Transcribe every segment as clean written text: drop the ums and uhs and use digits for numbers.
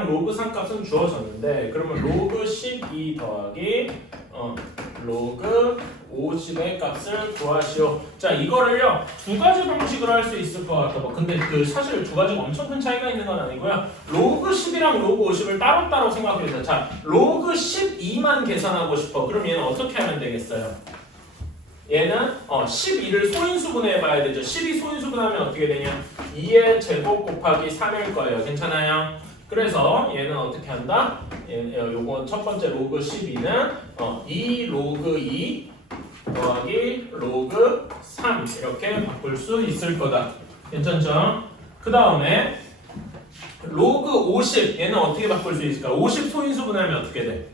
12랑 로그 3 값은 주어졌는데 그러면 로그 12 더하기 로그 50의 값을 구하시오. 자 이거를요 두 가지 방식으로 할 수 있을 것 같아. 뭐 근데 그 사실 두 가지가 엄청 큰 차이가 있는 건 아니고요. 로그 10이랑 로그 50을 따로따로 생각해보세요. 자 로그 12만 계산하고 싶어. 그럼 얘는 어떻게 하면 되겠어요? 얘는 12를 소인수분해 봐야 되죠. 12 소인수분하면 어떻게 되냐? 2의 제곱 곱하기 3일 거예요. 괜찮아요? 그래서 얘는 어떻게 한다? 요건 첫 번째 로그 12는 2 로그 2 더하기 로그 3 이렇게 바꿀 수 있을 거다. 괜찮죠? 그 다음에 로그 50 얘는 어떻게 바꿀 수 있을까? 50 소인수분하면 어떻게 돼?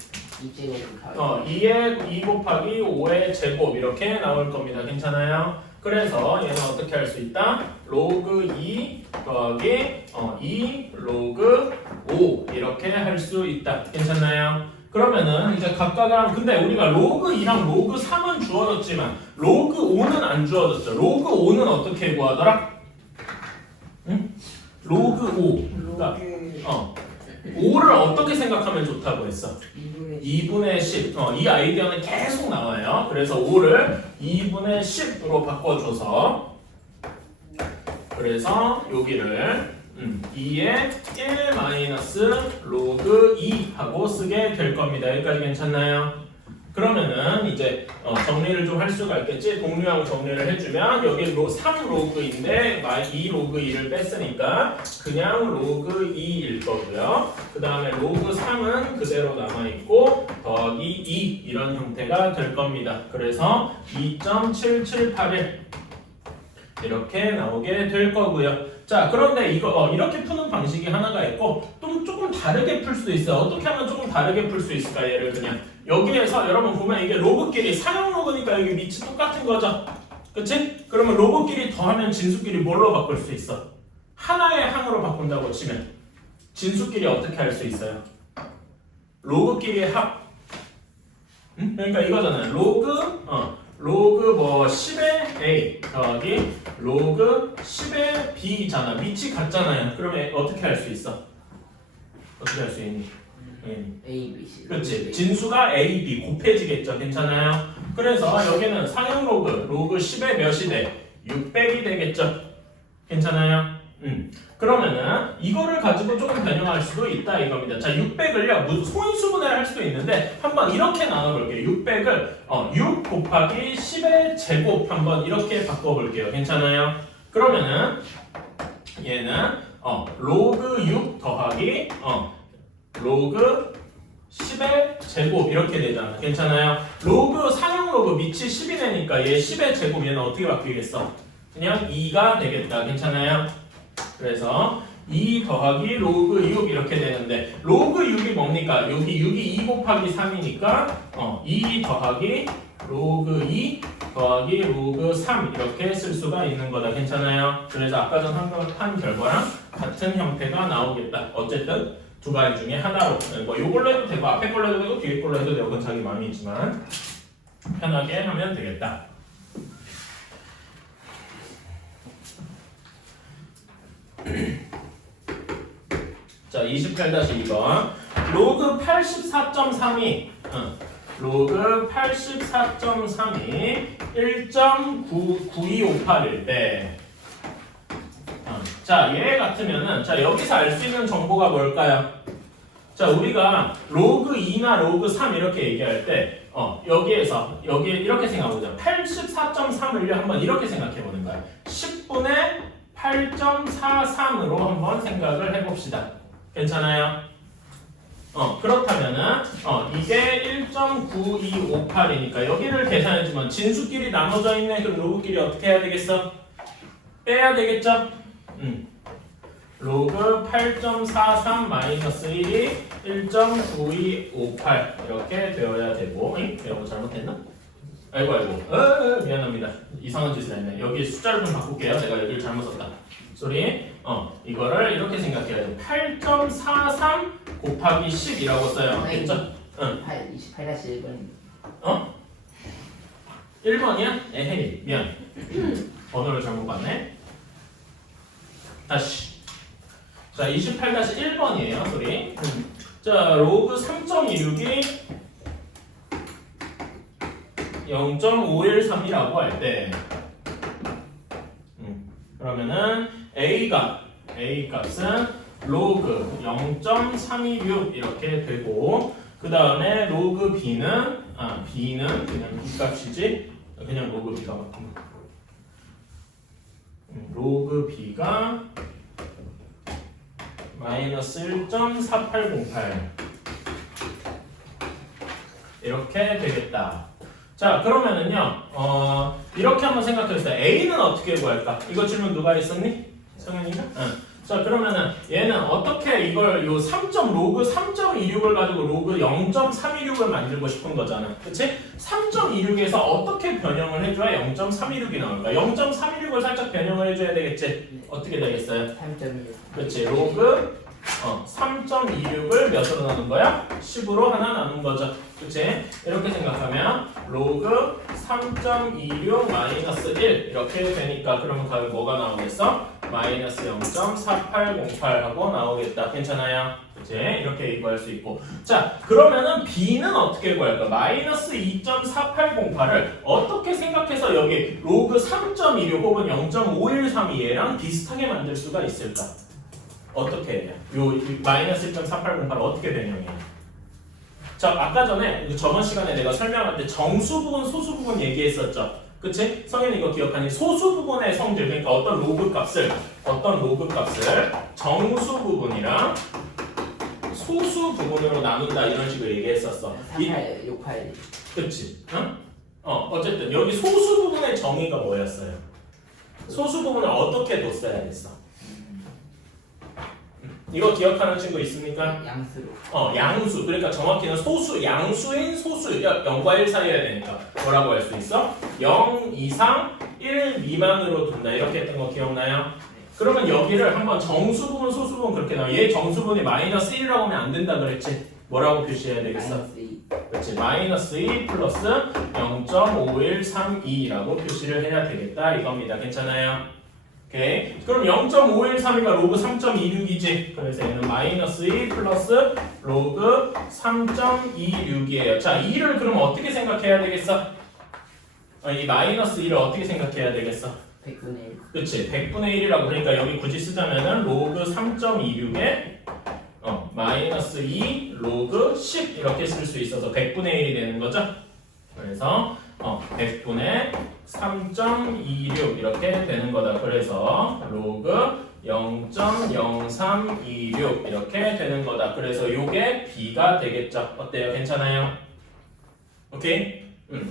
2 곱하기 5의 제곱 이렇게 나올 겁니다. 괜찮아요? 그래서 얘는 어떻게 할 수 있다? 로그 2 더하기 2 로그 5 이렇게 할 수 있다. 괜찮나요? 그러면은 이제 각각랑 근데 우리가 로그 2랑 로그 3은 주어졌지만 로그 5는 안 주어졌죠. 로그 5는 어떻게 구하더라? 응? 로그 5. 그러니까 5를 어떻게 생각하면 좋다고 했어? 2분의 10. 이 아이디어는 계속 나와요. 그래서 5를 2분의 10으로 바꿔줘서 그래서 여기를 2의 1 마이너스 로그 2 하고 쓰게 될 겁니다. 여기까지 괜찮나요? 그러면은 이제 정리를 좀 할 수가 있겠지. 동류형 정리를 해주면 여기 3 로그인데 2 로그 2를 뺐으니까 그냥 로그 2일 거고요. 그 다음에 로그 3은 그대로 남아있고 더하기 2 이런 형태가 될 겁니다. 그래서 2.7781 이렇게 나오게 될 거고요. 자 그런데 이거 이렇게 푸는 방식이 하나가 있고 또 조금 다르게 풀 수도 있어요. 어떻게 하면 조금 다르게 풀 수 있을까? 얘를 그냥 여기에서 여러분 보면 이게 로그끼리 상형 로그니까 여기 밑이 똑같은 거죠. 그치? 그러면 로그끼리 더하면 진수끼리 뭘로 바꿀 수 있어? 하나의 항으로 바꾼다고 치면 진수끼리 어떻게 할 수 있어요? 로그끼리의 합. 그러니까 이거잖아요. 로그 뭐 10의 A 더하기 로그 10의 B잖아. 밑이 같잖아요. 그러면 어떻게 할 수 있어? 어떻게 할 수 있니? A, B, C. 그렇지. 진수가 A, B 곱해지겠죠. 괜찮아요? 그래서 여기는 상형 로그 10의 몇이 돼? 600이 되겠죠. 괜찮아요? 그러면은 이거를 가지고 조금 변형할 수도 있다 이겁니다. 자, 600을요 소인수분해를 할 수도 있는데 한번 이렇게 나눠볼게요. 600을 6 곱하기 10의 제곱 한번 이렇게 바꿔볼게요. 괜찮아요? 그러면은 얘는 로그 6 더하기 로그 10의 제곱 이렇게 되잖아. 괜찮아요? 로그 상형 로그 밑이 10이 되니까 얘 10의 제곱 얘는 어떻게 바뀌겠어? 그냥 2가 되겠다. 괜찮아요? 그래서 2 더하기 로그 6 이렇게 되는데 로그 6이 뭡니까? 여기 6이 2 곱하기 3이니까 2 더하기 로그 2 더하기 로그 3 이렇게 쓸 수가 있는 거다. 괜찮아요? 그래서 아까 전 한 결과랑 같은 형태가 나오겠다. 어쨌든 두 가지 중에 하나로 뭐 요걸로 해도 되고 앞에 걸로 해도 되고 뒤에 걸로 해도 되고 그건 자기 마음이지만 편하게 하면 되겠다. 자 28-2번 로그 84.32 로그 84.32 1.99258일 때 자, 얘 같으면은 자, 여기서 알 수 있는 정보가 뭘까요? 자, 우리가 로그 2나 로그 3 이렇게 얘기할 때 여기에서 여기 이렇게 생각해보자. 84.3을요 한번 이렇게 생각해 보는 거야. 10분의 8.43으로 한번 생각을 해봅시다. 괜찮아요? 그렇다면은 이게 1.9258이니까 여기를 계산해주면 진수끼리 나눠져 있네. 그럼 로그끼리 어떻게 해야 되겠어? 빼야 되겠죠? 로그 8.43 마이너스 1이 1.9258 이렇게 되어야 되고 이거 잘못했나? 아이고 미안합니다. 이상한 짓을 했네. 여기 숫자를 좀 바꿀게요. 내가 여기를 잘못 썼다. 소리 이거를 이렇게 생각해야 돼. 8.43 곱하기 10이라고 써요. 됐죠? 28-1번 1번이야? 에헤이 미안. 번호를 잘못 봤네. 다시 자, 28-1번이에요, 소리. 자, 로그 3.26이 0.513이라고 할 때, 그러면은 A 값은 로그 0.326 이렇게 되고, 그 다음에 로그 B는 그냥 B 값이지, 그냥 로그 B가 맞구나. 로그 B가 마이너스 1.4808 이렇게 되겠다. 자, 그러면은요, 이렇게 한번 생각해보세요. A는 어떻게 구할까? 이거 질문 누가 했었니? 성현이가? 응. 자, 그러면은 얘는 어떻게 이걸 요 로그 3.26을 가지고 로그 0.326을 만들고 싶은 거잖아. 그치? 3.26에서 어떻게 변형을 해줘야 0.326이 나올까? 0.326을 살짝 변형을 해줘야 되겠지? 어떻게 되겠어요? 3.1 그치? 로그 3.26을 몇으로 나눈 거야? 10으로 하나 나눈 거죠. 그치? 이렇게 생각하면 로그 3.26 마이너스 1 이렇게 되니까 그러면 가격 뭐가 나오겠어? 마이너스 0.4808하고 나오겠다. 괜찮아요? 그치? 이렇게 구할 수 있고. 자, 그러면은 B는 어떻게 구할까? 마이너스 2.4808을 어떻게 생각해서 여기 로그 3.26 혹은 0.513이 얘랑 비슷하게 만들 수가 있을까? 어떻게 해요? 요 마이너스 1.4808을 어떻게 변형해요? 자, 아까 전에 저번 시간에 내가 설명할 때 정수 부분, 소수 부분 얘기했었죠. 그치? 성현이 이거 기억하니? 소수 부분의 성질, 그러니까 어떤 로그 값을 정수 부분이랑 소수 부분으로 나눈다 이런 식으로 얘기했었어. 48, 68 그치? 응? 어쨌든 여기 소수 부분의 정의가 뭐였어요? 소수 부분을 어떻게 뒀어야겠어? 이거 기억하는 친구 있습니까? 양수로 양수. 그러니까 정확히는 소수, 양수인 소수. 0과 1 사이여야 되니까 뭐라고 할 수 있어? 0 이상 1 미만으로 둔다. 이렇게 했던 거 기억나요? 그러면 여기를 한번 정수 부분, 소수 부분 그렇게 나와. 얘 정수분이 마이너스 1이라고 하면 안 된다 그랬지? 뭐라고 표시해야 되겠어? 마이너스 2 그렇지. 마이너스 2 플러스 0.5132라고 표시를 해야 되겠다. 이겁니다. 괜찮아요? 오케이. 그럼 0.513이가 로그 3.26이지. 그래서 얘는 마이너스 2 플러스 로그 3.26이에요. 자, 2를 그럼 어떻게 생각해야 되겠어? 이 마이너스 2를 어떻게 생각해야 되겠어? 100분의 1 그치. 100분의 1이라고. 그러니까 여기 굳이 쓰자면은 로그 3.26에 마이너스 2 로그 10 이렇게 쓸 수 있어서 100분의 1이 되는 거죠. 그래서 100분의 3.26 이렇게 되는 거다. 그래서 로그 0.0326 이렇게 되는 거다. 그래서 요게 B가 되겠죠. 어때요? 괜찮아요? 오케이?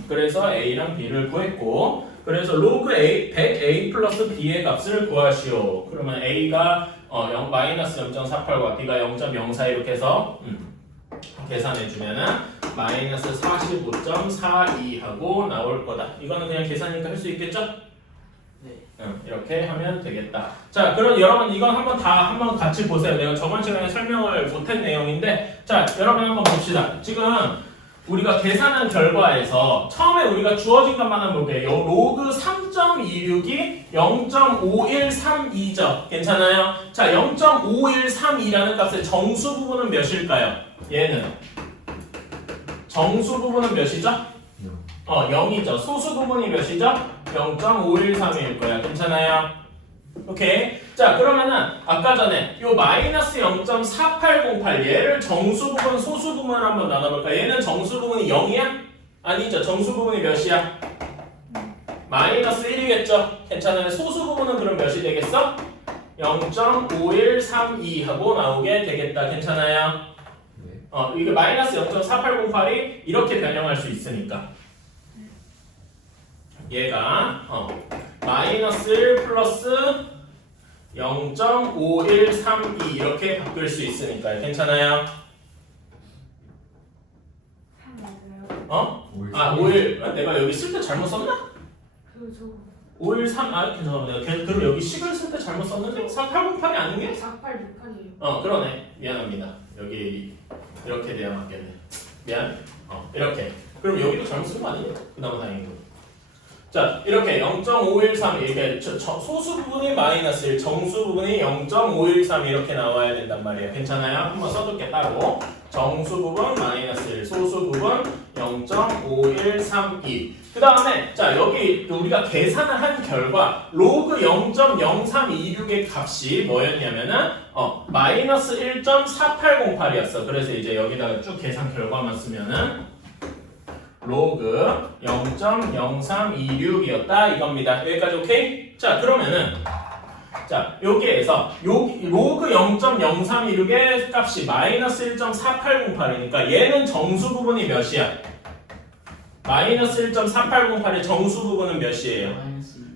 그래서 A랑 B를 구했고, 그래서 로그 A, 100A 플러스 B의 값을 구하시오. 그러면 A가 마이너스 0.48과 B가 0.04 이렇게 해서 계산해주면은 마이너스 45.42하고 나올 거다. 이거는 그냥 계산이니까 할 수 있겠죠? 네. 이렇게 하면 되겠다. 자, 그럼 여러분 이건 한번 같이 보세요. 내가 저번 시간에 설명을 못한 내용인데, 자, 여러분 한번 봅시다. 지금 우리가 계산한 결과에서 처음에 우리가 주어진 것만 한번 볼게요. 로그 3.26이 0.5132죠. 괜찮아요? 자, 0.5132라는 값의 정수 부분은 몇일까요? 얘는 정수 부분은 몇이죠? 0이죠. 소수 부분이 몇이죠? 0.513일 거야. 괜찮아요? 오케이. 자, 그러면은 아까 전에 요 마이너스 0.4808 얘를 정수 부분, 소수 부분을 한번 나눠볼까? 얘는 정수 부분이 0이야? 아니죠. 정수 부분이 몇이야? 마이너스 1이겠죠. 괜찮아요. 소수 부분은 그럼 몇이 되겠어? 0.5132하고 나오게 되겠다. 괜찮아요? 이게 마이너스 0.4808이 이렇게 변형할 수 있으니까 얘가 마이너스 1 플러스 0.5132 이렇게 바꿀 수 있으니까요. 괜찮아요? 3 아, 맞아요. 51. 내가 여기 쓸 때 잘못 썼나? 그저 513. 죄송합니다. 그럼 여기 식을 쓸 때 잘못 썼는데 4808이 아닌 게? 4868이에요. 그러네. 미안합니다. 여기 이렇게 돼야 맞겠네. 미안. 이렇게. 그럼 여기도 잘못 쓴 거 아니에요? 그나마 다행이고. 자, 이렇게 0.513 이렇게 소수 부분이 마이너스 1, 정수 부분이 0.513 이렇게 나와야 된단 말이에요. 괜찮아요? 한번 써둘게 따로. 정수 부분 마이너스 1, 소수 부분 0.5132. 그 다음에 자 여기 우리가 계산을 한 결과 로그 0.0326의 값이 뭐였냐면은 마이너스 1.4808이었어. 그래서 이제 여기다가 쭉 계산 결과만 쓰면은 로그 0.0326이었다 이겁니다. 여기까지 오케이? 자 그러면은 자 여기에서 로그 0.0326의 값이 마이너스 1.4808이니까 얘는 정수 부분이 몇이야? 마이너스 1.4808의 정수 부분은 몇이에요?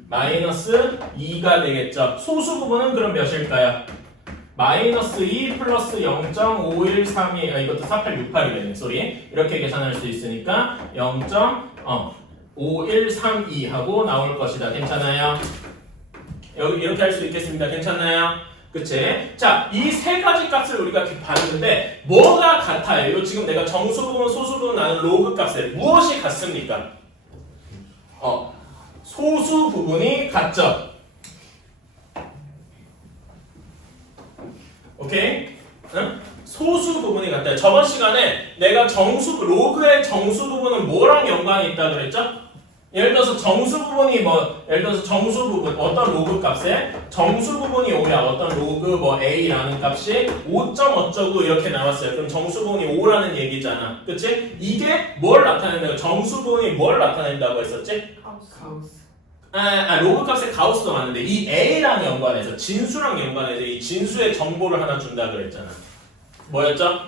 마이너스 2가 되겠죠. 소수 부분은 그럼 몇일까요? 마이너스 2 플러스 0.5132 이것도 4868이네 쏘리 이렇게 계산할 수 있으니까 0.5132 하고 나올 것이다. 괜찮아요? 여기 이렇게 할 수 있겠습니다. 괜찮나요? 그치? 자, 이 세 가지 값을 우리가 봤는데 뭐가 같아요? 이거 지금 내가 정수 부분, 소수 부분 나눈 로그 값에 무엇이 같습니까? 소수 부분이 같죠? 오케이? 응? 소수 부분이 같다. 저번 시간에 내가 로그의 정수 부분은 뭐랑 연관이 있다 그랬죠? 예를 들어서 정수 부분이 예를 들어서 정수 부분 어떤 로그 값에 정수 부분이 오야 어떤 로그 a라는 값이 5. 어쩌고 이렇게 나왔어요. 그럼 정수 부분이 5라는 얘기잖아. 그치? 이게 뭘 나타낸다고? 정수 부분이 뭘 나타낸다고 했었지? 가우스. 로그 값의 가우스도 맞는데 이 a랑 연관해서 진수랑 연관해서 이 진수의 정보를 하나 준다 그랬잖아. 뭐였죠?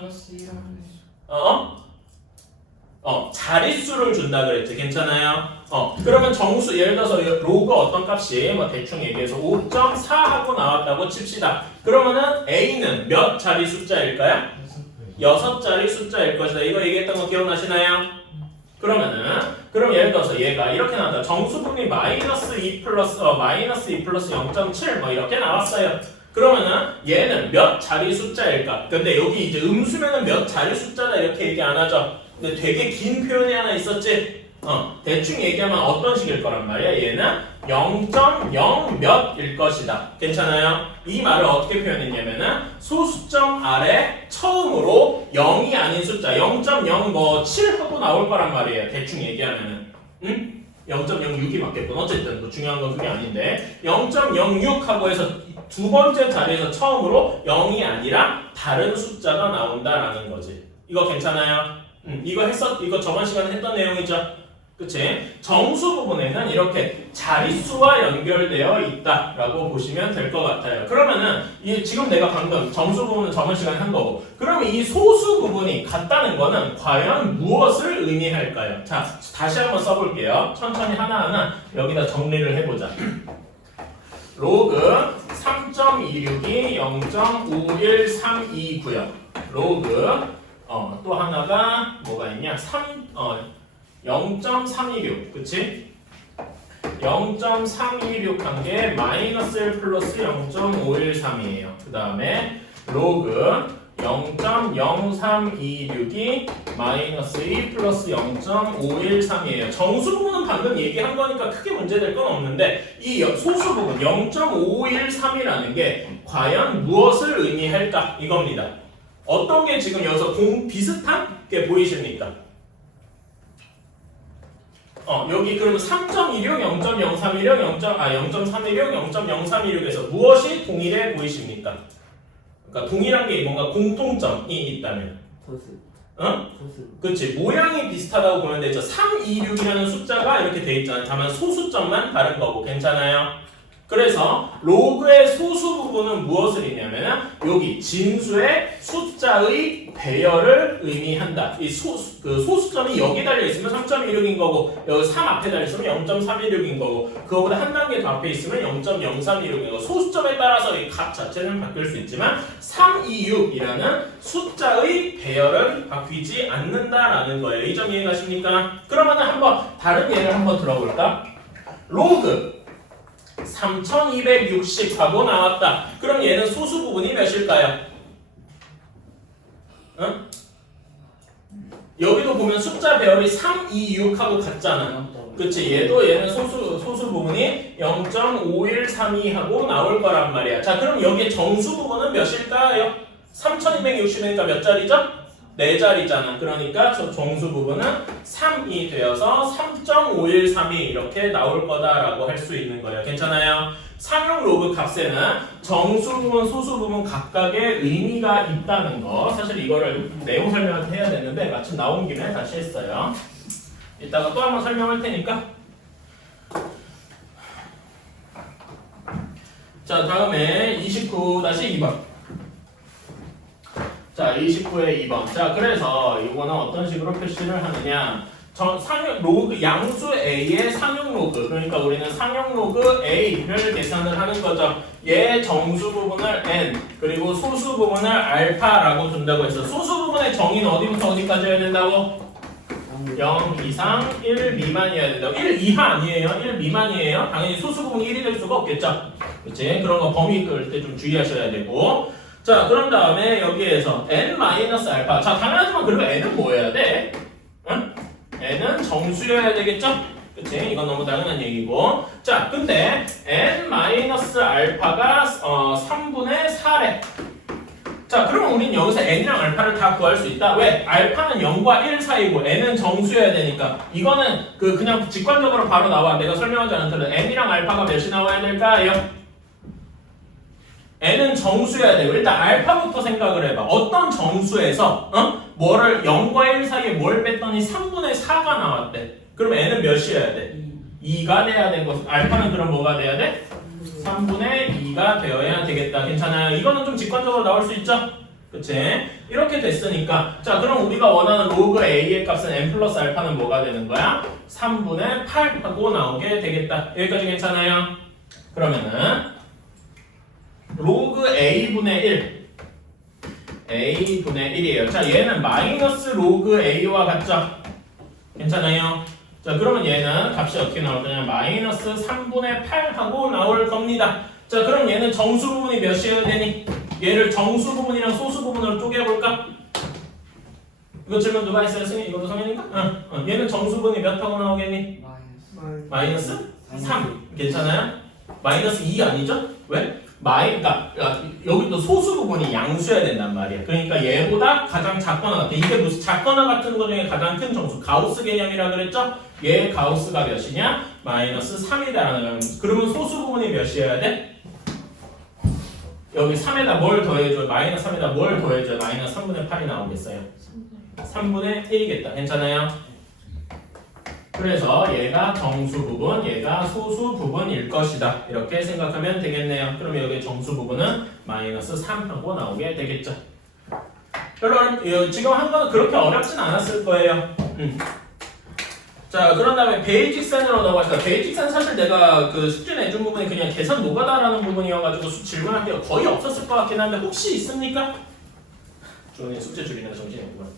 자릿수를 준다 그랬지. 괜찮아요? 그러면 정수 예를 들어서 로그 어떤 값이 대충 얘기해서 5.4 하고 나왔다고 칩시다. 그러면은 a는 몇 자리 숫자일까요? 6자리 숫자일 것이다. 이거 얘기했던 거 기억나시나요? 그럼 예를 들어서 얘가 이렇게 나왔다. 정수 부분이 마이너스 2 플러스 0.7 이렇게 나왔어요. 그러면은 얘는 몇 자리 숫자일까? 근데 여기 이제 음수면은 몇 자리 숫자다 이렇게 얘기 안 하죠. 근데 되게 긴 표현이 하나 있었지? 대충 얘기하면 어떤 식일 거란 말이야? 얘는 0.0 몇일 것이다. 괜찮아요? 이 말을 어떻게 표현했냐면은 소수점 아래 처음으로 0이 아닌 숫자 0.0 7 하고 나올 거란 말이에요. 대충 얘기하면은 0.06이 맞겠군. 어쨌든 중요한 건 그게 아닌데 0.06 하고 해서 두 번째 자리에서 처음으로 0이 아니라 다른 숫자가 나온다라는 거지. 이거 괜찮아요? 이거 저번 시간에 했던 내용이죠. 그치? 정수 부분에는 이렇게 자릿수와 연결되어 있다라고 보시면 될 것 같아요. 그러면은 지금 내가 방금 정수 부분은 저번 시간에 한 거고, 그러면 이 소수 부분이 같다는 거는 과연 무엇을 의미할까요? 자, 다시 한번 써볼게요. 천천히 하나하나 여기다 정리를 해보자. 로그 3.26이 0.51329요. 로그 또 하나가 뭐가 있냐? 0.326 그치? 0.326 한 게 마이너스 1 플러스 0.513이에요. 그 다음에 로그 0.0326이 마이너스 2 플러스 0.513이에요. 정수 부분은 방금 얘기한 거니까 크게 문제될 건 없는데 이 소수 부분 0.513이라는 게 과연 무엇을 의미할까? 이겁니다. 어떤 게 지금 여기서 비슷한 게 보이십니까? 여기 그러면 3.16, 0.0316, 0.316, 0.0316에서 무엇이 동일해 보이십니까? 그러니까 동일한 게 뭔가 공통점이 있다면 소수. 그렇지. 모양이 비슷하다고 보면 되죠. 326이라는 숫자가 이렇게 돼 있잖아요. 다만 소수점만 다른 거고 괜찮아요? 그래서 로그의 소수 부분은 무엇을 의미하냐면 여기 진수의 숫자의 배열을 의미한다. 이 소수점이 여기 달려 있으면 3.16인 거고 여기 3 앞에 달려 있으면 0.316인 거고 그거보다 한 단계 더 앞에 있으면 0.0316인 거고 소수점에 따라서 이 값 자체는 바뀔 수 있지만 326이라는 숫자의 배열은 바뀌지 않는다라는 거예요. 이 점 이해가십니까? 그러면 한번 다른 예를 한번 들어볼까? 로그 3260 하고 나왔다. 그럼 얘는 소수 부분이 몇일까요? 여기도 보면 숫자 배열이 3, 2, 6 하고 같잖아. 그치, 얘는 소수 부분이 0.5132하고 나올 거란 말이야. 자, 그럼 여기에 정수 부분은 몇일까요? 3260이니까 몇 자리죠? 4자리잖아. 그러니까 저 정수 부분은 3이 되어서 3.5132 이렇게 나올 거다라고 할 수 있는 거예요. 괜찮아요? 상용 로그 값에는 정수 부분, 소수 부분 각각의 의미가 있다는 거. 사실 이거를 내용 설명을 해야 되는데 마침 나온 김에 다시 했어요. 이따가 또 한번 설명할 테니까. 자, 다음에 29-2번. 자, 29의 2번. 자, 그래서 이거는 어떤 식으로 표시를 하느냐. 상용 로그 양수 A의 상용 로그. 그러니까 우리는 상용 로그 A를 계산을 하는 거죠. 얘 정수 부분을 N 그리고 소수 부분을 알파라고 둔다고 했어. 소수 부분의 정의는 어디부터 어디까지 해야 된다고? 0 이상 1 미만이어야 된다고. 1 이하 아니에요. 1 미만이에요. 당연히 소수 부분이 1이 될 수가 없겠죠. 그치? 그런 거 범위 끌 때 좀 주의하셔야 되고. 자, 그런 다음에 여기에서 n-알파. 자, 당연하지만 그리고 n은 뭐여야 돼? 응? n은 정수여야 되겠죠? 그치? 이건 너무 당연한 얘기고. 자, 근데 n-알파가 3분의 4래. 자, 그럼 우린 여기서 n이랑 알파를 다 구할 수 있다. 왜? 알파는 0과 1 사이고 n은 정수여야 되니까. 이거는 그냥 직관적으로 바로 나와. 내가 설명하지 않더라도 n이랑 알파가 몇이 나와야 될까요? n은 정수여야 되고 일단 알파부터 생각을 해봐. 어떤 정수에서 뭐를 0과 1 사이에 뭘 뺐더니 3분의 4가 나왔대. 그럼 n은 몇이어야 돼? 2가 돼야 되고 알파는 그럼 뭐가 돼야 돼? 3분의 2가 되어야 되겠다. 괜찮아요? 이거는 좀 직관적으로 나올 수 있죠? 그치? 이렇게 됐으니까 자, 그럼 우리가 원하는 로그 A의 값은 n 플러스 알파는 뭐가 되는 거야? 3분의 8 하고 나오게 되겠다. 여기까지 괜찮아요? 그러면은 로그 A분의 1 A분의 1이에요. 자, 얘는 마이너스 로그 A와 같죠? 괜찮아요? 자, 그러면 얘는 값이 어떻게 나올 거냐? 마이너스 3분의 8 하고 나올 겁니다. 자, 그럼 얘는 정수 부분이 몇이어야 되니? 얘를 정수 부분이랑 소수 부분으로 쪼개볼까? 이거 질문 누가 했어요? 승희? 이것도 성현인가? 얘는 정수 부분이 몇 하고 나오겠니? 마이너스 3. 괜찮아요? 마이너스 2 아니죠? 왜? 그러니까 여기 또 소수 부분이 양수여야 된단 말이야. 그러니까 얘보다 가장 작거나 같아. 이게 무슨 작거나 같은 거 중에 가장 큰 정수. 가우스 개념이라 그랬죠? 얘 가우스가 몇이냐? 마이너스 3이다라는 거야. 그러면 소수 부분이 몇이어야 돼? 여기 3에다 뭘 더해줘? 마이너스 3에다 뭘 더해줘? 마이너스 3분의 8이 나오겠어요. 3분의 1이겠다. 괜찮아요? 그래서 얘가 정수 부분, 얘가 소수 부분일 것이다. 이렇게 생각하면 되겠네요. 그러면 여기 정수 부분은 마이너스 3하고 나오게 되겠죠. 여러분, 지금 한 거는 그렇게 어렵진 않았을 거예요. 자, 그런 다음에 베이직선으로 넘어갑시다. 베이직선 사실 내가 그 숙제 내준 부분이 그냥 계산 노가다라는 부분이어가지고 질문할 게 거의 없었을 것 같긴 한데 혹시 있습니까? 주원이 숙제 줄이는 정신이 없구만.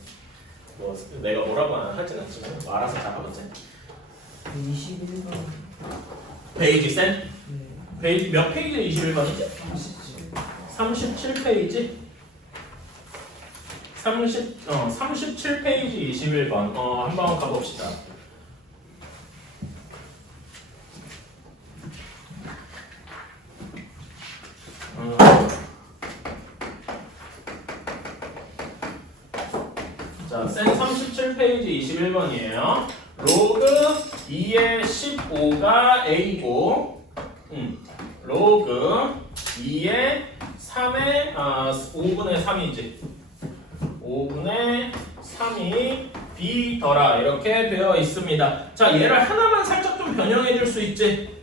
뭐 내가 뭐라고 하진 않지만 뭐 알아서 잘하겠지. 21번. 베이직선? 네. 베이직 몇 페이지 21번이지? 37페이지? 37페이지 21번. 한번 가봅시다. 자, 센 37페이지 21번이에요. 로그 2의 15가 A고, 로그 2의 3의 5분의 3이지. 5분의 3이 B더라. 이렇게 되어 있습니다. 자, 얘를 하나만 살짝 좀 변형해 줄 수 있지.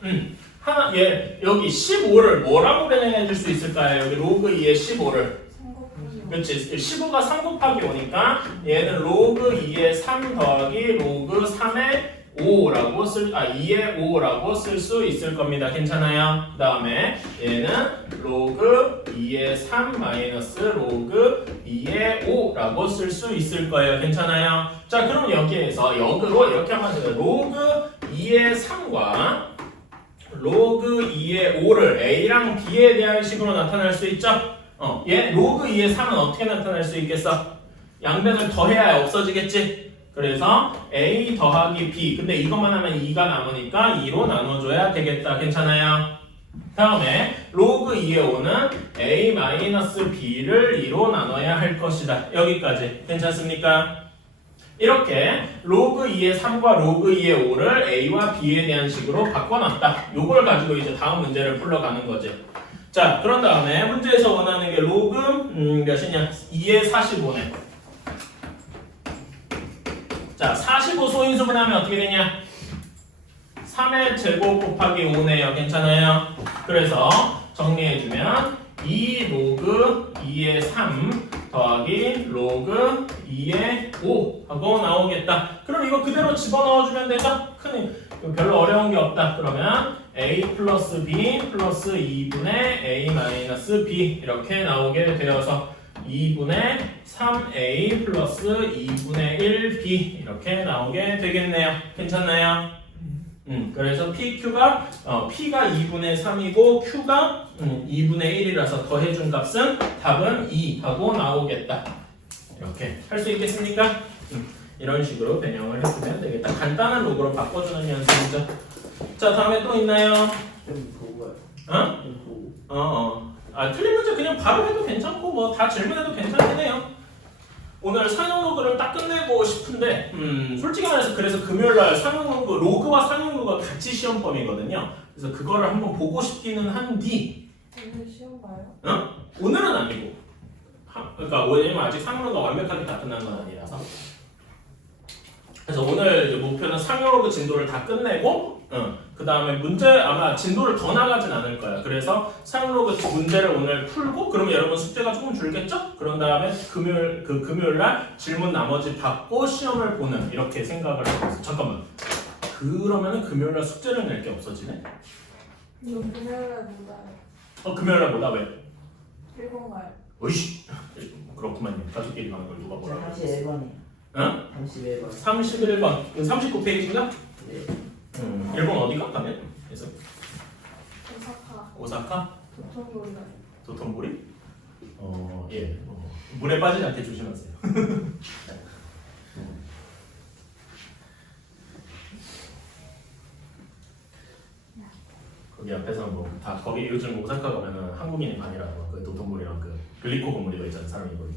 얘 여기 15를 뭐라고 변형해 줄 수 있을까요? 여기 로그 2의 15를. 그렇지. 15가 3 곱하기 5니까 얘는 로그 2의 3 더하기 로그 3의 5라고 2의 5라고 쓸 수 있을 겁니다. 괜찮아요? 그 다음에 얘는 로그 2의 3 마이너스 로그 2의 5라고 쓸 수 있을 거예요. 괜찮아요? 자, 그럼 여기에서 역으로 이렇게 하면 돼요. 로그 2의 3과 로그 2의 5를 A랑 B에 대한 식으로 나타낼 수 있죠? 얘 로그 2의 3은 어떻게 나타낼 수 있겠어? 양변을 더해야 없어지겠지? 그래서 A 더하기 B. 근데 이것만 하면 2가 남으니까 2로 나눠줘야 되겠다. 괜찮아요? 다음에 로그 2의 5는 A 마이너스 B를 2로 나눠야 할 것이다. 여기까지. 괜찮습니까? 이렇게 로그 2의 3과 로그 2의 5를 A와 B에 대한 식으로 바꿔놨다. 요걸 가지고 이제 다음 문제를 풀러가는 거지. 자, 그런 다음에 문제에서 원하는 게 로그 몇이냐? 2의 45네. 자, 45 소인수분하면 어떻게 되냐? 3의 제곱 곱하기 5네요. 괜찮아요? 그래서 정리해주면 2 로그 2의 3 더하기 로그 2의 5 하고 나오겠다. 그럼 이거 그대로 집어넣어주면 되죠? 별로 어려운 게 없다. 그러면 a 플러스 b 플러스 2분의 a 마이너스 b 이렇게 나오게 되어서 2분의 3a 플러스 2분의 1b 이렇게 나오게 되겠네요. 괜찮나요? 그래서 PQ가 P가 2분의 3이고 Q가 2분의 1이라서 더해준 값은 답은 2 하고 나오겠다. 이렇게 할 수 있겠습니까? 이런 식으로 변형을 해주면 되겠다. 간단한 로그로 바꿔주는 연습이죠. 자, 다음에 또 있나요? 좀 보고요. 어? 좀 보고. 틀린 문제 그냥 바로 해도 괜찮고 뭐 다 질문해도 괜찮긴 해요. 오늘 상용 로그를 딱 끝내고 싶은데 솔직히 말해서 그래서 금요일날 상용 로그, 로그와 상용 로그가 같이 시험범위거든요. 그래서 그거를 한번 보고 싶기는 한디 오늘 시험 봐요? 오늘은 아니고 그러니까 왜냐면 아직 상용 로그가 완벽하게 다 끝난 건 아니라서 그래서 오늘 이제 목표는 상용 로그 진도를 다 끝내고 그 다음에 문제 아마 진도를 더 나가진 않을 거야. 그래서 상용 로그 문제를 오늘 풀고 그러면 여러분 숙제가 조금 줄겠죠? 그런 다음에 금요일 날 질문 나머지 받고 시험을 보는 이렇게 생각을 하고 있어. 잠깐만. 그러면은 금요일 날 숙제를 낼 게 없어지네. 이거 금요일날 못와요. 금요일 날 뭐다 왜? 일본 가요. 어이씨. 그렇구만요. 가족끼리 가는 걸 누가 뭐라 그랬어? 31번이요. 응? 31번. 31번. 39페이지인가? 네. 일본 어디가 가면? 그래서 오사카 오사카? 도톤보리 가요. 도톤보리? 예. 물에 빠지지 않게 조심하세요. 거기 앞에서 뭐 다 거기 요즘 오사카 가면은 한국인이 많이라고 그 도톤보리랑 그 글리코 건물이 있잖아 사람이 거기.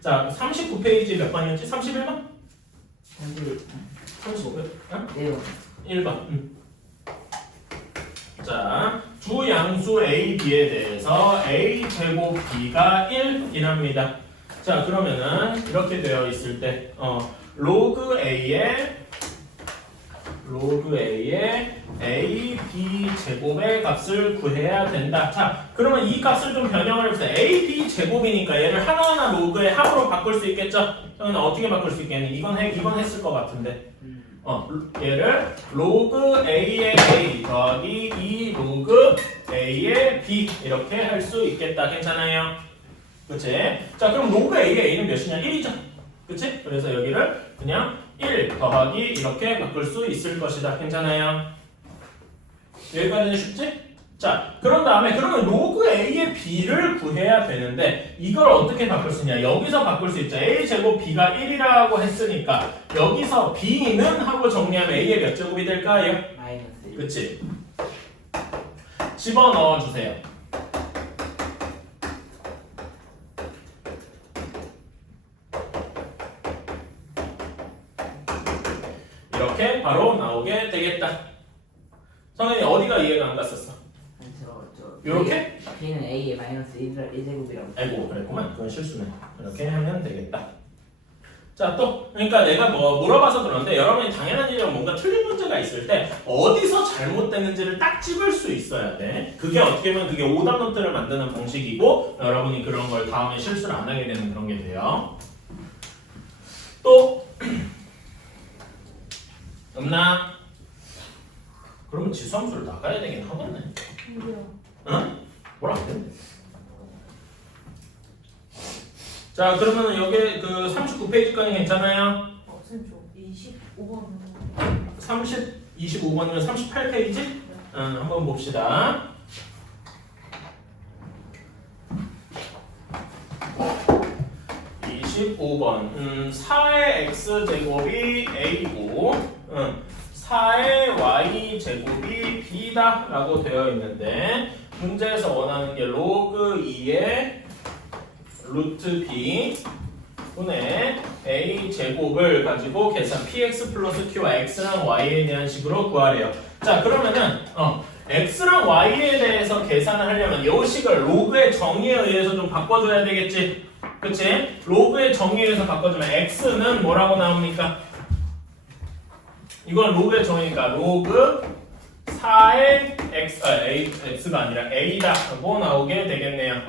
자, 39페이지 몇 번이었지? 31번? 35번? 네. 1번. 자, 두 양수 A, B에 대해서 A 제곱 B가 1이랍니다. 자, 그러면은 이렇게 되어 있을 때 로그 A의 A, B 제곱의 값을 구해야 된다. 자, 그러면 이 값을 좀 변형을 해보세요. A, B 제곱이니까 얘를 하나하나 로그의 합으로 바꿀 수 있겠죠? 저는 어떻게 바꿀 수 있겠니? 이건 했을 것 같은데. 얘를 로그 A의 A 더하기 2 로그 A의 B 이렇게 할 수 있겠다. 괜찮아요? 그치? 자, 그럼 로그 A의 A는 몇이냐? 1이죠? 그치? 그래서 여기를 그냥 1 더하기 이렇게 바꿀 수 있을 것이다. 괜찮아요? 여기까지는 쉽지? 자, 그런 다음에 그러면 로그 A의 B를 구해야 되는데 이걸 어떻게 바꿀 수 있냐? 여기서 바꿀 수 있죠. A 제곱 B가 1이라고 했으니까 여기서 B는 하고 정리하면 A의 몇 제곱이 될까요? 마이너스 1. 그치? 집어넣어 주세요. 이렇게 바로 나오게 되겠다. 성현이 어디가 이해가 안 갔었어? 요렇게? B는 A의 마이너스 1제곱이라고. 아이고 그랬구만. 그건 실수네. 이렇게 하면 되겠다. 자, 또 그러니까 내가 뭐 물어봐서 그런데 여러분이 당연한 일이랑 뭔가 틀린 문제가 있을 때 어디서 잘못됐는지를 딱 집을 수 있어야 돼. 그게 어떻게 보면 그게 오답 노트를 만드는 방식이고 여러분이 그런 걸 다음에 실수를 안 하게 되는 그런 게 돼요. 또 없나? 그러면 지수함수를 나가야 되긴 하겠네. 뭐요? 응? 뭐라 그래? 자, 그러면 여기 그 39페이지까지 괜찮아요? 쌤 저 25번 25번이면 38페이지? 한번 봅시다. 25번 4의 x제곱이 a고 4의 y제곱이 b다 라고 되어 있는데 문제에서 원하는 게 로그 2의 루트 b 분의 a제곱을 가지고 계산 px 플러스 q와 x랑 y에 대한 식으로 구하래요. 자 그러면은 x랑 y에 대해서 계산을 하려면 이 식을 로그의 정의에 의해서 좀 바꿔줘야 되겠지. 그치? 로그의 정의에 의해서 바꿔주면 x는 뭐라고 나옵니까? 이건 로그의 정의니까 로그 4의 x가 아니라 a다 라고 나오게 되겠네요.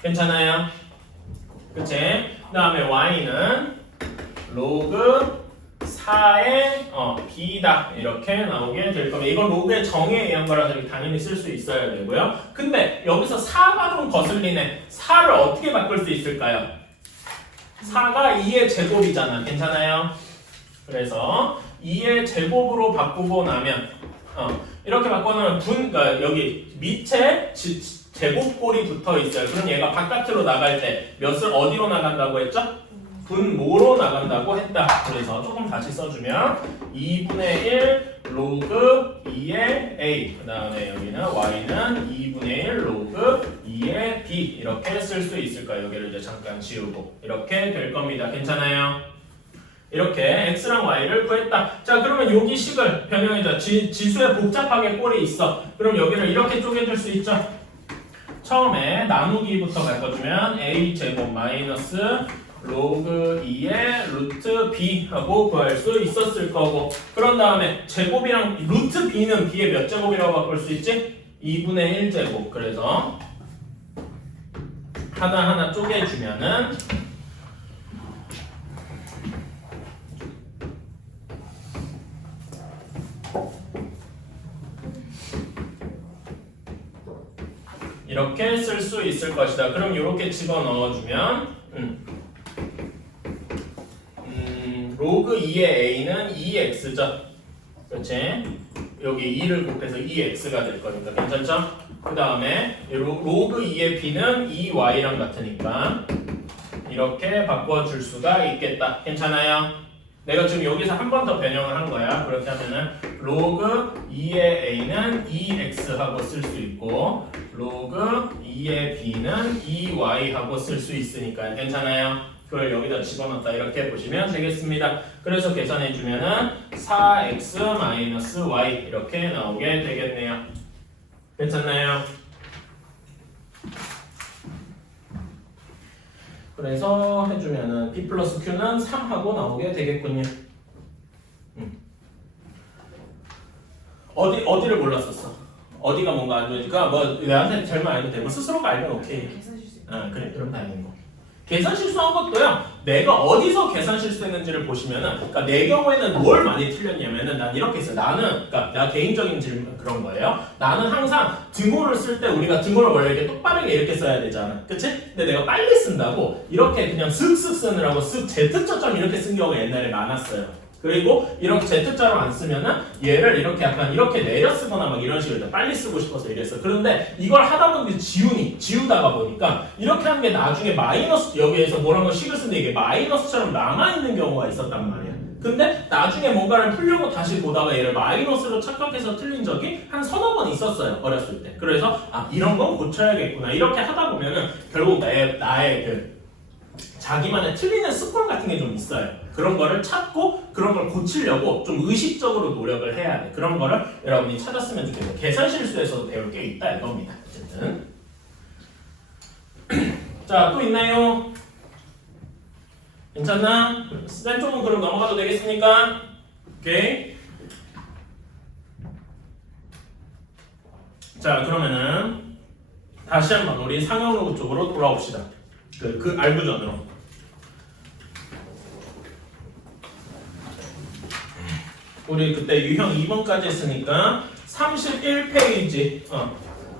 괜찮아요? 그치? 그 다음에 y는 로그 4의 b다 이렇게 나오게 될 겁니다. 이건 로그의 정의에 의한 거라서 당연히 쓸 수 있어야 되고요. 근데 여기서 4가 좀 거슬리네. 4를 어떻게 바꿀 수 있을까요? 4가 2의 제곱이잖아. 괜찮아요? 그래서 2의 제곱으로 바꾸고 나면 이렇게 바꿔놓으면 그러니까 여기 밑에 제곱골이 붙어 있어요. 그럼 얘가 바깥으로 나갈 때 몇을 어디로 나간다고 했죠? 분모로 나간다고 했다. 그래서 조금 다시 써주면 2분의 1 로그 2의 a 그 다음에 여기는 y는 2분의 1 로그 2의 b 이렇게 쓸 수 있을까요? 여기를 이제 잠깐 지우고 이렇게 될 겁니다. 괜찮아요? 이렇게 x랑 y를 구했다. 자 그러면 여기 식을 변형해줘. 지수에 복잡하게 꼴이 있어. 그럼 여기를 이렇게 쪼개줄 수 있죠? 처음에 나누기부터 바꿔주면 a 제곱 마이너스 로그 2의 루트 b 하고 구할 수 있었을 거고 그런 다음에 제곱이랑 루트 b는 b의 몇 제곱이라고 바꿀 수 있지? 2분의 1제곱. 그래서 하나하나 쪼개주면은 이렇게 쓸 수 있을 것이다. 그럼 이렇게 집어넣어주면 로그 2의 a는 2x죠. 그렇지? 여기 2를 곱해서 2x가 될 거니까 괜찮죠? 그 다음에 로그 2의 b는 2y랑 같으니까 이렇게 바꿔줄 수가 있겠다. 괜찮아요? 내가 지금 여기서 한 번 더 변형을 한 거야. 그렇게 하면은 로그 2의 a는 2x 하고 쓸 수 있고 로그 2의 b는 2y 하고 쓸 수 있으니까 괜찮아요? 그걸 여기다 집어넣었다 이렇게 보시면 되겠습니다. 그래서 계산해 주면은 4x-y 이렇게 나오게 되겠네요. 괜찮나요? 그래서 해주면은 b 플러스 q는 3하고 나오게 되겠군요. 어디를 몰랐었어? 어디가 뭔가 안 좋으니까 뭐 내한테 잘만 알면 되고 스스로가 알면 오케이. 계산 실수. 그래 그럼 다행인 거. 계산 실수한 것도요. 내가 어디서 계산 실수했는지를 보시면은, 그러니까 내 경우에는 뭘 많이 틀렸냐면은 난 이렇게 했어요. 나는 그러니까 나 개인적인 질문 그런 거예요. 나는 항상 등호를 쓸 때 우리가 등호를 원래 이렇게 똑바르게 이렇게 써야 되잖아, 그치? 근데 내가 빨리 쓴다고 이렇게 그냥 슥슥 쓰느라고 슥 Z자처럼 이렇게 쓴 경우가 옛날에 많았어요. 그리고 이렇게 Z자로 안 쓰면은 얘를 이렇게 약간 이렇게 내려 쓰거나 막 이런 식으로 빨리 쓰고 싶어서 이랬어. 그런데 이걸 하다 보니 지우다가 보니까 이렇게 하는 게 나중에 마이너스 여기에서 뭐라고 식을 쓰는데 이게 마이너스처럼 남아있는 경우가 있었단 말이야. 근데 나중에 뭔가를 풀려고 다시 보다가 얘를 마이너스로 착각해서 틀린 적이 한 서너 번 있었어요. 어렸을 때. 그래서 이런 건 고쳐야겠구나. 이렇게 하다 보면은 결국 나의 그 자기만의 틀리는 습관 같은 게 좀 있어요. 그런 거를 찾고 그런 걸 고치려고 좀 의식적으로 노력을 해야 돼. 그런 거를 여러분이 찾았으면 좋겠고 계산 실수에서도 배울 게 있다 이겁니다. 어쨌든 자, 또 있나요? 괜찮나? 쓴 쪽은 그럼 넘어가도 되겠습니까? 오케이. 자, 그러면은 다시 한번 우리 상형 로그 쪽으로 돌아옵시다. 그 알부전으로. 우리 그때 유형 2번까지 했으니까 31페이지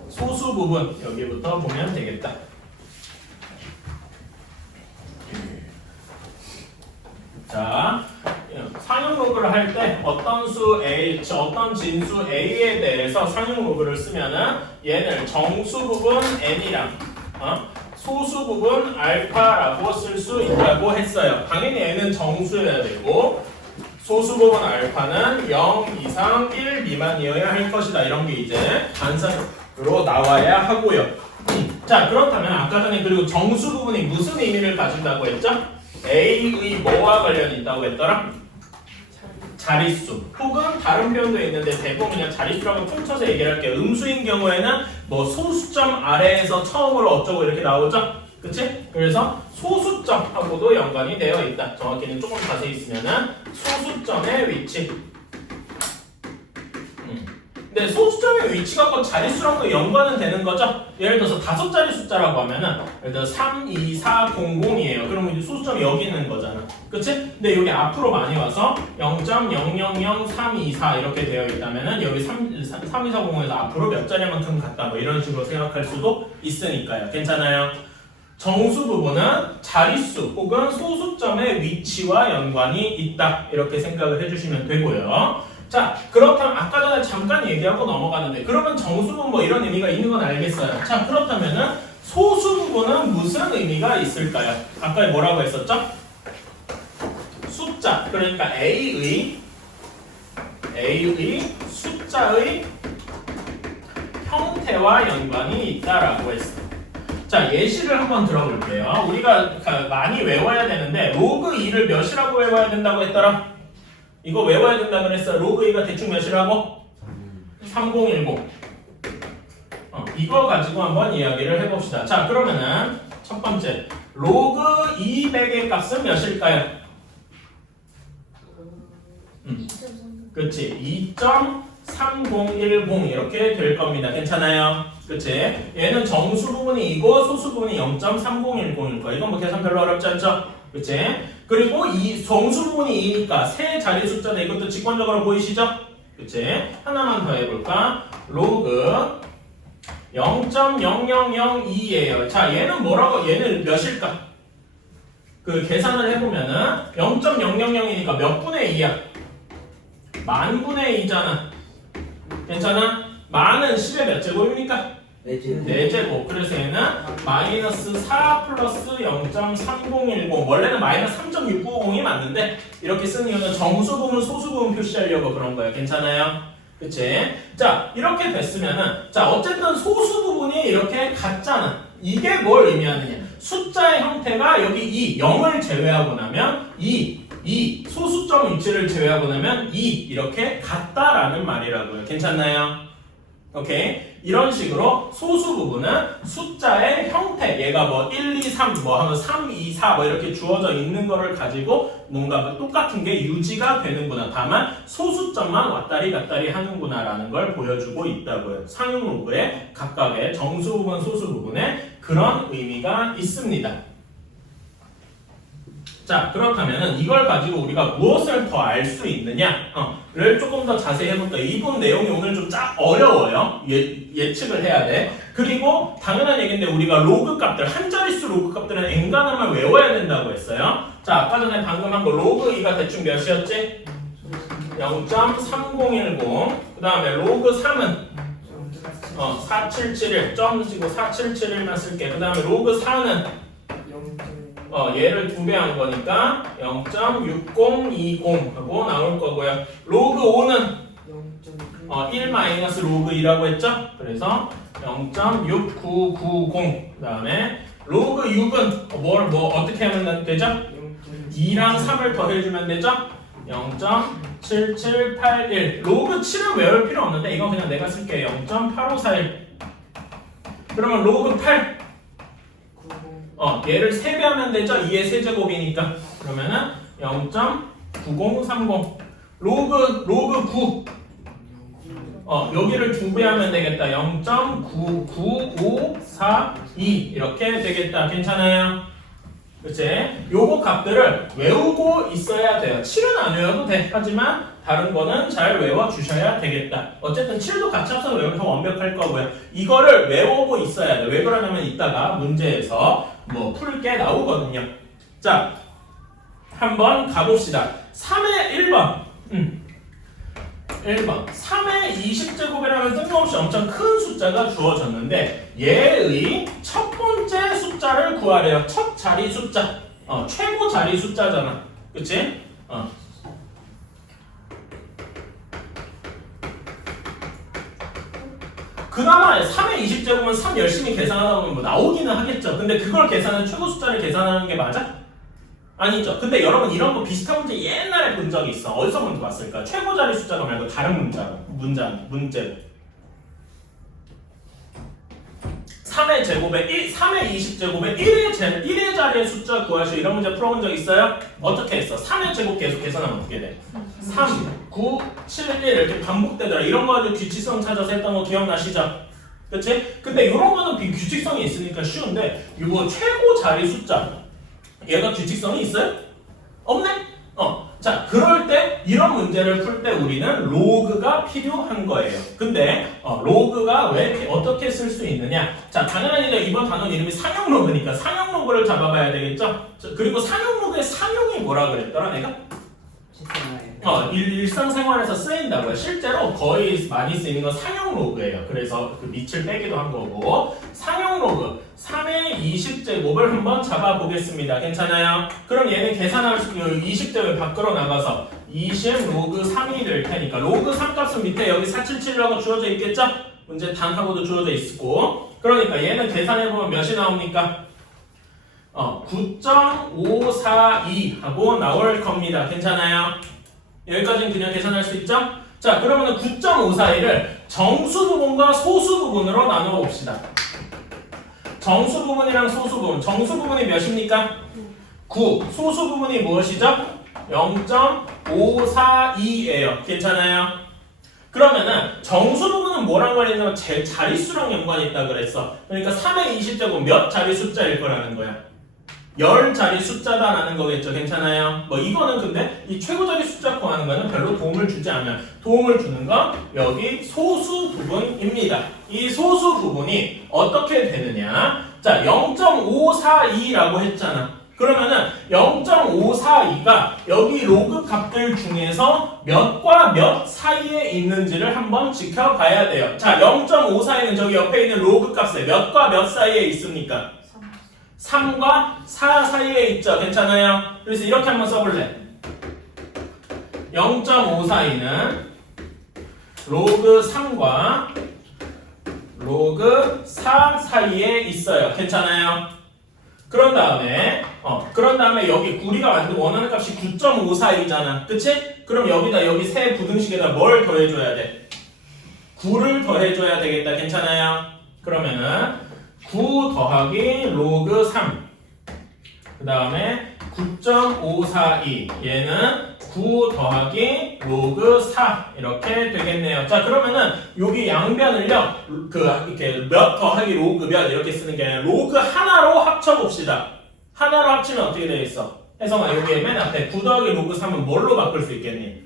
소수 부분 여기부터 보면 되겠다. 자, 상형 로그를 할 때 어떤 수 A, 어떤 진수 A에 대해서 상형 로그를 쓰면은 얘를 정수 부분 N이랑 소수 부분 알파라고 쓸 수 있다고 했어요. 당연히 얘는 정수여야 되고 소수 부분 알파는 0 이상 1 미만이어야 할 것이다. 이런 게 이제 단상으로 나와야 하고요. 자, 그렇다면 아까 전에 그리고 정수 부분이 무슨 의미를 가진다고 했죠? A의 뭐와 관련이 있다고 했더라? 자릿수 혹은 다른 표현도 있는데 대부분 그냥 자릿수라고 퉁쳐서 얘기를 할게요. 음수인 경우에는 뭐 소수점 아래에서 처음으로 어쩌고 이렇게 나오죠? 그치? 그래서 소수점하고도 연관이 되어 있다. 정확히는 조금 자세히 쓰면은 소수점의 위치. 근데 소수점의 위치가 꼭 자릿수랑도 연관은 되는 거죠? 예를 들어서 5자리 숫자라고 하면은 예를 들어 3, 2, 4, 0, 0이에요. 그러면 이제 소수점이 여기 있는 거잖아. 그치? 근데 여기 앞으로 많이 와서 0.0003224 이렇게 되어 있다면은 여기 3240에서 앞으로 몇 자리만큼 갔다 뭐 이런 식으로 생각할 수도 있으니까요. 괜찮아요? 정수 부분은 자릿수 혹은 소수점의 위치와 연관이 있다. 이렇게 생각을 해주시면 되고요. 자, 그렇다면 아까 전에 잠깐 얘기하고 넘어가는데 그러면 정수 부분 뭐 이런 의미가 있는 건 알겠어요. 자, 그렇다면은 소수 부분은 무슨 의미가 있을까요? 아까 뭐라고 했었죠? 숫자, 그러니까 A의 숫자의 형태와 연관이 있다라고 했어요. 자, 예시를 한번 들어볼게요. 우리가 많이 외워야 되는데 로그 2를 몇이라고 외워야 된다고 했더라? 이거 외워야 된다고 그랬어. 로그 2가 대충 몇이라고? 3010. 이거 가지고 한번 이야기를 해봅시다. 자, 그러면은 첫 번째 로그 200의 값은 몇일까요? 그치, 2.3010 이렇게 될 겁니다. 괜찮아요? 그치? 얘는 정수 부분이 2고 소수 부분이 0.3010일 거야. 이건 뭐 계산 별로 어렵지 않죠? 그치? 그리고 이 정수 부분이 2니까 세 자리 숫자인데 이것도 직관적으로 보이시죠? 그치? 하나만 더 해볼까? 로그 0.0002예요. 자, 얘는 뭐라고? 얘는 몇일까? 그 계산을 해보면은 0.000이니까 몇 분의 2야? 만분의 2잖아. 괜찮아? 만은 10의 몇 제곱입니까? 4제곱. 그래서 얘는 마이너스 4 플러스 0.3010. 원래는 마이너스 3.690이 맞는데 이렇게 쓴 이유는 정수 부분, 소수 부분 표시하려고 그런 거예요. 괜찮아요? 그치? 자, 이렇게 됐으면은 자, 어쨌든 소수 부분이 이렇게 같잖아. 이게 뭘 의미하느냐? 숫자의 형태가 여기 2, 0을 제외하고 나면 2, 소수점 위치를 제외하고 나면 2 이렇게 같다라는 말이라고요. 괜찮나요? 오케이? 이런 식으로 소수 부분은 숫자의 형태, 얘가 뭐 1, 2, 3, 뭐 하면 3, 2, 4 뭐 이렇게 주어져 있는 거를 가지고 뭔가 똑같은 게 유지가 되는구나. 다만 소수점만 왔다리 갔다리 하는구나 라는 걸 보여주고 있다고요. 상용 로그의 각각의 정수 부분, 소수 부분에 그런 의미가 있습니다. 자, 그렇다면 이걸 가지고 우리가 무엇을 더 알 수 있느냐를 조금 더 자세히 해볼까요? 이분 내용이 오늘 좀 어려워요. 예측을 해야 돼. 그리고 당연한 얘기인데 우리가 로그 값들, 한 자릿수 로그 값들은 엔간하면 외워야 된다고 했어요. 자, 아까 전에 방금 한 거 로그 2가 대충 몇이었지? 0.3010. 그 다음에 로그 3은 4771. 점 치고 4771만 쓸게. 그 다음에 로그 4는 얘를 2배 한 거니까 0.6020 하고 나올 거고요. 로그 5는 1 마이너스 로그 2라고 했죠? 그래서 0.6990. 그 다음에 로그 6은 뭐 어떻게 하면 되죠? 2랑 3을 더해주면 되죠? 0.7781. 로그 7은 외울 필요 없는데 이건 그냥 내가 쓸게요. 0.8541. 그러면 로그 8. 얘를 3배 하면 되죠? 2의 세제곱이니까. 그러면은 0.9030. 로그 9. 여기를 2배 하면 되겠다. 0.99542. 이렇게 되겠다. 괜찮아요? 그치? 요거 값들을 외우고 있어야 돼요. 7은 안 외워도 돼. 하지만 다른 거는 잘 외워주셔야 되겠다. 어쨌든 7도 같이 합쳐서 외우면 더 완벽할 거고요. 이거를 외우고 있어야 돼. 왜 그러냐면 이따가 문제에서 뭐 풀 게 나오거든요. 자, 한번 가봅시다. 3의 1번. 1번 3의 20제곱이라면 뜬금없이 엄청 큰 숫자가 주어졌는데 얘의 첫 번째 숫자를 구하래요. 첫 자리 숫자. 최고 자리 숫자잖아. 그치? 그나마 3의 20제곱은 3 열심히 계산하다 보면 뭐 나오기는 하겠죠. 근데 그걸 계산하는 최고 숫자를 계산하는 게 맞아? 아니죠. 근데 여러분 이런 거 비슷한 문제 옛날에 본 적이 있어. 어디서 먼저 봤을까? 최고 자리 숫자가 말고 다른 문제. 3의 제곱에 3의 20제곱에 1의 자리의 숫자 구하시오. 이런 문제 풀어본 적 있어요? 어떻게 했어? 3의 제곱 계속 계산하면 어떻게 돼? 3, 9, 7, 1 이렇게 반복되더라. 이런 거 가지고 규칙성 찾아서 했던 거 기억나시죠? 그치? 근데 이런 거는 규칙성이 있으니까 쉬운데 이거 최고 자리 숫자 얘가 규칙성이 있어요? 없네? 자, 그럴 때 이런 문제를 풀 때 우리는 로그가 필요한 거예요. 근데 로그가 왜 어떻게 쓸 수 있느냐? 자, 당연히 이번 단원 이름이 상용 로그니까 상용 로그를 잡아봐야 되겠죠? 자, 그리고 상용 로그의 상용이 뭐라 그랬더라 내가? 일상생활에서 쓰인다고요. 실제로 거의 많이 쓰이는 건 상용 로그예요. 그래서 그 밑을 빼기도 한 거고 상용 로그 3의 20제곱을 한번 잡아보겠습니다. 괜찮아요? 그럼 얘는 계산할 수 20제곱을 밖으로 나가서 20 로그 3이 될 테니까 로그 3 값은 밑에 여기 477이라고 주어져 있겠죠? 문제 단하고도 주어져 있고 그러니까 얘는 계산해보면 몇이 나옵니까? 9.542 하고 나올 겁니다. 괜찮아요? 여기까지는 그냥 계산할 수 있죠? 자, 그러면 9.541을 정수 부분과 소수 부분으로 나누어 봅시다. 정수 부분이랑 소수 부분. 정수 부분이 몇입니까? 9. 소수 부분이 무엇이죠? 0.542예요. 괜찮아요? 그러면은 정수 부분은 뭐랑 관련되면 제 자릿수랑 연관이 있다 그랬어. 그러니까 3의 20제곱 몇 자리 숫자일 거라는 거야. 10자리 숫자다라는 거겠죠. 괜찮아요? 뭐 이거는 근데 이 최고자리 숫자 구하는 거는 별로 도움을 주지 않아요. 도움을 주는 건 여기 소수 부분입니다. 이 소수 부분이 어떻게 되느냐? 자, 0.542라고 했잖아. 그러면은 0.542가 여기 로그 값들 중에서 몇과 몇 사이에 있는지를 한번 지켜봐야 돼요. 자, 0.542는 저기 옆에 있는 로그 값에 몇과 몇 사이에 있습니까? 3과 4 사이에 있죠. 괜찮아요? 그래서 이렇게 한번 써볼래. 0.542는 로그 3과 로그 4 사이에 있어요. 괜찮아요? 그런 다음에 여기 우리가 만든 원하는 값이 9.542잖아. 그치? 그럼 여기다 여기 세 부등식에다 뭘 더해줘야 돼? 9를 더해줘야 되겠다. 괜찮아요? 그러면은 9 더하기 로그 3 그 다음에 9.542 얘는 9 더하기 로그 4 이렇게 되겠네요. 자, 그러면은 여기 양변을요 이렇게 몇 더하기 로그 몇 이렇게 쓰는 게 아니라 로그 하나로 합쳐봅시다. 하나로 합치면 어떻게 되겠어? 혜성아, 여기 맨 앞에 9 더하기 로그 3은 뭘로 바꿀 수 있겠니?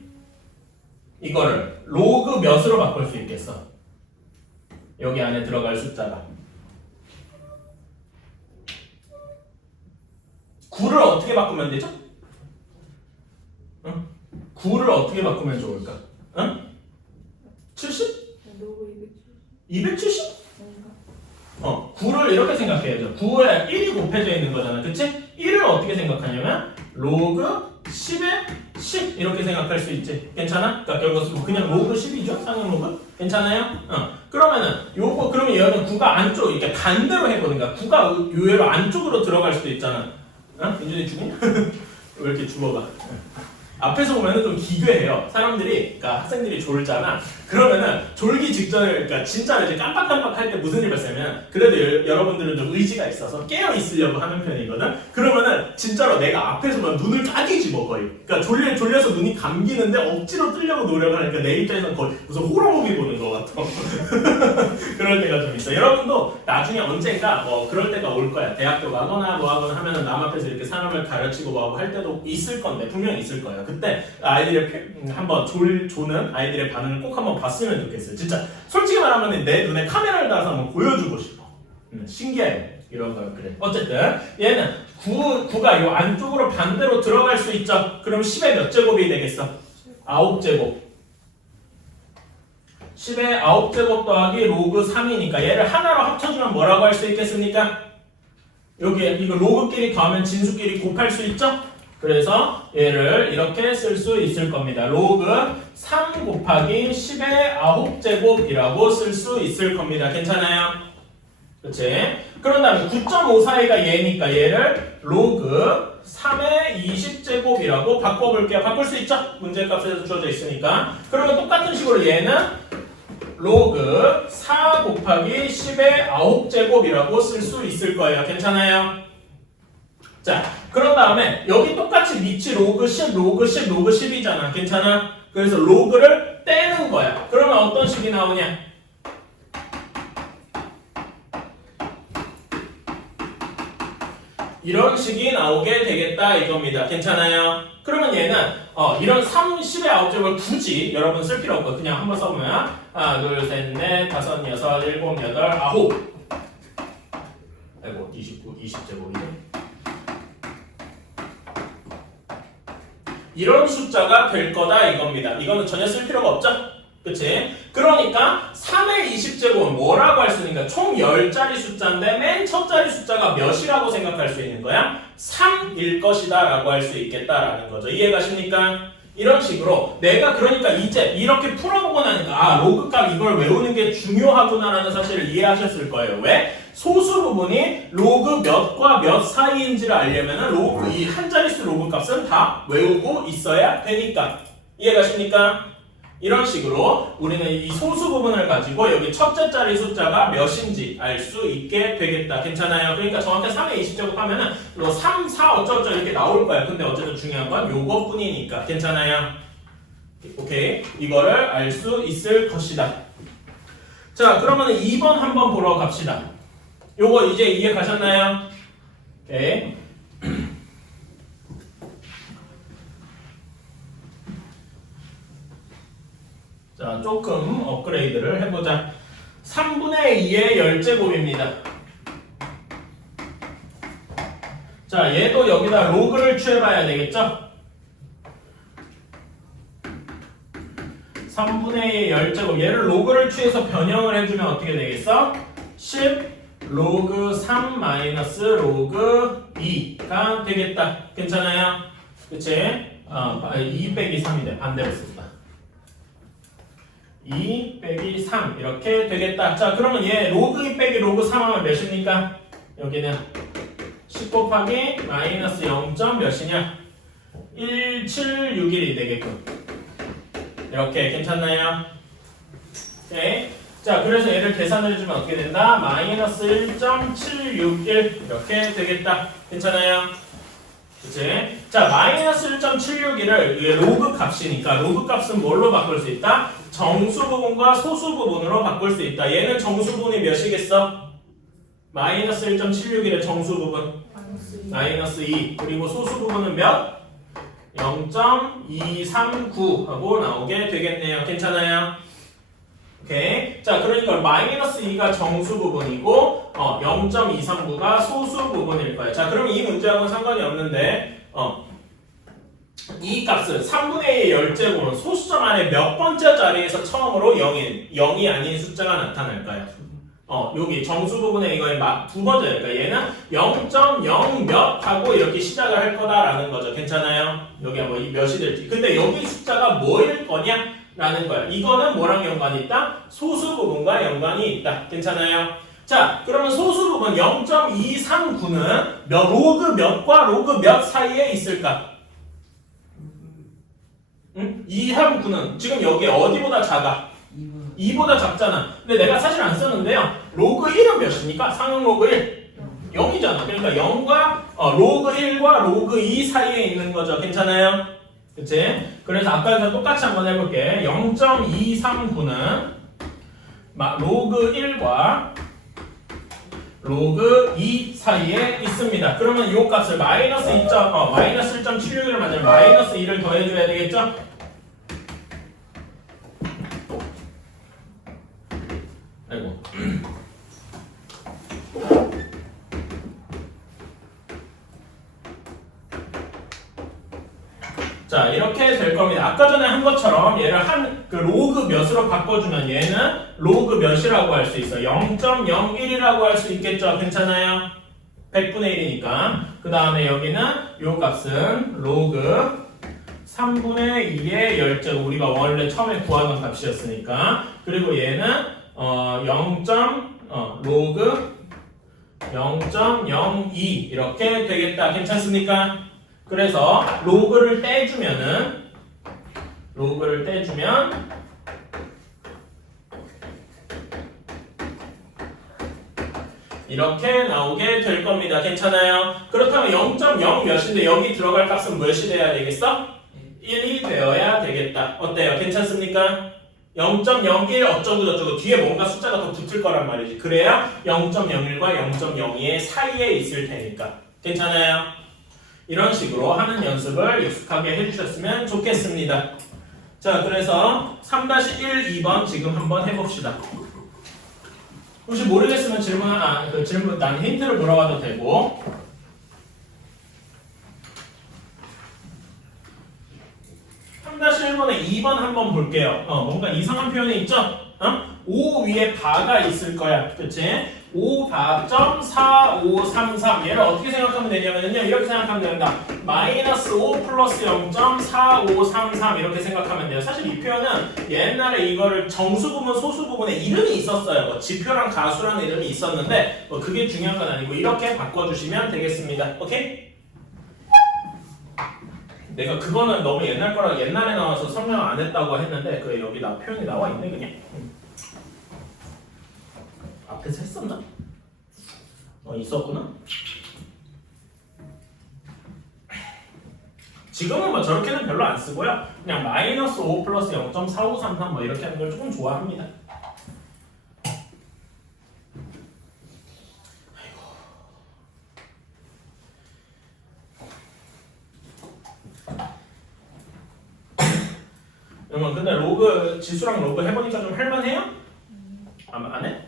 이거를 로그 몇으로 바꿀 수 있겠어? 여기 안에 들어갈 숫자가 9를 어떻게 바꾸면 되죠? 9를 어떻게 바꾸면 좋을까? 70? 270? 9를 이렇게 생각해야죠. 9에 1이 곱해져 있는 거잖아. 그치? 1을 어떻게 생각하냐면 로그 10에 10 이렇게 생각할 수 있지. 괜찮아? 그러니까 결국 그냥 로그 10이죠? 상용 로그? 괜찮아요? 그러면은 그러면 얘는 9가 안쪽 이렇게 반대로 해보든가 9가 의외로 안쪽으로 들어갈 수도 있잖아. 민준이 죽니? 왜 이렇게 죽어가? 앞에서 보면은 좀 기괴해요. 사람들이, 그러니까 학생들이 졸잖아. 그러면은 졸기 직전에, 그러니까 진짜 이제 깜빡깜빡할 때 무슨 일 발생하면 그래도 여러분들은 좀 의지가 있어서 깨어 있으려고 하는 편이거든. 그러면은 진짜로 내가 앞에서 보면 눈을 까뒤집어 거의. 그러니까 졸려서 눈이 감기는데 억지로 뜨려고 노력을 하니까 내 입장에서는 거의 무슨 호러무비 보는 것 같아. 그럴 때가 좀 있어. 여러분도 나중에 언젠가 뭐 그럴 때가 올 거야. 대학교 가거나 뭐 하거나 하면은 남 앞에서 이렇게 사람을 가르치고 뭐 하고 할 때도 있을 건데 분명히 있을 거예요. 그때 아이들의 한번 조는 아이들의 반응을 꼭 한번 봤으면 좋겠어요. 진짜 솔직히 말하면 내 눈에 카메라를 달아서 한번 보여주고 싶어. 신기해. 이런 거 그래. 어쨌든 얘는 9가 요 안쪽으로 반대로 들어갈 수 있죠. 그럼 10의 몇 제곱이 되겠어? 9제곱. 10의 9제곱 더하기 로그 3이니까 얘를 하나로 합쳐주면 뭐라고 할 수 있겠습니까? 여기 이거 로그끼리 더하면 진수끼리 곱할 수 있죠? 그래서 얘를 이렇게 쓸 수 있을 겁니다. 로그 3 곱하기 10의 9제곱이라고 쓸 수 있을 겁니다. 괜찮아요? 그렇지? 그런 다음에 9.542가 얘니까 얘를 로그 3의 20제곱이라고 바꿔볼게요. 바꿀 수 있죠? 문제값에서 주어져 있으니까. 그러면 똑같은 식으로 얘는 로그 4 곱하기 10의 9제곱이라고 쓸 수 있을 거예요. 괜찮아요? 자, 그런 다음에 여기 똑같이 밑이 로그 10, 로그 10, 로그 10이잖아. 괜찮아? 그래서 로그를 떼는 거야. 그러면 어떤 식이 나오냐? 이런 식이 나오게 되겠다 이겁니다. 괜찮아요? 그러면 얘는 이런 3, 10의 9제곱을 굳이 여러분 쓸 필요 없고 그냥 한번 써보면 하나, 둘, 셋, 넷, 다섯, 여섯, 일곱, 여덟, 아홉 아이고 29, 20제곱이네. 이런 숫자가 될 거다 이겁니다. 이거는 전혀 쓸 필요가 없죠? 그치? 그러니까 3의 20제곱은 뭐라고 할 수 있는가? 총 10자리 숫자인데 맨 첫 자리 숫자가 몇이라고 생각할 수 있는 거야? 3일 것이다 라고 할 수 있겠다라는 거죠. 이해가십니까? 이런 식으로 내가 그러니까 이제 이렇게 풀어보고 나니까 로그값 이걸 외우는 게 중요하구나라는 사실을 이해하셨을 거예요. 왜? 소수 부분이 로그 몇과 몇 사이인지를 알려면 로그 이 한 자릿수 로그 값은 다 외우고 있어야 되니까. 이해가십니까? 이런 식으로 우리는 이 소수 부분을 가지고 여기 첫째 자리 숫자가 몇인지 알 수 있게 되겠다. 괜찮아요? 그러니까 정확히 3의 20제곱 하면은 3, 4 어쩌고저쩌고 이렇게 나올 거야. 근데 어쨌든 중요한 건 요것뿐이니까. 괜찮아요? 오케이. 이거를 알 수 있을 것이다. 자, 그러면 2번 한번 보러 갑시다. 요거 이제 이해 가셨나요? 오케이. 자, 조금 업그레이드를 해보자. 3분의 2의 10제곱입니다. 자, 얘도 여기다 로그를 취해봐야 되겠죠? 3분의 2의 10제곱. 얘를 로그를 취해서 변형을 해주면 어떻게 되겠어? 10 로그 3 마이너스 로그 2가 되겠다. 괜찮아요? 그치? 2 빼기 3이네. 반대로 썼다. 2 빼기 3 이렇게 되겠다. 자, 그러면 얘 로그 2 빼기 로그 3 하면 몇입니까? 여기는 10 곱하기 마이너스 0. 몇이냐? 1761이 되겠군. 이렇게 괜찮나요? 오케이. 자, 그래서 얘를 계산을 해주면 어떻게 된다? 마이너스 1.761 이렇게 되겠다. 괜찮아요? 그치? 자, 마이너스 1.761을 로그 값이니까 로그 값은 뭘로 바꿀 수 있다? 정수 부분과 소수 부분으로 바꿀 수 있다. 얘는 정수 부분이 몇이겠어? 마이너스 1.761의 정수 부분 마이너스 2. 그리고 소수 부분은 몇? 0.239 하고 나오게 되겠네요. 괜찮아요? 오케이. 자, 그러니까 마이너스 2가 정수 부분이고 0.239가 소수 부분일 거예요. 자, 그럼 이 문제하고는 상관이 없는데 이 값은 3분의 2의 10제곱은 소수점 안에 몇 번째 자리에서 처음으로 0이 아닌 숫자가 나타날까요? 여기 정수 부분에 이거의 두 번째니까 얘는 0.0 몇 하고 이렇게 시작을 할 거다라는 거죠. 괜찮아요? 여기 뭐 몇이 될지. 근데 여기 숫자가 뭐일 거냐? 라는 거야. 이거는 뭐랑 연관이 있다? 소수 부분과 연관이 있다. 괜찮아요? 자, 그러면 소수 부분 0.239는 로그 몇과 로그 몇 사이에 있을까? 239는 지금 여기 어디보다 작아? 2보다 작잖아. 근데 내가 사실 안 썼는데요. 로그 1은 몇입니까? 상응 로그 1. 0이잖아. 그러니까 0과 로그 1과 로그 2 사이에 있는 거죠. 괜찮아요? 그치? 그래서 아까랑 똑같이 한번 해볼게. 0.239는 로그 1과 로그 2 사이에 있습니다. 그러면 이 값을 마이너스 1.76을 맞으면 마이너스 2를 더해줘야 되겠죠? 아이고. 자, 이렇게 될 겁니다. 아까 전에 한 것처럼 얘를 그 로그 몇으로 바꿔주면 얘는 로그 몇이라고 할 수 있어요. 0.01이라고 할 수 있겠죠? 괜찮아요? 100분의 1이니까. 그 다음에 여기는 요 값은 로그 3분의 2의 열제곱. 우리가 원래 처음에 구하던 값이었으니까. 그리고 얘는 로그 0.02 이렇게 되겠다. 괜찮습니까? 그래서 로그를 떼주면 이렇게 나오게 될 겁니다. 괜찮아요? 그렇다면 0.0 몇인데 여기 들어갈 값은 몇이 돼야 되겠어? 1이 되어야 되겠다. 어때요? 괜찮습니까? 0.01 어쩌고저쩌고 뒤에 뭔가 숫자가 더 붙을 거란 말이지. 그래야 0.01과 0.02의 사이에 있을 테니까. 괜찮아요? 이런 식으로 하는 연습을 익숙하게 해주셨으면 좋겠습니다. 자, 그래서 3-1, 2번 지금 한번 해봅시다. 혹시 모르겠으면 질문, 난 힌트를 물어봐도 되고. 3-1번에 2번 한번 볼게요. 뭔가 이상한 표현이 있죠? 5 위에 바가 있을 거야. 그치? 5바.4533 얘를 어떻게 생각하면 되냐면요. 이렇게 생각하면 됩니다. -5 플러스 0.4533 이렇게 생각하면 돼요. 사실 이 표현은 옛날에 이거를 정수부분, 소수부분에 이름이 있었어요. 지표랑 가수라는 이름이 있었는데 그게 중요한 건 아니고 이렇게 바꿔주시면 되겠습니다. 오케이? 내가 그거는 너무 옛날 거라 옛날에 나와서 설명 안 했다고 했는데 그 여기 표현이 나와 있네 그냥. 앞에서 했었나? 있었구나. 지금은 뭐 저렇게는 별로 안 쓰고요. 그냥 -5 플러스 0.4533 뭐 이렇게 하는 걸 조금 좋아합니다. 여러분 근데 로그 지수랑 로그 해보니까 좀 할만해요? 안 해?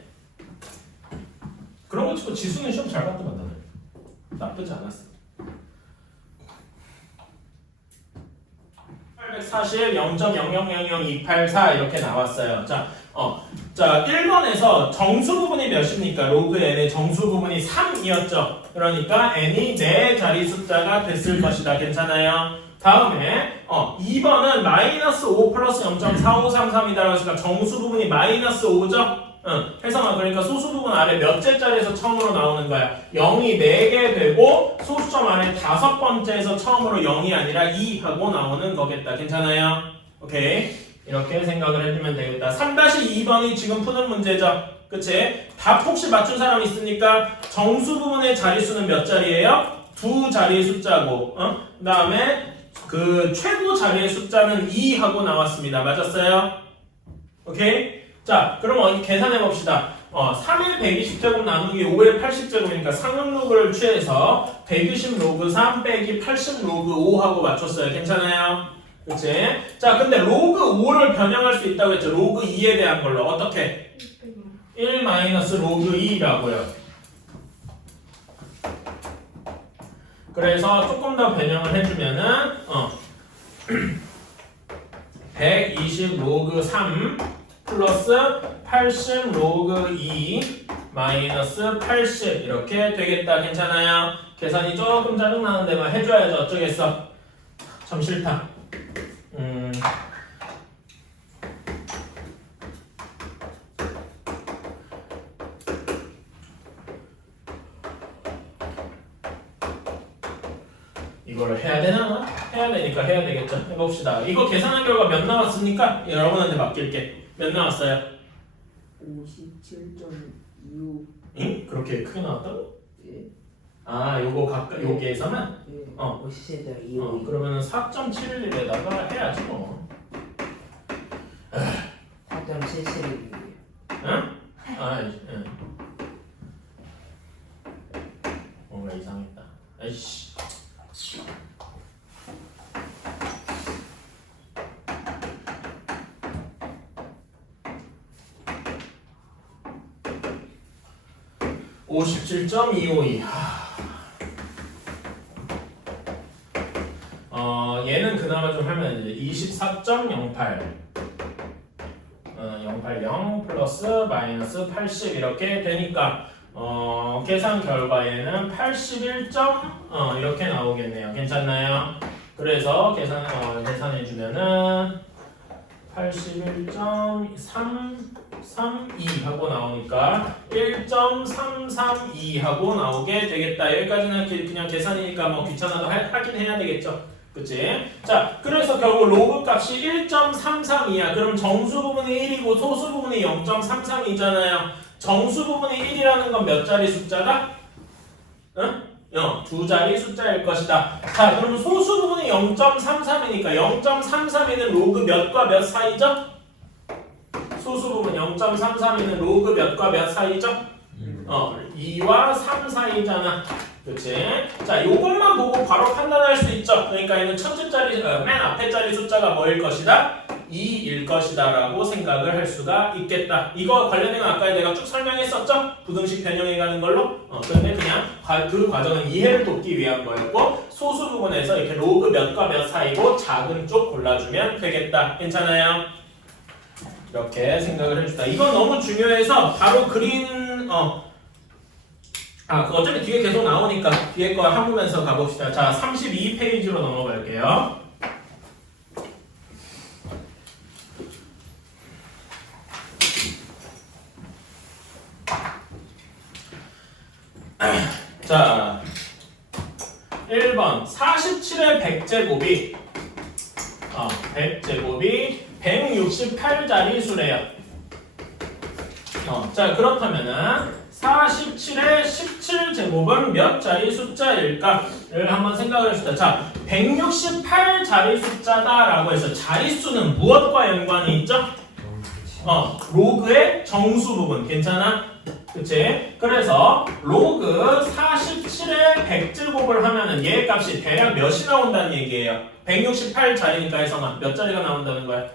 그런 거 치고 지수는 시험 잘 봤더만 나는 나쁘지 않았어. 840 0.0000284 이렇게 나왔어요. 자 1번에서 정수 부분이 몇입니까? 로그 n의 정수 부분이 3이었죠. 그러니까 n이 4자리 숫자가 됐을 것이다. 괜찮아요? 다음에 2번은 -5 플러스 0.4533이다. 그러니까 정수 부분이 -5죠? 해석은 그러니까 소수 부분 아래 몇째 자리에서 처음으로 나오는 거야. 0이 4개 되고 소수점 안에 5번째에서 처음으로 0이 아니라 2 하고 나오는 거겠다. 괜찮아요? 오케이. 이렇게 생각을 해주면 되겠다. 3-2번이 지금 푸는 문제죠. 그치? 답 혹시 맞춘 사람 있으니까 정수 부분의 자릿수는 몇 자리예요? 2자리 숫자고 그 다음에 그 최고 자리의 숫자는 2 하고 나왔습니다. 맞았어요? 오케이? 자, 그럼 계산해 봅시다. 3의 120제곱 나누기 5의 80제곱이니까 상응 로그를 취해서 120 로그 3 빼기 80 로그 5 하고 맞췄어요. 괜찮아요? 그치? 자, 근데 로그 5를 변형할 수 있다고 했죠. 로그 2에 대한 걸로. 어떻게? 1 마이너스 로그 2라고요. 그래서 조금 더 변형을 해주면은 120 로그 3 플러스 80 로그 2 마이너스 80 이렇게 되겠다. 괜찮아요? 계산이 조금 짜증나는데만 해줘야죠. 어쩌겠어? 참 싫다. '이걸 해야 되나? 해야 되니까 해야 되겠죠. 해봅시다. 이거 계산한 결과 몇 나왔습니까? 여러분한테 맡길게. 몇 나왔어요? 57.26. 응? 그렇게 크게 나왔다고? 예. 요거 여기에서만? 예. 어. 57.25. 그러면은 4.71에다가 해야지 뭐. 4.77. 응? 응. 뭔가 이상했다. 아이씨. (57.252) 얘는 그나마 좀 하면 이제 24.08 080 플러스 마이너스 80 이렇게 되니까 계산 결과에는 81. 이렇게 나오겠네요. 괜찮나요? 그래서 계산해 주면은 81.332 하고 나오니까 1.332 하고 나오게 되겠다. 여기까지는 그냥 계산이니까 뭐 귀찮아도 하긴 해야 되겠죠. 그치? 자, 그래서 결국 로그 값이 1.332야. 그럼 정수 부분이 1이고 소수 부분이 0.33이잖아요. 정수 부분이 1이라는 건 몇 자리 숫자다? 응? 두 자리 숫자일 것이다. 자, 그럼 소수 부분이 0.33이니까 0.33이는 로그 몇과 몇 사이죠? 소수 부분 0.33이는 로그 몇과 몇 사이죠? 2와 3 사이잖아. 그치? 자, 요것만 보고 바로 판단할 수 있죠. 그러니까 얘는 첫째 자리, 맨 앞에 자리 숫자가 뭐일 것이다? 2일 것이다 라고 생각을 할 수가 있겠다. 이거 관련된 건 아까 내가 쭉 설명했었죠? 부등식 변형해 가는 걸로. 근데 그냥 그 과정은 이해를 돕기 위한 거였고, 소수 부분에서 이렇게 로그 몇과 몇 사이고 작은 쪽 골라주면 되겠다. 괜찮아요? 이렇게 생각을 해주다. 이건 너무 중요해서 바로 그린 어차피 뒤에 계속 나오니까 뒤에 거 한보면서 가봅시다. 자, 32페이지로 넘어갈게요. 자, 1번 47의 100제곱이 100제곱이 168자리 수래요. 자, 그렇다면은 47의 17제곱은 몇 자리 숫자일까를 한번 생각을 해봅시다. 자, 168자리 숫자다라고 해서 자릿수는 무엇과 연관이 있죠? 로그의 정수 부분. 괜찮아? 그치? 그래서 로그 47의 100제곱을 하면은 얘 값이 대략 몇이 나온다는 얘기예요. 168자리니까 해서 몇 자리가 나온다는 거야?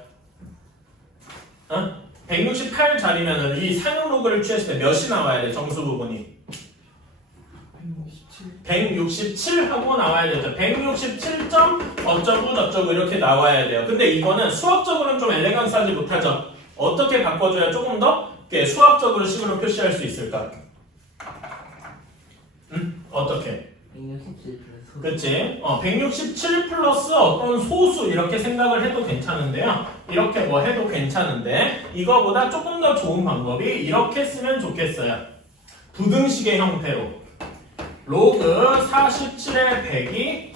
168자리면은 이 상용 로그를 취했을 때 몇이 나와야 돼? 정수 부분이 167 하고 나와야 되죠. 167. 어쩌고 저쩌고 이렇게 나와야 돼요. 근데 이거는 수학적으로는 좀 엘레강스하지 못하죠. 어떻게 바꿔줘야 조금 더 수학적으로 식으로 표시할 수 있을까? 어떻게? 167 플러스 그치? 167 플러스 어떤 소수 이렇게 생각을 해도 괜찮은데요. 이렇게 뭐 해도 괜찮은데 이거보다 조금 더 좋은 방법이 이렇게 쓰면 좋겠어요. 부등식의 형태로 로그 47의 100이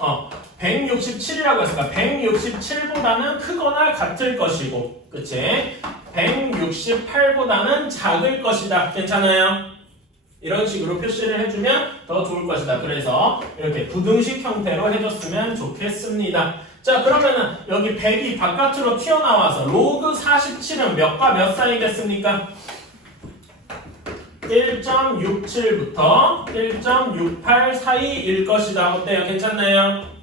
167이라고 했으니까 167보다는 크거나 같을 것이고, 그치? 168보다는 작을 것이다. 괜찮아요? 이런 식으로 표시를 해주면 더 좋을 것이다. 그래서 이렇게 부등식 형태로 해줬으면 좋겠습니다. 자, 그러면은 여기 100이 바깥으로 튀어나와서 로그 47은 몇과 몇 사이겠습니까? 1.67부터 1.68 사이일 것이다. 어때요? 괜찮나요?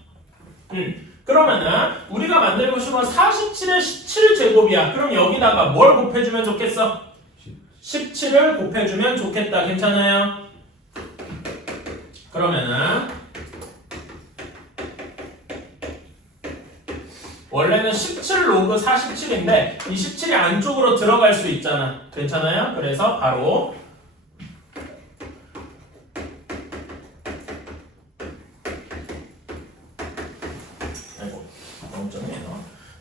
그러면은 우리가 만들고 싶은 47의 17제곱이야. 그럼 여기다가 뭘 곱해주면 좋겠어? 17을 곱해주면 좋겠다. 괜찮아요? 그러면은 원래는 17 로그 47인데 이 17이 안쪽으로 들어갈 수 있잖아. 괜찮아요? 그래서 바로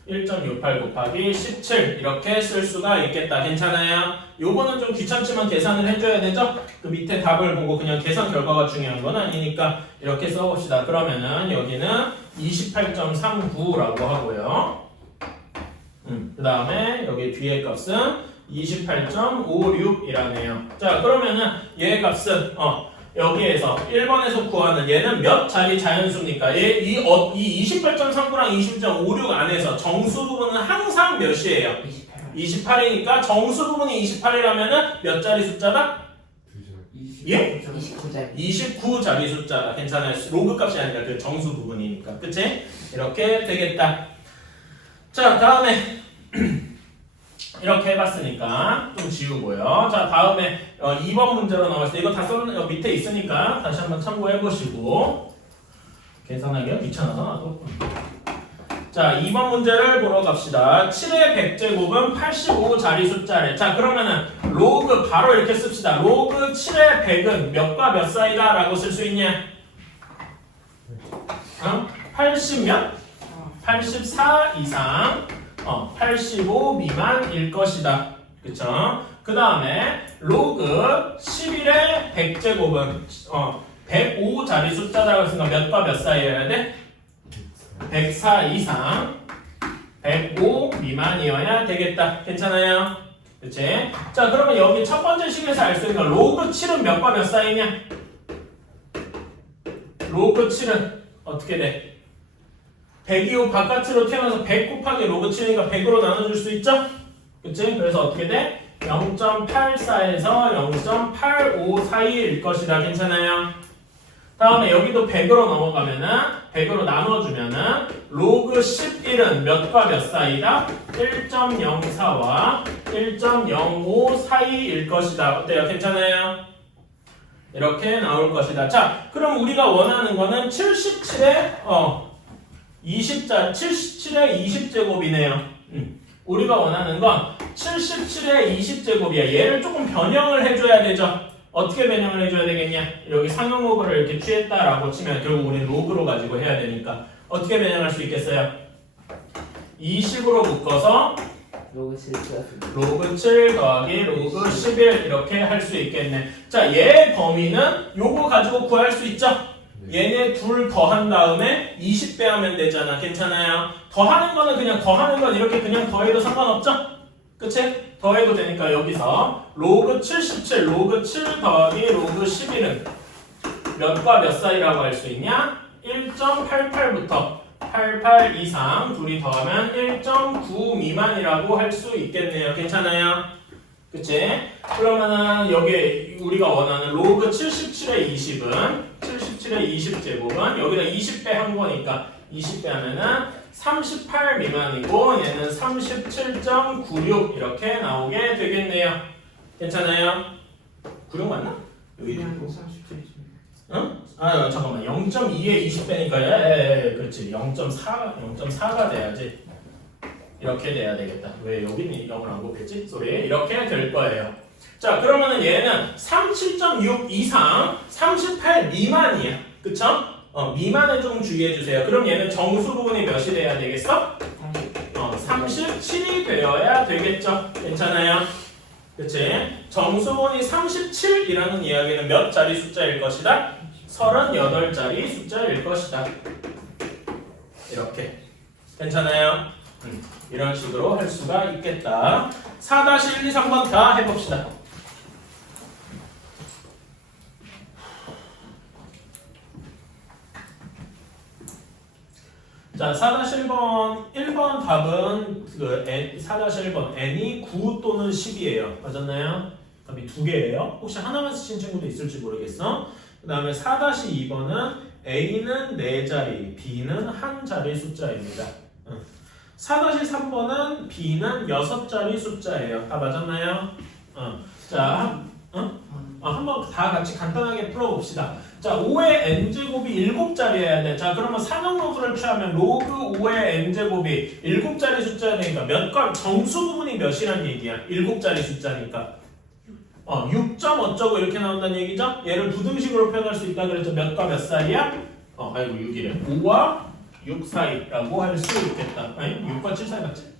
1.68 곱하기 17 이렇게 쓸 수가 있겠다. 괜찮아요? 요거는 좀 귀찮지만 계산을 해줘야 되죠? 그 밑에 답을 보고 그냥 계산 결과가 중요한 건 아니니까 이렇게 써봅시다. 그러면은 여기는 28.39라고 하고요. 그 다음에 여기 뒤에 값은 28.56이라네요. 자, 그러면은 얘 값은 여기에서 1번에서 구하는 얘는 몇 자리 자연수입니까? 이 28.39랑 20.56 안에서 정수 부분은 항상 몇이에요? 28이니까 정수 부분이 28이라면은 몇 자리 숫자다? 예? 29자리 29자리 숫자다. 괜찮아요. 로그 값이 아니라 그 정수 부분이니까. 그치? 이렇게 되겠다. 자, 다음에 이렇게 해봤으니까 좀 지우고요. 자, 다음에 2번 문제로 나왔을 때 이거 다 밑에 있으니까 다시 한번 참고해보시고 계산하기가 귀찮아서 나도 자, 2번 문제를 보러 갑시다. 7의 100제곱은 85자리 숫자래. 자, 그러면은 로그 바로 이렇게 씁시다. 로그 7의 100은 몇과 몇 사이다? 라고 쓸 수 있냐? 80 몇? 84 이상, 85 미만일 것이다. 그쵸? 그 다음에 로그 11의 100제곱은 105자리 숫자라고 했으니까 몇과 몇 사이여야 돼? 104 이상, 105 미만이어야 되겠다. 괜찮아요? 그치? 자, 그러면 여기 첫 번째 식에서 알 수 있는 건 로그 7은 몇과 몇 사이냐? 로그 7은 어떻게 돼? 100 이후 바깥으로 튀어나와서 100 곱하기 로그 7이니까 100으로 나눠줄 수 있죠? 그치? 그래서 어떻게 돼? 0.84에서 0.85 사이일 것이다. 괜찮아요? 다음에 여기도 100으로 넘어가면은 100으로 나눠주면은 로그 11은 몇과 몇 사이다? 1.04와 1.05 사이일 것이다. 어때요? 괜찮아요? 이렇게 나올 것이다. 자, 그럼 우리가 원하는 거는 77의 77의 20제곱이네요. 우리가 원하는 건 77의 20제곱이야. 얘를 조금 변형을 해줘야 되죠. 어떻게 변형을 해줘야 되겠냐? 여기 상용 로그를 이렇게 취했다라고 치면 결국 우리는 로그로 가지고 해야 되니까 어떻게 변형할 수 있겠어요? 20으로 묶어서 로그 7 로그 7 더하기 로그 11 이렇게 할 수 있겠네. 자, 얘의 범위는 요거 가지고 구할 수 있죠? 얘네 둘 더한 다음에 20 빼하면 되잖아. 괜찮아요? 더하는 거는 그냥 더하는 건 이렇게 그냥 더해도 상관없죠? 그치? 더해도 되니까 여기서 로그 77, 로그 7 더하기 로그 11은 몇과 몇 사이라고 할 수 있냐? 1.88부터 88 이상 둘이 더하면 1.9 미만이라고 할 수 있겠네요. 괜찮아요? 그치? 그러면은 여기 우리가 원하는 로그 77의 20은 77의 20제곱은 여기다 20배 한 거니까 20배 하면은 38 미만이고 얘는 37.96 이렇게 나오게 되겠네요. 괜찮아요? 96 맞나? 여기 있고. 응? 아 잠깐만 0.2에 20배니까 그렇지 0.4가 돼야지. 이렇게 돼야 되겠다. 왜 여기는 0을 안 곱했지? 소리 이렇게 될 거예요. 자, 그러면은 얘는 37.6 이상 38 미만이야. 그쵸? 미만에 좀 주의해 주세요. 그럼 얘는 정수 부분이 몇이 돼야 되겠어? 37이 되어야 되겠죠. 괜찮아요? 그치? 정수분이 37이라는 이야기는 몇 자리 숫자일 것이다? 38자리 숫자일 것이다. 이렇게. 괜찮아요? 이런 식으로 할 수가 있겠다. 4-1, 2, 3번 다 해봅시다. 자, 4-1번 1번 답은 그 4-1번 n이 9 또는 10이에요. 맞았나요? 답이 두 개예요. 혹시 하나만 쓰신 친구도 있을지 모르겠어. 그 다음에 4-2번은 a는 4자리, b는 1자리 숫자입니다. 4-3번은 b는 6자리 숫자예요. 다 맞았나요? 자, 한번 다 같이 간단하게 풀어봅시다. 자, 5의 n제곱이 7자리여야 돼. 자, 그러면 상용 로그를 취하면 로그 5의 n제곱이 7자리 숫자야 되니까 몇과 정수 부분이 몇이란 얘기야? 7자리 숫자니까 6점 어쩌고 이렇게 나온다는 얘기죠? 얘를 부등식으로 표현할 수 있다 그랬죠? 몇과 몇 사이야? 아이고 6이래. 5와 6 사이라고 할 수 있겠다. 아니 6과 7 사이 맞지?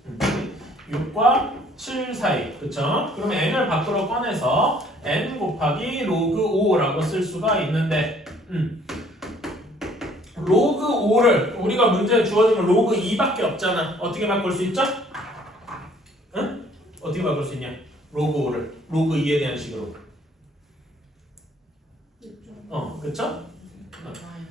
6과 7 사이. 그쵸? 그러면 n을 밖으로 꺼내서 n 곱하기 로그 5라고 쓸 수가 있는데 로그 5를 우리가 문제에 주어진 건 로그 2밖에 없잖아. 어떻게 바꿀 수 있죠? 응? 어떻게 바꿀 수 있냐? 로그 5를 로그 2에 대한 식으로. 그쵸?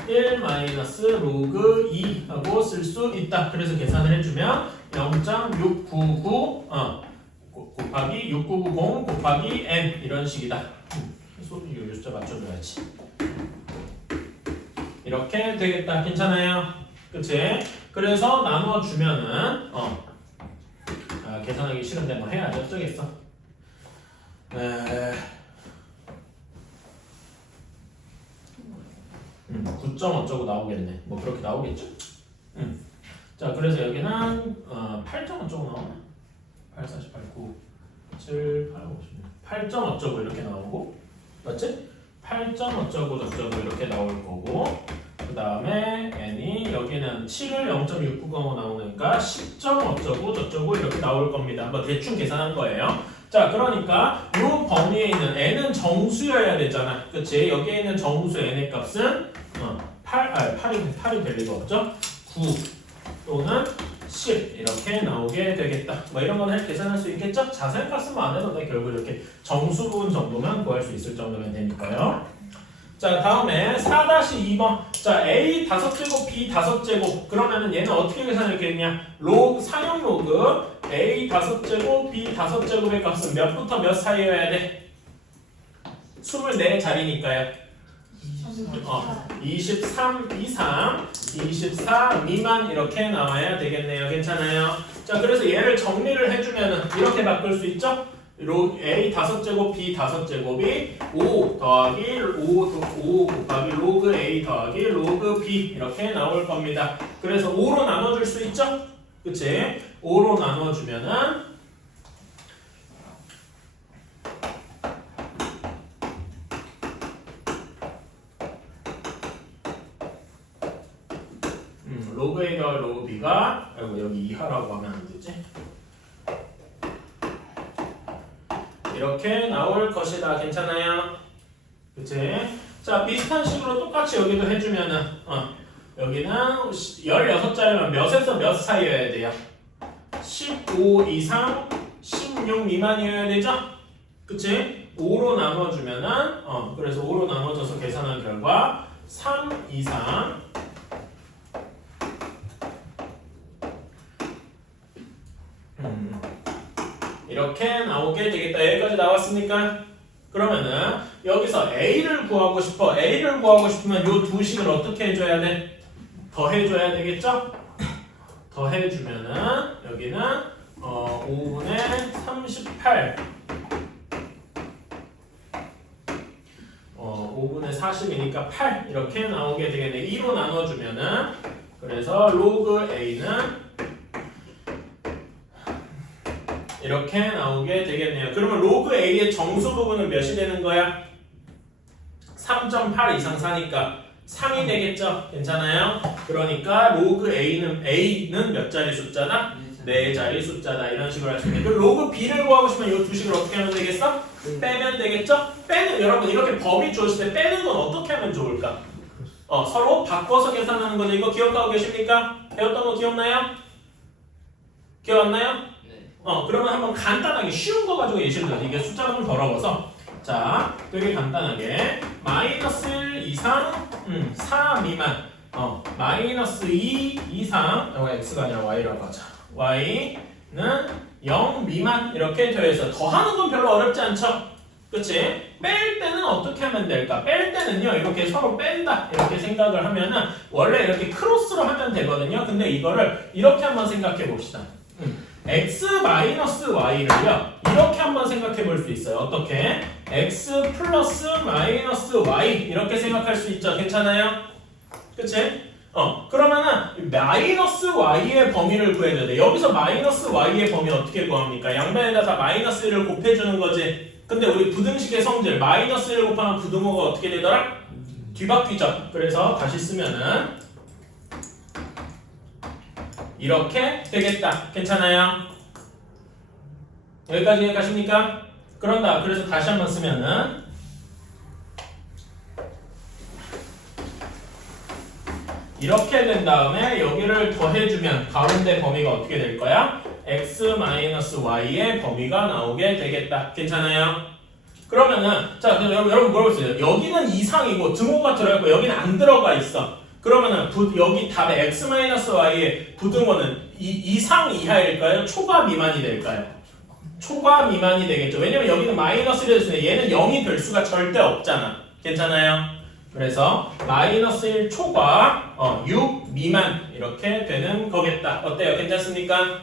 1 마이너스 로그 2 하고 쓸 수 있다. 그래서 계산을 해주면 0.699 곱하기 6990 곱하기 n 이런 식이다. 소리 이 숫자 맞춰줘야지. 이렇게 되겠다. 괜찮아요? 그치? 그래서 나눠주면은 계산하기 싫은데 뭐 해야지 어쩌겠어. 9점 어쩌고 나오겠네. 뭐 그렇게 나오겠죠? 자, 그래서 여기는 8점 어쩌고 나오나? 8, 48, 9, 7, 8, 56 8점 어쩌고 이렇게 나오고 맞지? 8점 어쩌고 저쩌고 이렇게 나올 거고 그 다음에 n이 여기는 7을 0.690으로 나오니까 10점 어쩌고 저쩌고 이렇게 나올 겁니다. 한번 대충 계산한 거예요. 자, 그러니까 이 범위에 있는 n은 정수여야 되잖아. 그치? 여기에 있는 정수 n의 값은 8이 될 리가 없죠? 9 또는 10 이렇게 나오게 되겠다. 뭐 이런 건 계산할 수 있겠죠? 자세한 값은 안 해도 돼. 결국 이렇게 정수 부분 정도만 구할 수 있을 정도면 되니까요. 자, 다음에 4-2번. 자, a 5제곱 b 5제곱. 그러면은 얘는 어떻게 계산했겠냐? 상용 로그 a 5제곱 b 5제곱의 값은 몇부터 몇 사이여야 돼? 24자리니까요. 23 이상, 24 미만 이렇게 나와야 되겠네요. 괜찮아요? 자, 그래서 얘를 정리를 해주면은 이렇게 바꿀 수 있죠? a 5제곱 b 5제곱이 5 곱하기 로그 a 더하기 로그 b 이렇게 나올 겁니다. 그래서 5로 나눠줄 수 있죠? 그치? 5로 나눠주면은 로그 a 더하기 로그 b가 여기 이하라고 하면 안 되지? 이렇게 나올 것이다. 괜찮아요? 그치? 자, 비슷한 식으로 똑같이 여기도 해주면은 여기는 16자리면 몇에서 몇 사이여야 돼요? 15 이상 16 미만이어야 되죠? 그치? 5로 나눠주면은 그래서 5로 나눠져서 계산한 결과 3 이상 이렇게 나오게 되겠다. 여기까지 나왔습니까? 그러면은 여기서 A를 구하고 싶어. A를 구하고 싶으면 요 두 식을 어떻게 해줘야 돼? 더해줘야 되겠죠? 더해주면은 여기는 5분의 38 5분의 40이니까 8 이렇게 나오게 되겠네. 2로 나눠주면은 그래서 로그 A는 이렇게 나오게 되겠네요. 그러면 로그 A의 정수 부분은 몇이 되는 거야? 3.8 이상 사니까 3이 되겠죠? 괜찮아요? 그러니까 로그 A는 몇 자리 숫자다? 4자리 숫자다. 이런 식으로 할 수 있는데 그 로그 B를 구하고 싶으면 이 두 식을 어떻게 하면 되겠어? 빼면 되겠죠? 여러분 이렇게 범위 주었을 때 빼는 건 어떻게 하면 좋을까? 서로 바꿔서 계산하는 거죠. 이거 기억하고 계십니까? 배웠던 거 기억나요? 기억 안 나요? 그러면 한번 간단하게 쉬운 거 가지고 예시를 들어서 이게 숫자가 좀 더러워서 자, 되게 간단하게 마이너스 1 이상 4 미만 마이너스 2 이상 x가 아니라 y라고 하자. y는 0 미만 이렇게 되어서 더하는 건 별로 어렵지 않죠? 그치? 뺄 때는 어떻게 하면 될까? 뺄 때는요 이렇게 서로 뺀다 이렇게 생각을 하면은 원래 이렇게 크로스로 하면 되거든요. 근데 이거를 이렇게 한번 생각해 봅시다. x-y를요 이렇게 한번 생각해 볼 수 있어요. 어떻게? x 플러스 마이너스 y 이렇게 생각할 수 있죠. 괜찮아요? 그치? 그러면은 마이너스 y의 범위를 구해줘야 돼. 여기서 마이너스 y의 범위 어떻게 구합니까? 양변에다 다 마이너스 1을 곱해주는 거지. 근데 우리 부등식의 성질 마이너스 1을 곱하면 부등호가 어떻게 되더라? 뒤바뀌죠. 그래서 다시 쓰면은 이렇게 되겠다. 괜찮아요? 여기까지 가십니까? 그런다. 그래서 다시 한번 쓰면은 이렇게 된 다음에 여기를 더해주면 가운데 범위가 어떻게 될 거야? x-y의 범위가 나오게 되겠다. 괜찮아요? 그러면은 자 여러분 물어보세요. 여기는 이상이고 등호가 들어있고 여기는 안 들어가 있어. 그러면은 여기 답의 x-y의 부등호는 이상 이하일까요? 초과 미만이 될까요? 초과 미만이 되겠죠. 왜냐면 여기는 마이너스를 했으니 얘는 0이 될 수가 절대 없잖아. 괜찮아요? 그래서 마이너스 1 초과 6 미만 이렇게 되는 거겠다. 어때요? 괜찮습니까?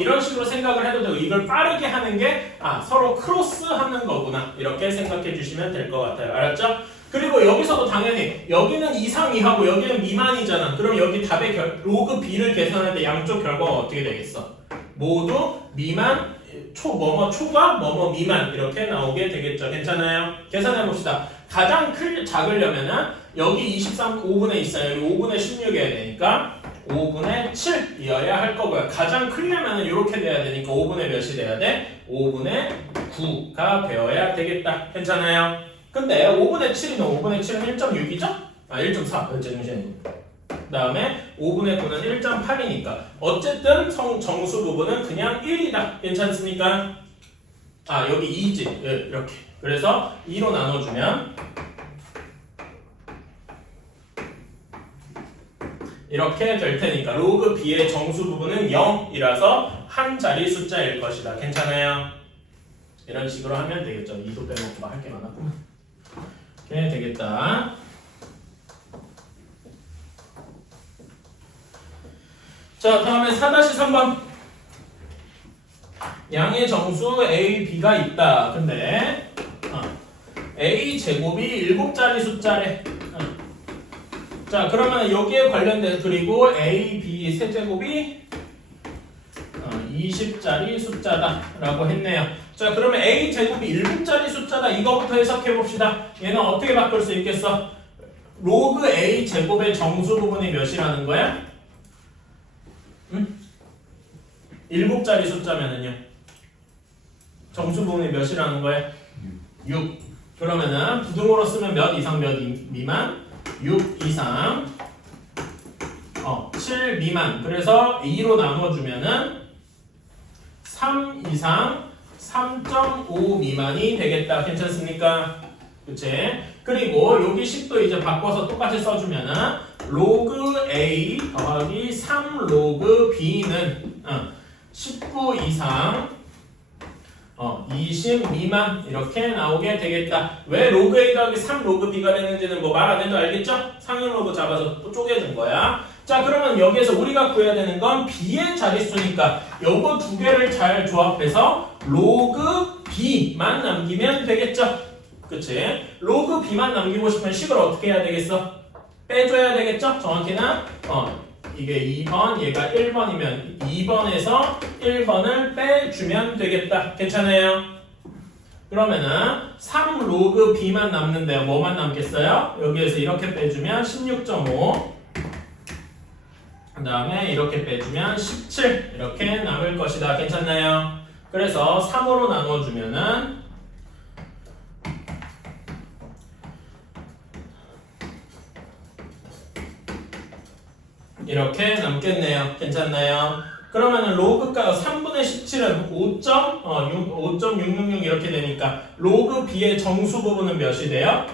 이런 식으로 생각을 해도 되고 이걸 빠르게 하는 게 서로 크로스 하는 거구나 이렇게 생각해 주시면 될 것 같아요. 알았죠? 그리고 여기서도 당연히 여기는 이상 이하고 여기는 미만이잖아. 그럼 여기 답의 로그 b를 계산할 때 양쪽 결과가 어떻게 되겠어? 모두 미만 뭐뭐 초과 뭐뭐 미만 이렇게 나오게 되겠죠. 괜찮아요? 계산해 봅시다. 가장 작으려면은 여기 5분의 있어요. 여기 5분의 16이어야 되니까 5분의 7이어야 할 거고요. 가장 크려면은 이렇게 돼야 되니까 5분의 몇이 돼야 돼? 5분의 9가 되어야 되겠다. 괜찮아요? 근데 5분의 7이면 5분의 7은 1.6이죠? 아 1.4. 그 다음에 5분의 9는 1.8이니까 어쨌든 정수 부분은 그냥 1이다. 괜찮습니까? 아 여기 2지. 이렇게. 그래서 2로 나눠주면 이렇게 될 테니까 로그 b의 정수 부분은 0이라서 한 자리 숫자일 것이다. 괜찮아요? 이런 식으로 하면 되겠죠. 2도 빼먹고 할 게 많았구만. 이렇게 되겠다. 자, 다음에 4-3번. 양의 정수 A, B가 있다. 근데 A 제곱이 7자리 숫자래. 자, 그러면 여기에 관련된 그리고 A, B 세제곱이 20자리 숫자다라고 했네요. 자, 그러면 A 제곱이 7자리 숫자다. 이거부터 해석해 봅시다. 얘는 어떻게 바꿀 수 있겠어? 로그 A 제곱의 정수 부분이 몇이라는 거야? 7자리 숫자면은요. 정수 부분이 몇이라는 거야? 6. 그러면은 부등호로 쓰면 몇 이상 몇 미만? 6 이상 7 미만. 그래서 2로 나눠주면은 3 이상 3.5 미만이 되겠다. 괜찮습니까? 그치? 그리고 여기 10도 이제 바꿔서 똑같이 써주면은 로그 A 더하기 3 로그 B는 19 이상 20 미만 이렇게 나오게 되겠다. 왜 로그 A 더하기 3 로그 B가 되는지는 뭐 말 안 해도 알겠죠? 상위 로그 잡아서 또 쪼개준 거야. 자, 그러면 여기에서 우리가 구해야 되는 건 B의 자릿수니까 요거 두 개를 잘 조합해서 로그 B만 남기면 되겠죠? 그치? 로그 B만 남기고 싶으면 식을 어떻게 해야 되겠어? 빼줘야 되겠죠? 정확히는 이게 2번, 얘가 1번이면 2번에서 1번을 빼주면 되겠다. 괜찮아요? 그러면은 3 로그 B만 남는데요. 뭐만 남겠어요? 여기에서 이렇게 빼주면 16.5. 그 다음에 이렇게 빼주면 17. 이렇게 남을 것이다. 괜찮나요? 그래서 3으로 나눠주면은 이렇게 남겠네요. 괜찮나요? 그러면은 로그가 3분의 17은 5.666 이렇게 되니까 로그 B의 정수 부분은 몇이 돼요?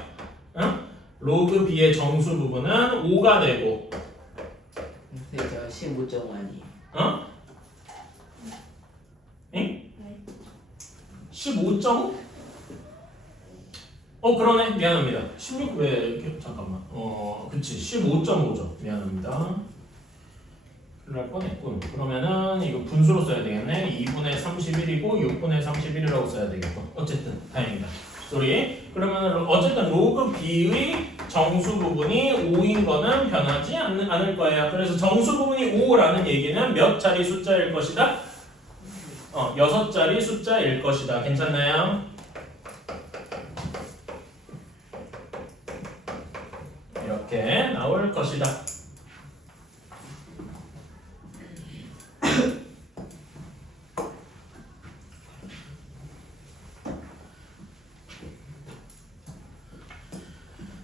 로그 B의 정수 부분은 5가 되고 그래서 15.5 아니에요. 응? 15.5? 그러네. 미안합니다. 16 왜 이렇게 잠깐만. 그치. 15.5죠. 미안합니다. 그럴 뻔했군. 그러면은 이거 분수로 써야 되겠네. 2분의 31이고 6분의 31이라고 써야 되겠고. 어쨌든 다행이다. 소리. 그러면은 어쨌든 로그 B의 정수 부분이 5인 거는 변하지 않을 거예요. 그래서 정수 부분이 5라는 얘기는 몇 자리 숫자일 것이다? 6자리 숫자일 것이다. 괜찮나요? 이렇게 나올 것이다.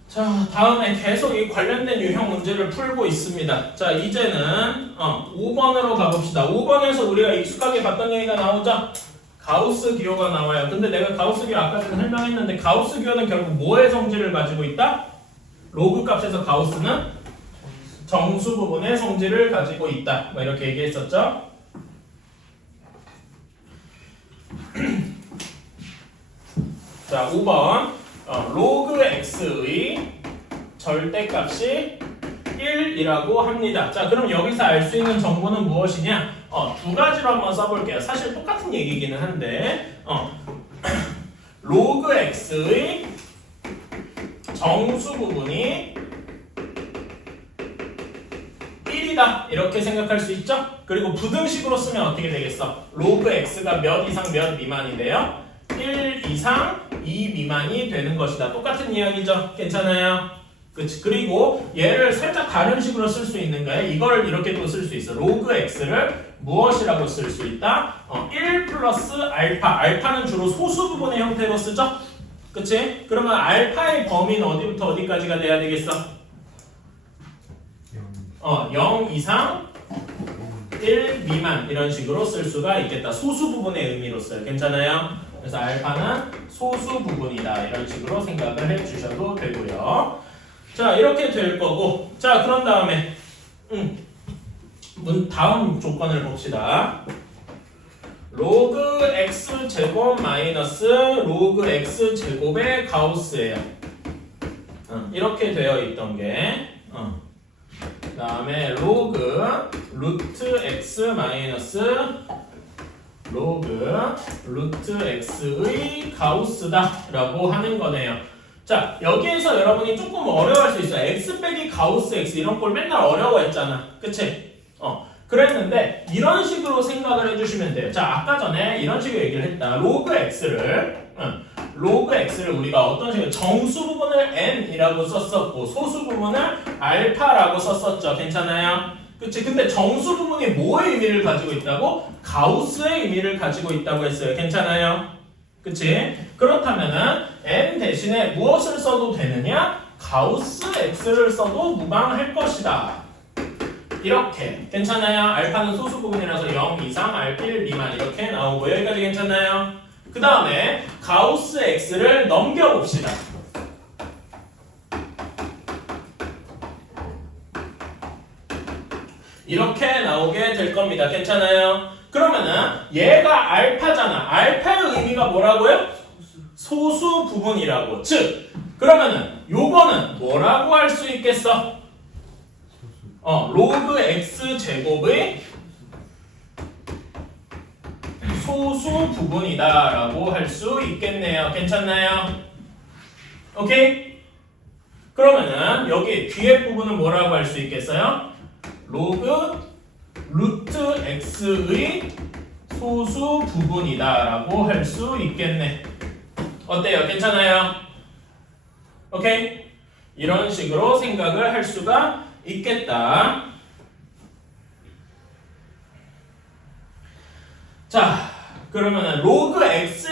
자, 다음에 계속 이 관련된 유형 문제를 풀고 있습니다. 자, 이제는 5번으로 가봅시다. 5번에서 우리가 익숙하게 봤던 얘기가 나오죠? 가우스 기호가 나와요. 근데 내가 가우스 기호 아까 전에 설명했는데 가우스 기호는 결국 뭐의 성질을 가지고 있다? 로그 값에서 가우스는 정수 부분의 성질을 가지고 있다. 뭐 이렇게 얘기했었죠? 자, 5번 로그 x의 절대값이 1이라고 합니다. 자, 그럼 여기서 알 수 있는 정보는 무엇이냐? 두 가지로 한번 써볼게요. 사실 똑같은 얘기기는 한데 로그 x의 정수 부분이 1이다 이렇게 생각할 수 있죠? 그리고 부등식으로 쓰면 어떻게 되겠어? 로그 x가 몇 이상 몇 미만인데요? 1 이상 2 미만이 되는 것이다. 똑같은 이야기죠? 괜찮아요? 그치? 그리고 얘를 살짝 다른 식으로 쓸 수 있는 거예요. 이걸 이렇게 또 쓸 수 있어. 로그 x를 무엇이라고 쓸 수 있다? 1 플러스 알파. 알파는 주로 소수 부분의 형태로 쓰죠? 그치? 그러면 알파의 범위는 어디부터 어디까지가 돼야 되겠어? 0 이상 1 미만 이런 식으로 쓸 수가 있겠다. 소수 부분의 의미로써요. 괜찮아요? 그래서 알파는 소수 부분이다. 이런 식으로 생각을 해주셔도 되고요. 자, 이렇게 될 거고. 자, 그런 다음에 다음 조건을 봅시다. 로그 x 제곱 마이너스 로그 x 제곱의 가우스예요. 이렇게 되어 있던 게 그 다음에 로그 루트 x 마이너스 로그 루트 x의 가우스다 라고 하는 거네요. 자, 여기에서 여러분이 조금 어려워할 수 있어요. x 빼기 가우스 x 이런 걸 맨날 어려워했잖아. 그치? 그랬는데 이런 식으로 생각을 해주시면 돼요. 자, 아까 전에 이런 식으로 얘기를 했다. 로그 x를 우리가 어떤 식으로 정수 부분을 n이라고 썼었고 소수 부분을 알파라고 썼었죠. 괜찮아요? 그치? 근데 정수 부분이 뭐의 의미를 가지고 있다고? 가우스의 의미를 가지고 있다고 했어요. 괜찮아요? 그치? 그렇다면은 n 대신에 무엇을 써도 되느냐? 가우스 x를 써도 무방할 것이다. 이렇게 괜찮아요? 알파는 소수 부분이라서 0 이상, R1 미만 이렇게 나오고 여기까지 괜찮나요? 그 다음에 가우스 x를 넘겨봅시다. 이렇게 나오게 될 겁니다. 괜찮아요? 그러면은 얘가 알파잖아. 알파의 의미가 뭐라고요? 소수 부분이라고. 즉 그러면은 요거는 뭐라고 할 수 있겠어? 로그 x 제곱의 소수 부분이다 라고 할 수 있겠네요. 괜찮나요? 오케이? 그러면은 여기 뒤에 부분은 뭐라고 할 수 있겠어요? 로그 루트 x의 소수 부분이다 라고 할 수 있겠네. 어때요? 괜찮아요? 오케이? 이런 식으로 생각을 할 수가 있겠다. 자, 그러면은 로그 x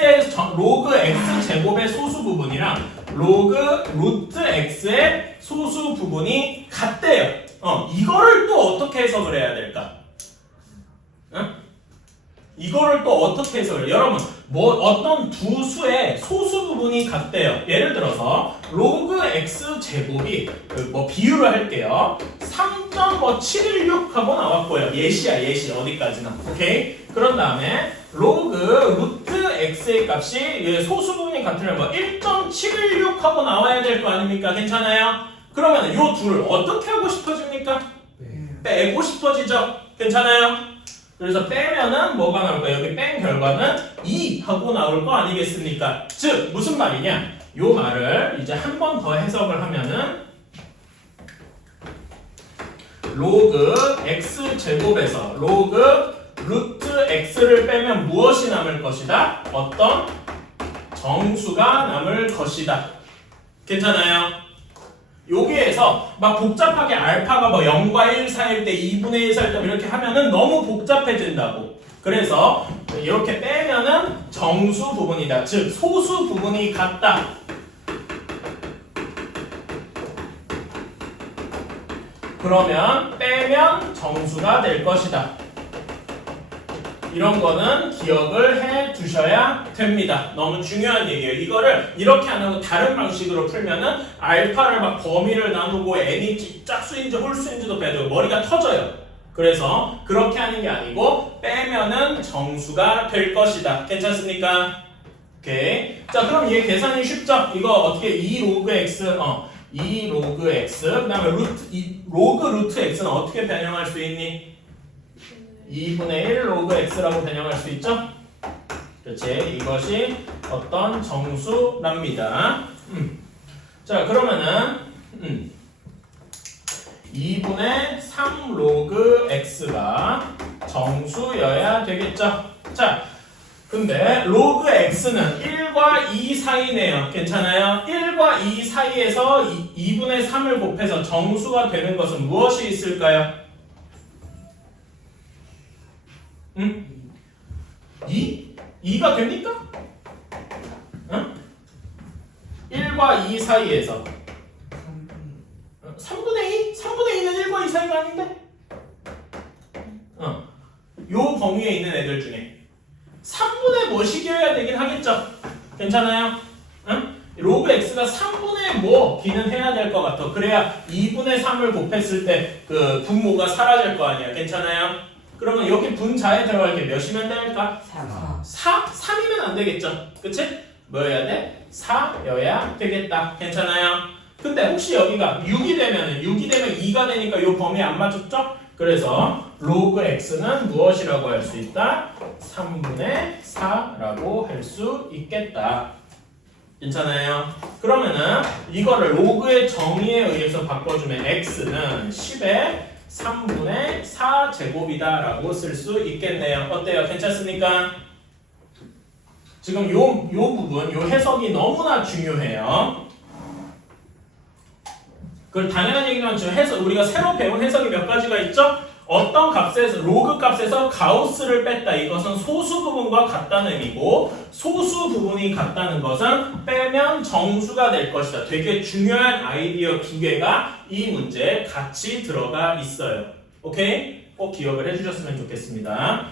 제곱의 소수 부분이랑 로그 루트 x의 소수 부분이 같대요. 이거를 또 어떻게 해석을 해야 될까? 이거를 또 어떻게 해석을 해요? 여러분, 어떤 두 수의 소수 부분이 같대요. 예를 들어서 로그 x 제곱이 비유를 할게요. 3.716 하고 나왔고요. 예시야, 예시. 어디까지나. 오케이? 그런 다음에 로그 루트 x의 값이 소수 부분이 같으면 1.716 하고 나와야 될 거 아닙니까? 괜찮아요? 그러면 이 둘을 어떻게 하고 싶어집니까? 빼고 싶어지죠? 괜찮아요? 그래서 빼면은 뭐가 나올까? 여기 뺀 결과는 2 하고 나올 거 아니겠습니까? 즉 무슨 말이냐? 요 말을 이제 한 번 더 해석을 하면은 로그 x 제곱에서 로그 루트 x를 빼면 무엇이 남을 것이다? 어떤 정수가 남을 것이다. 괜찮아요? 여기에서 막 복잡하게 알파가 0과 1 사이일 때 2분의 1 사이일 때 이렇게 하면은 너무 복잡해진다고. 그래서 이렇게 빼면은 정수 부분이다. 즉 소수 부분이 같다. 그러면 빼면 정수가 될 것이다. 이런 거는 기억을 해 두셔야 됩니다. 너무 중요한 얘기예요. 이거를 이렇게 안 하고 다른 방식으로 풀면은 알파를 막 범위를 나누고 n인지 짝수인지 홀수인지도 빼야 되고 머리가 터져요. 그래서 그렇게 하는 게 아니고 빼면은 정수가 될 것이다. 괜찮습니까? 오케이. 자, 그럼 얘 계산이 쉽죠? 이거 어떻게 2 로그 x 2 로그 x 그다음에 로그 루트 x는 어떻게 변형할 수 있니? 2분의 1 로그 x라고 변형할 수 있죠? 그렇지. 이것이 어떤 정수랍니다. 자, 그러면은 2분의 3 로그 x가 정수여야 되겠죠? 자, 근데 로그 x는 1과 2 사이네요. 괜찮아요? 1과 2 사이에서 2분의 3을 곱해서 정수가 되는 것은 무엇이 있을까요? 2? 2가 됩니까? 1과 2 사이에서 3분의 2? 3분의 2는 1과 2 사이가 아닌데? 요 범위에 있는 애들 중에 3분의 뭐씩이어야 되긴 하겠죠? 괜찮아요? 로그 x가 3분의 뭐기는 해야 될 것 같아. 그래야 2분의 3을 곱했을 때 그 분모가 사라질 거 아니야. 괜찮아요? 그러면 여기 분자에 들어갈 게 몇이면 될까? 4? 3이면 안 되겠죠? 그치? 뭐여야 돼? 4여야 되겠다. 괜찮아요? 근데 혹시 여기가 6이 되면 2가 되니까 이 범위 안 맞췄죠? 그래서 로그 x는 무엇이라고 할 수 있다? 3분의 4라고 할 수 있겠다. 괜찮아요? 그러면은 이거를 로그의 정의에 의해서 바꿔주면 x는 10의 3분의 4 제곱이다 라고 쓸 수 있겠네요. 어때요? 괜찮습니까? 지금 요 부분, 요 해석이 너무나 중요해요. 그걸 당연한 얘기지만 지금 해석, 우리가 새로 배운 해석이 몇 가지가 있죠? 어떤 값에서, 로그 값에서 가우스를 뺐다. 이것은 소수 부분과 같다는 의미고, 소수 부분이 같다는 것은 빼면 정수가 될 것이다. 되게 중요한 아이디어 두 개가 이 문제에 같이 들어가 있어요. 오케이? 꼭 기억을 해주셨으면 좋겠습니다.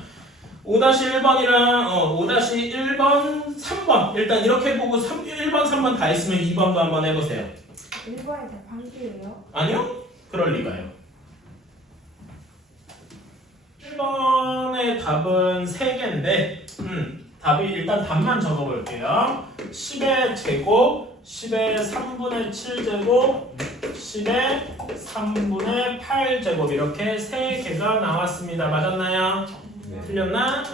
5-1번이랑 5-1번, 3번 일단 이렇게 보고 1번, 3번 다 있으면 2번도 한번 해보세요. 1번에 다 반대예요? 아니요? 그럴 리가요. 1번의 답은 3개인데 답이 일단 답만 적어볼게요. 10의 제곱, 10의 3분의 7제곱, 10의 3분의 8제곱 이렇게 3개가 나왔습니다. 맞았나요? 틀렸나?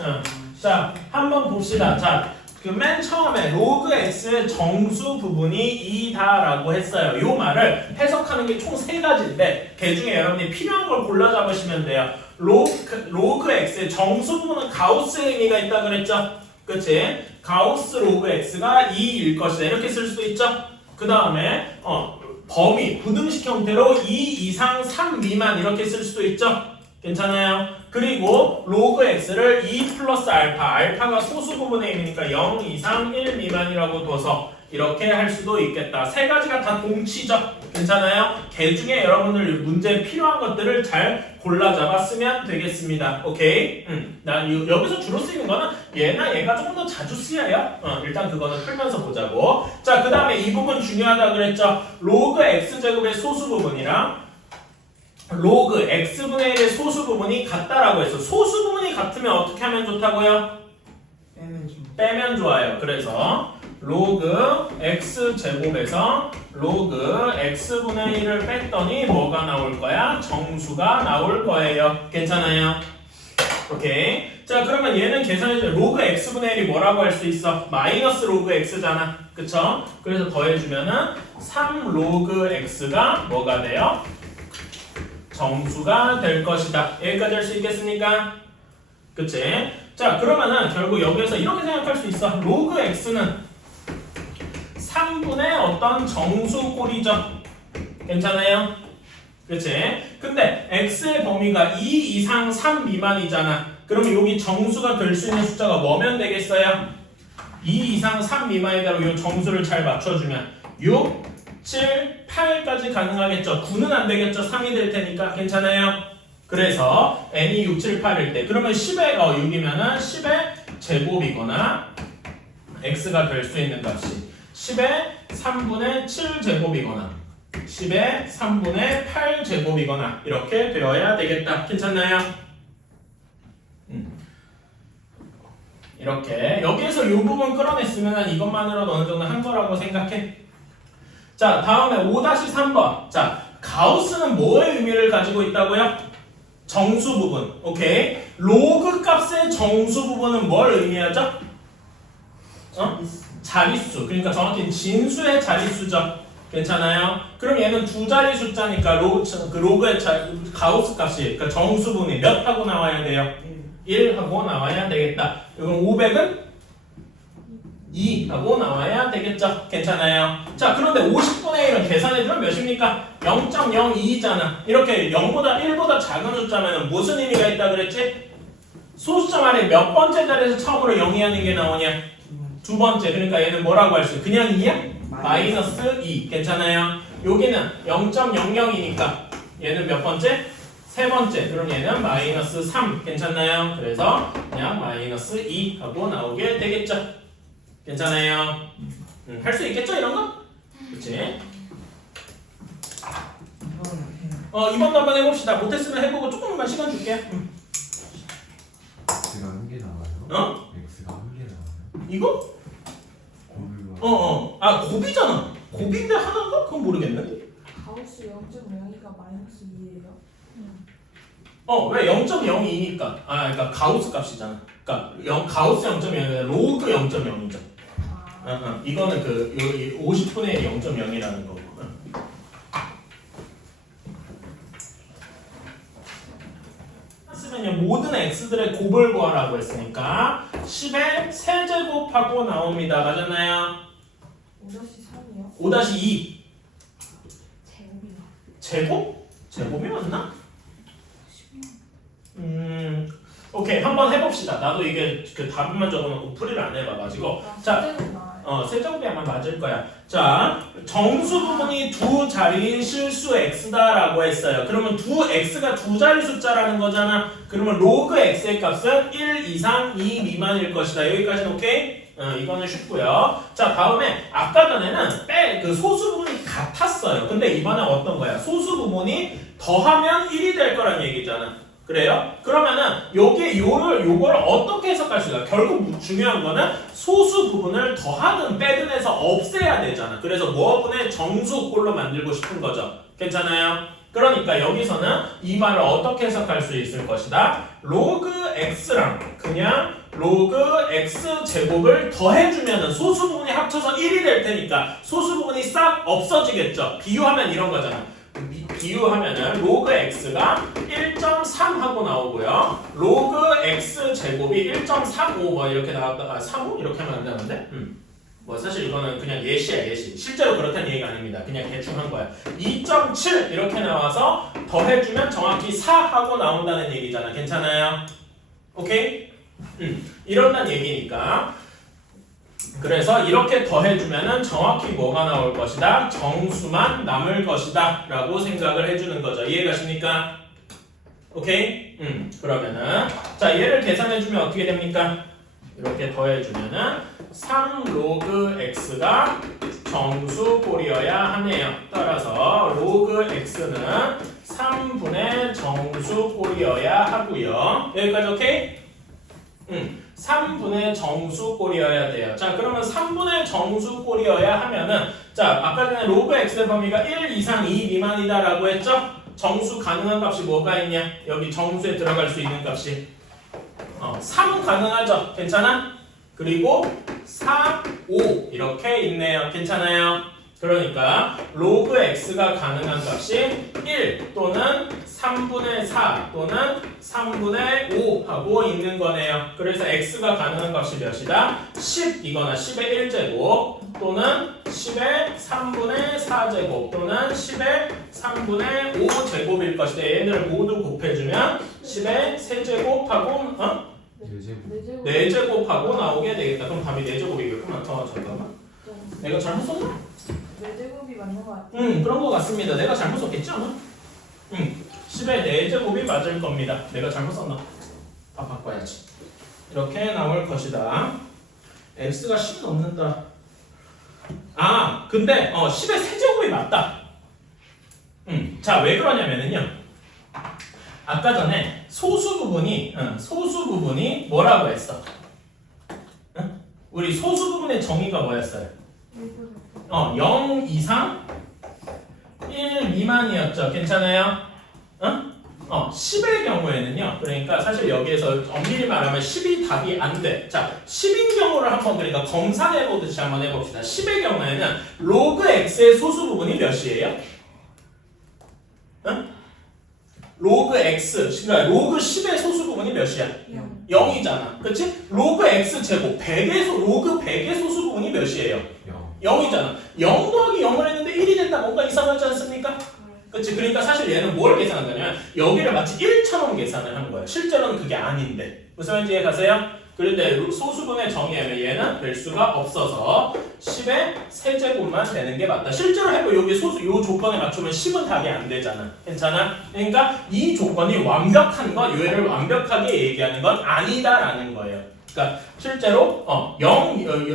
자, 한번 봅시다. 자, 그 맨 처음에 로그 x의 정수 부분이 2다라고 했어요. 이 말을 해석하는 게 총 3가지인데 그 중에 여러분이 필요한 걸 골라 잡으시면 돼요. 로그 x의 정수 부분은 가우스의 의미가 있다 그랬죠? 그치? 가우스 로그 x가 2일 것이다. 이렇게 쓸 수도 있죠? 그 다음에 범위, 부등식 형태로 2 이상 3 미만 이렇게 쓸 수도 있죠? 괜찮아요? 그리고 로그 x를 2 플러스 알파, 알파가 소수 부분의 의미니까 0 이상 1 미만이라고 둬서 이렇게 할 수도 있겠다. 3가지가 다 동치죠? 괜찮아요? 개 중에 여러분들 문제에 필요한 것들을 잘 골라 잡았으면 되겠습니다. 오케이? 여기서 주로 쓰이는 거는 얘나 얘가 조금 더 자주 쓰여요. 일단 그거는 풀면서 보자고. 자, 그 다음에 이 부분 중요하다 그랬죠? 로그 x제곱의 소수 부분이랑 로그 x분의 1의 소수 부분이 같다라고 했어. 소수 부분이 같으면 어떻게 하면 좋다고요? 빼면 좋아요. 그래서 로그 x제곱에서 로그 x분의 1을 뺐더니 뭐가 나올 거야? 정수가 나올 거예요. 괜찮아요? 오케이. 자, 그러면 얘는 계산해줘. 로그 x분의 1이 뭐라고 할 수 있어? 마이너스 로그 x잖아. 그쵸? 그래서 더해주면은 3 로그 x가 뭐가 돼요? 정수가 될 것이다. 여기까지 할 수 있겠습니까? 그치? 자, 그러면은 결국 여기에서 이렇게 생각할 수 있어. 로그 x는 3분의 어떤 정수꼴이죠. 괜찮아요? 그치? 근데 x의 범위가 2 이상 3 미만이잖아. 그러면 여기 정수가 될 수 있는 숫자가 뭐면 되겠어요? 2 이상 3 미만이다로 이 정수를 잘 맞춰주면 6, 7, 8까지 가능하겠죠. 9는 안 되겠죠. 3이 될 테니까. 괜찮아요? 그래서 n이 6, 7, 8일 때 그러면 10의 6이면은 10의 제곱이거나 x가 될 수 있는 값이 10의 3분의 7 제곱이거나 10의 3분의 8 제곱이거나 이렇게 되어야 되겠다. 괜찮나요? 이렇게 여기에서 이 부분 끌어냈으면 이것만으로도 어느 정도 한 거라고 생각해. 자, 다음에 5-3번. 자, 가우스는 뭐의 의미를 가지고 있다고요? 정수 부분. 오케이. 로그 값의 정수 부분은 뭘 의미하죠? 자릿수. 그러니까 정확히 진수의 자릿수죠. 괜찮아요? 그럼 얘는 두 자리 숫자니까 로그의 가우스 값이 그러니까 정수분이 몇 하고 나와야 돼요? 1 하고 나와야 되겠다. 이건 500은 2 하고 나와야 되겠죠? 괜찮아요? 자, 그런데 50분의 1은 계산해주면 몇입니까? 0.02잖아. 이렇게 0보다 1보다 작은 숫자면 무슨 의미가 있다 그랬지? 소수점 안에 몇 번째 자리에서 처음으로 0이 하는 게 나오냐? 두 번째. 그러니까 얘는 뭐라고 할 수 있어? 그냥 2야? 마이너스 2. 괜찮아요? 여기는 0.00이니까 얘는 몇 번째? 세 번째. 그럼 얘는 마이너스 3. 괜찮나요? 그래서 그냥 마이너스 2 하고 나오게 되겠죠? 괜찮아요? 할 수 있겠죠? 이런 거? 그치? 이번도 한번 해봅시다. 못했으면 해보고 조금만 시간 줄게. X가 한 개 나와요? 어? X가 한 개 나와요? 이거? 곱을 아, 곱이잖아. 곱인데 하나인가? 그건 모르겠네. 가우스 0.02가 마이너스 2예요? 왜 0.02니까? 그러니까 가우스 값이잖아. 그러니까 가우스 0.0이 로그 0.0이죠. 이거는 그 50분의 0.0이라는 거고. 쓰면요 모든 x들의 곱을 구하라고 했으니까 10의 세제곱하고 나옵니다. 맞았나요? 5-3이요? 5-2 제곱이요. 제곱? 제곱이 맞나? 오케이 한번 해봅시다. 나도 이게 그 답만 적어놓고 풀이를 안 해봐가지고 자, 세제곱이 아마 맞을 거야. 자, 정수 부분이 두 자리인 실수 x다라고 했어요. 그러면 두 x가 두 자리 숫자라는 거잖아. 그러면 로그 x의 값은 1 이상 2 미만일 것이다. 여기까지는 오케이? 이거는 쉽고요. 자, 다음에 아까 전에는 그 소수 부분이 같았어요. 근데 이번에 어떤 거야? 소수 부분이 더하면 1이 될 거란 얘기잖아. 그래요? 그러면은 요거를 어떻게 해석할 수 있을까? 결국 중요한 거는 소수 부분을 더하든 빼든 해서 없애야 되잖아. 그래서 뭐분의 정수꼴로 만들고 싶은 거죠. 괜찮아요? 그러니까 여기서는 이 말을 어떻게 해석할 수 있을 것이다? 로그 x랑 그냥 로그 x 제곱을 더해주면은 소수 부분이 합쳐서 1이 될 테니까 소수 부분이 싹 없어지겠죠. 비유하면 이런 거잖아. 비유하면은 로그 x가 1.3 하고 나오고요. 로그 x 제곱이 1.35 뭐 이렇게 나왔다가 35 이렇게 하면 안 되는데? 뭐 사실 이거는 그냥 예시야 예시. 실제로 그렇다는 얘기가 아닙니다. 그냥 대충 한 거야. 2.7 이렇게 나와서 더해주면 정확히 4 하고 나온다는 얘기잖아. 괜찮아요? 오케이? 이런다는 얘기니까. 그래서 이렇게 더해주면은 정확히 뭐가 나올 것이다? 정수만 남을 것이다 라고 생각을 해주는 거죠. 이해가십니까? 오케이? 그러면은 자 얘를 계산해주면 어떻게 됩니까? 이렇게 더해주면은 3 로그 x가 정수꼴이어야 하네요. 따라서 로그 x는 3분의 정수꼴이어야 하고요. 여기까지 오케이? 3분의 정수꼴이어야 돼요. 자, 그러면 3분의 정수꼴이어야 하면은 자, 아까 전에 로그 x의 범위가 1 이상 2 미만이다라고 했죠? 정수 가능한 값이 뭐가 있냐? 여기 정수에 들어갈 수 있는 값이 3 가능하죠? 괜찮아? 그리고 4, 5 이렇게 있네요. 괜찮아요? 그러니까 로그 x가 가능한 값이 1 또는 3분의 4 또는 3분의 5 하고 있는 거네요. 그래서 x가 가능한 값이 몇이다? 10이거나 10의 1제곱 또는 10의 3분의 4제곱 또는 10의 3분의 5제곱일 것이다. 얘네를 모두 곱해주면 10의 세제곱하고 4제곱하고 나오게 되겠다. 그럼 답이 4제곱이겠구나. 잠깐만. 내가 잘못 썼나? 4제곱이 맞는 것 같아요. 그런 것 같습니다. 내가 잘못 썼겠지 아마? 10의 4제곱이 맞을 겁니다. 내가 잘못 썼나? 다 바꿔야지. 이렇게 나올 것이다. x가 10이 넘는다. 근데 10의 세제곱이 맞다. 자, 왜 그러냐면은요. 아까 전에 소수 부분이 뭐라고 했어? 우리 소수 부분의 정의가 뭐였어요? 0 이상 1 미만이었죠. 괜찮아요? 10의 경우에는요. 그러니까 사실 여기에서 엄밀히 말하면 10이 답이 안 돼. 자, 10인 경우를 한번 그러니까 검사해보듯이 한번 해봅시다. 10의 경우에는 로그 x의 소수 부분이 몇이에요? 응? 로그 x, 그러니까 로그 10의 소수 부분이 몇이야? 0이잖아. 그치? 로그 x 제곱 100의 로그 100의 소수 부분이 몇이에요? 0이잖아. 0 더하기 0을 했는데 1이 된다. 뭔가 이상하지 않습니까? 그치? 그러니까 사실 얘는 뭘 계산한다면 여기를 마치 1처럼 계산을 하는 거예요. 실제로는 그게 아닌데. 무슨 말인지 이해 가세요? 그런데 소수분의 정의하면 얘는 될 수가 없어서 10의 세제곱만 되는 게 맞다. 실제로 해도 여기 요 조건에 맞추면 10은 답이 안 되잖아. 괜찮아? 그러니까 이 조건이 완벽한 거, 얘를 완벽하게 얘기하는 건 아니다라는 거예요. 그러니까 실제로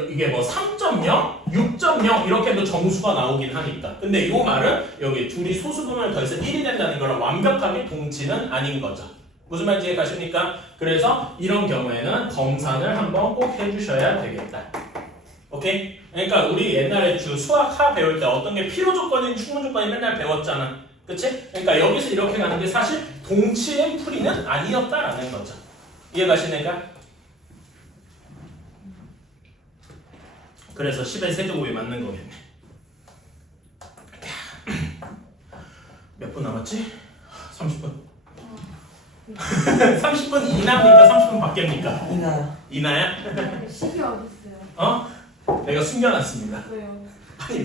이게 뭐 3.0, 6.0 이렇게 해도 정수가 나오긴 하니까. 근데 이 말은 여기 둘이 소수분을 더해서 1이 된다는 거랑 완벽하게 동치는 아닌 거죠. 무슨 말인지 이해 가십니까? 그래서 이런 경우에는 검산을 한번 꼭 해주셔야 되겠다. 오케이? 그러니까 우리 옛날에 수학 하 배울 때 어떤 게 필요 조건인 충분 조건이 맨날 배웠잖아. 그치? 그러니까 여기서 이렇게 가는 게 사실 동치의 풀이는 아니었다라는 거죠. 이해 가시니까? 그래서 10의 세제곱이 맞는 거겠네. 몇 분 남았지? 30분. 30분 이나입니까? 30분 밖입니까? 이나요. 이나야? 식이 어딨어요? 어? 내가 숨겨놨습니다. 왜요? 아니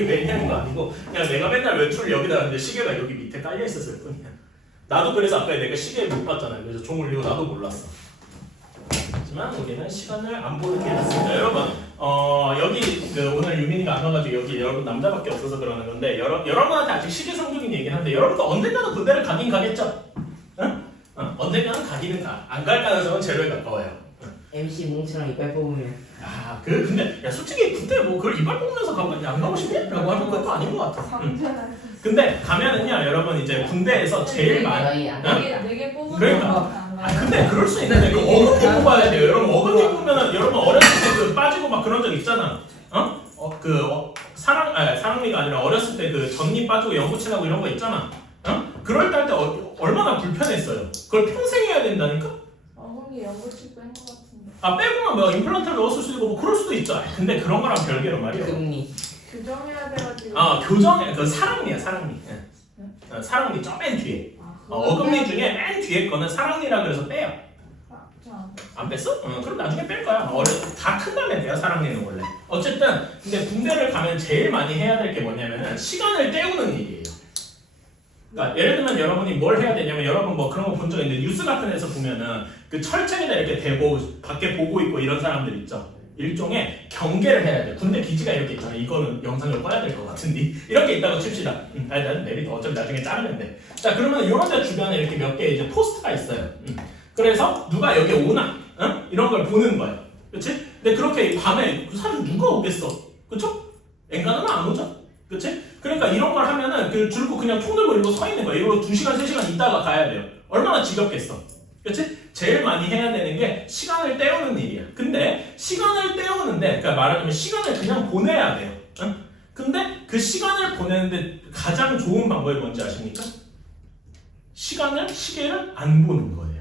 왜냐는 거 아니고 그냥 내가 맨날 외출을 여기다 하는데 시계가 여기 밑에 깔려 있었을 뿐이야. 나도 그래서 아까 내가 시계를 못 봤잖아요. 그래서 종을 이고 나도 몰랐어. 하지만 우리는 시간을 안 보는 게 낫습니다. 여러분 여기 오늘 유민이가 안 와가지고 여기 여러분 남자밖에 없어서 그러는 건데 여러분한테 아직 시계상적인 얘기긴 한데 여러분도 언젠가는 군대를 가긴 가겠죠? 응? 언젠가는 가기는 가. 안 갈 가능성은 제로에 가까워요. MC 뭉치랑 이빨 뽑으면 근데 야 솔직히 군대 뭐 그걸 이빨 뽑으면서 안 가고 싶니? 라고 하는 것도 아닌 것 같아. 상전한 근데 가면은요 여러분 이제 군대에서 제일 많이 네개 뽑으면 그러니까. 안 가요? 근데 그럴 수 있는데 그 어금니 뽑아야 돼요. 여러분 어금니 뽑으면은 여러분 어렸을 때 그 빠지고 막 그런 적 있잖아. 사랑니가 아니라 어렸을 때 그 전니 빠지고 연고체 나고 이런 거 있잖아. 그럴 때 할 때 얼마나 불편했어요. 그걸 평생 해야 된다니까? 어머니 연고치 뺀 것 같은데. 빼고만 뭐 임플란트를 넣었을 수도 있고 뭐 그럴 수도 있죠. 근데 그런 거랑 별개로 말이에요. 금리. 교정해야 돼가지고. 교정에 그 사랑니야 사랑니. 사랑니 저 맨 뒤에. 어금니 중에 맨 뒤에 거는 사랑니라 그래서 빼요. 안 뺐어? 그럼 나중에 뺄 거야. 다 큰 다음에 빼요 사랑니는 원래. 어쨌든 근데 군대를 가면 제일 많이 해야 될 게 뭐냐면은 시간을 때우는 일이에요. 그러니까 예를 들면 여러분이 뭘 해야 되냐면 여러분 뭐 그런 거 본 적 있는데 뉴스 같은 데서 보면은 그 철책에다 이렇게 대고 밖에 보고 있고 이런 사람들 있죠. 일종의 경계를 해야 돼. 군대 기지가 이렇게 있잖아. 이거는 영상을 꺼야 될 것 같은데 이렇게 있다고 칩시다. 아니 나는 내비 어차피 나중에 자르면 돼. 자 그러면 이런 데 주변에 이렇게 몇 개 이제 포스트가 있어요. 그래서 누가 여기 오나 이런 걸 보는 거예요. 그렇지? 근데 그렇게 밤에 사실 누가 오겠어? 그렇죠? 엔간하면 안 오죠. 그렇지? 그러니까 이런 걸 하면은 그 줄고 그냥 총 들고 이러고 서 있는 거야. 이러고 2시간 3시간 있다가 가야 돼요. 얼마나 지겹겠어. 그렇지? 제일 많이 해야 되는 게 시간을 때우는 일이야. 근데 시간을 때우는데 그러니까 말하자면 시간을 그냥 보내야 돼요. 근데 그 시간을 보내는데 가장 좋은 방법이 뭔지 아십니까? 시계를 안 보는 거예요.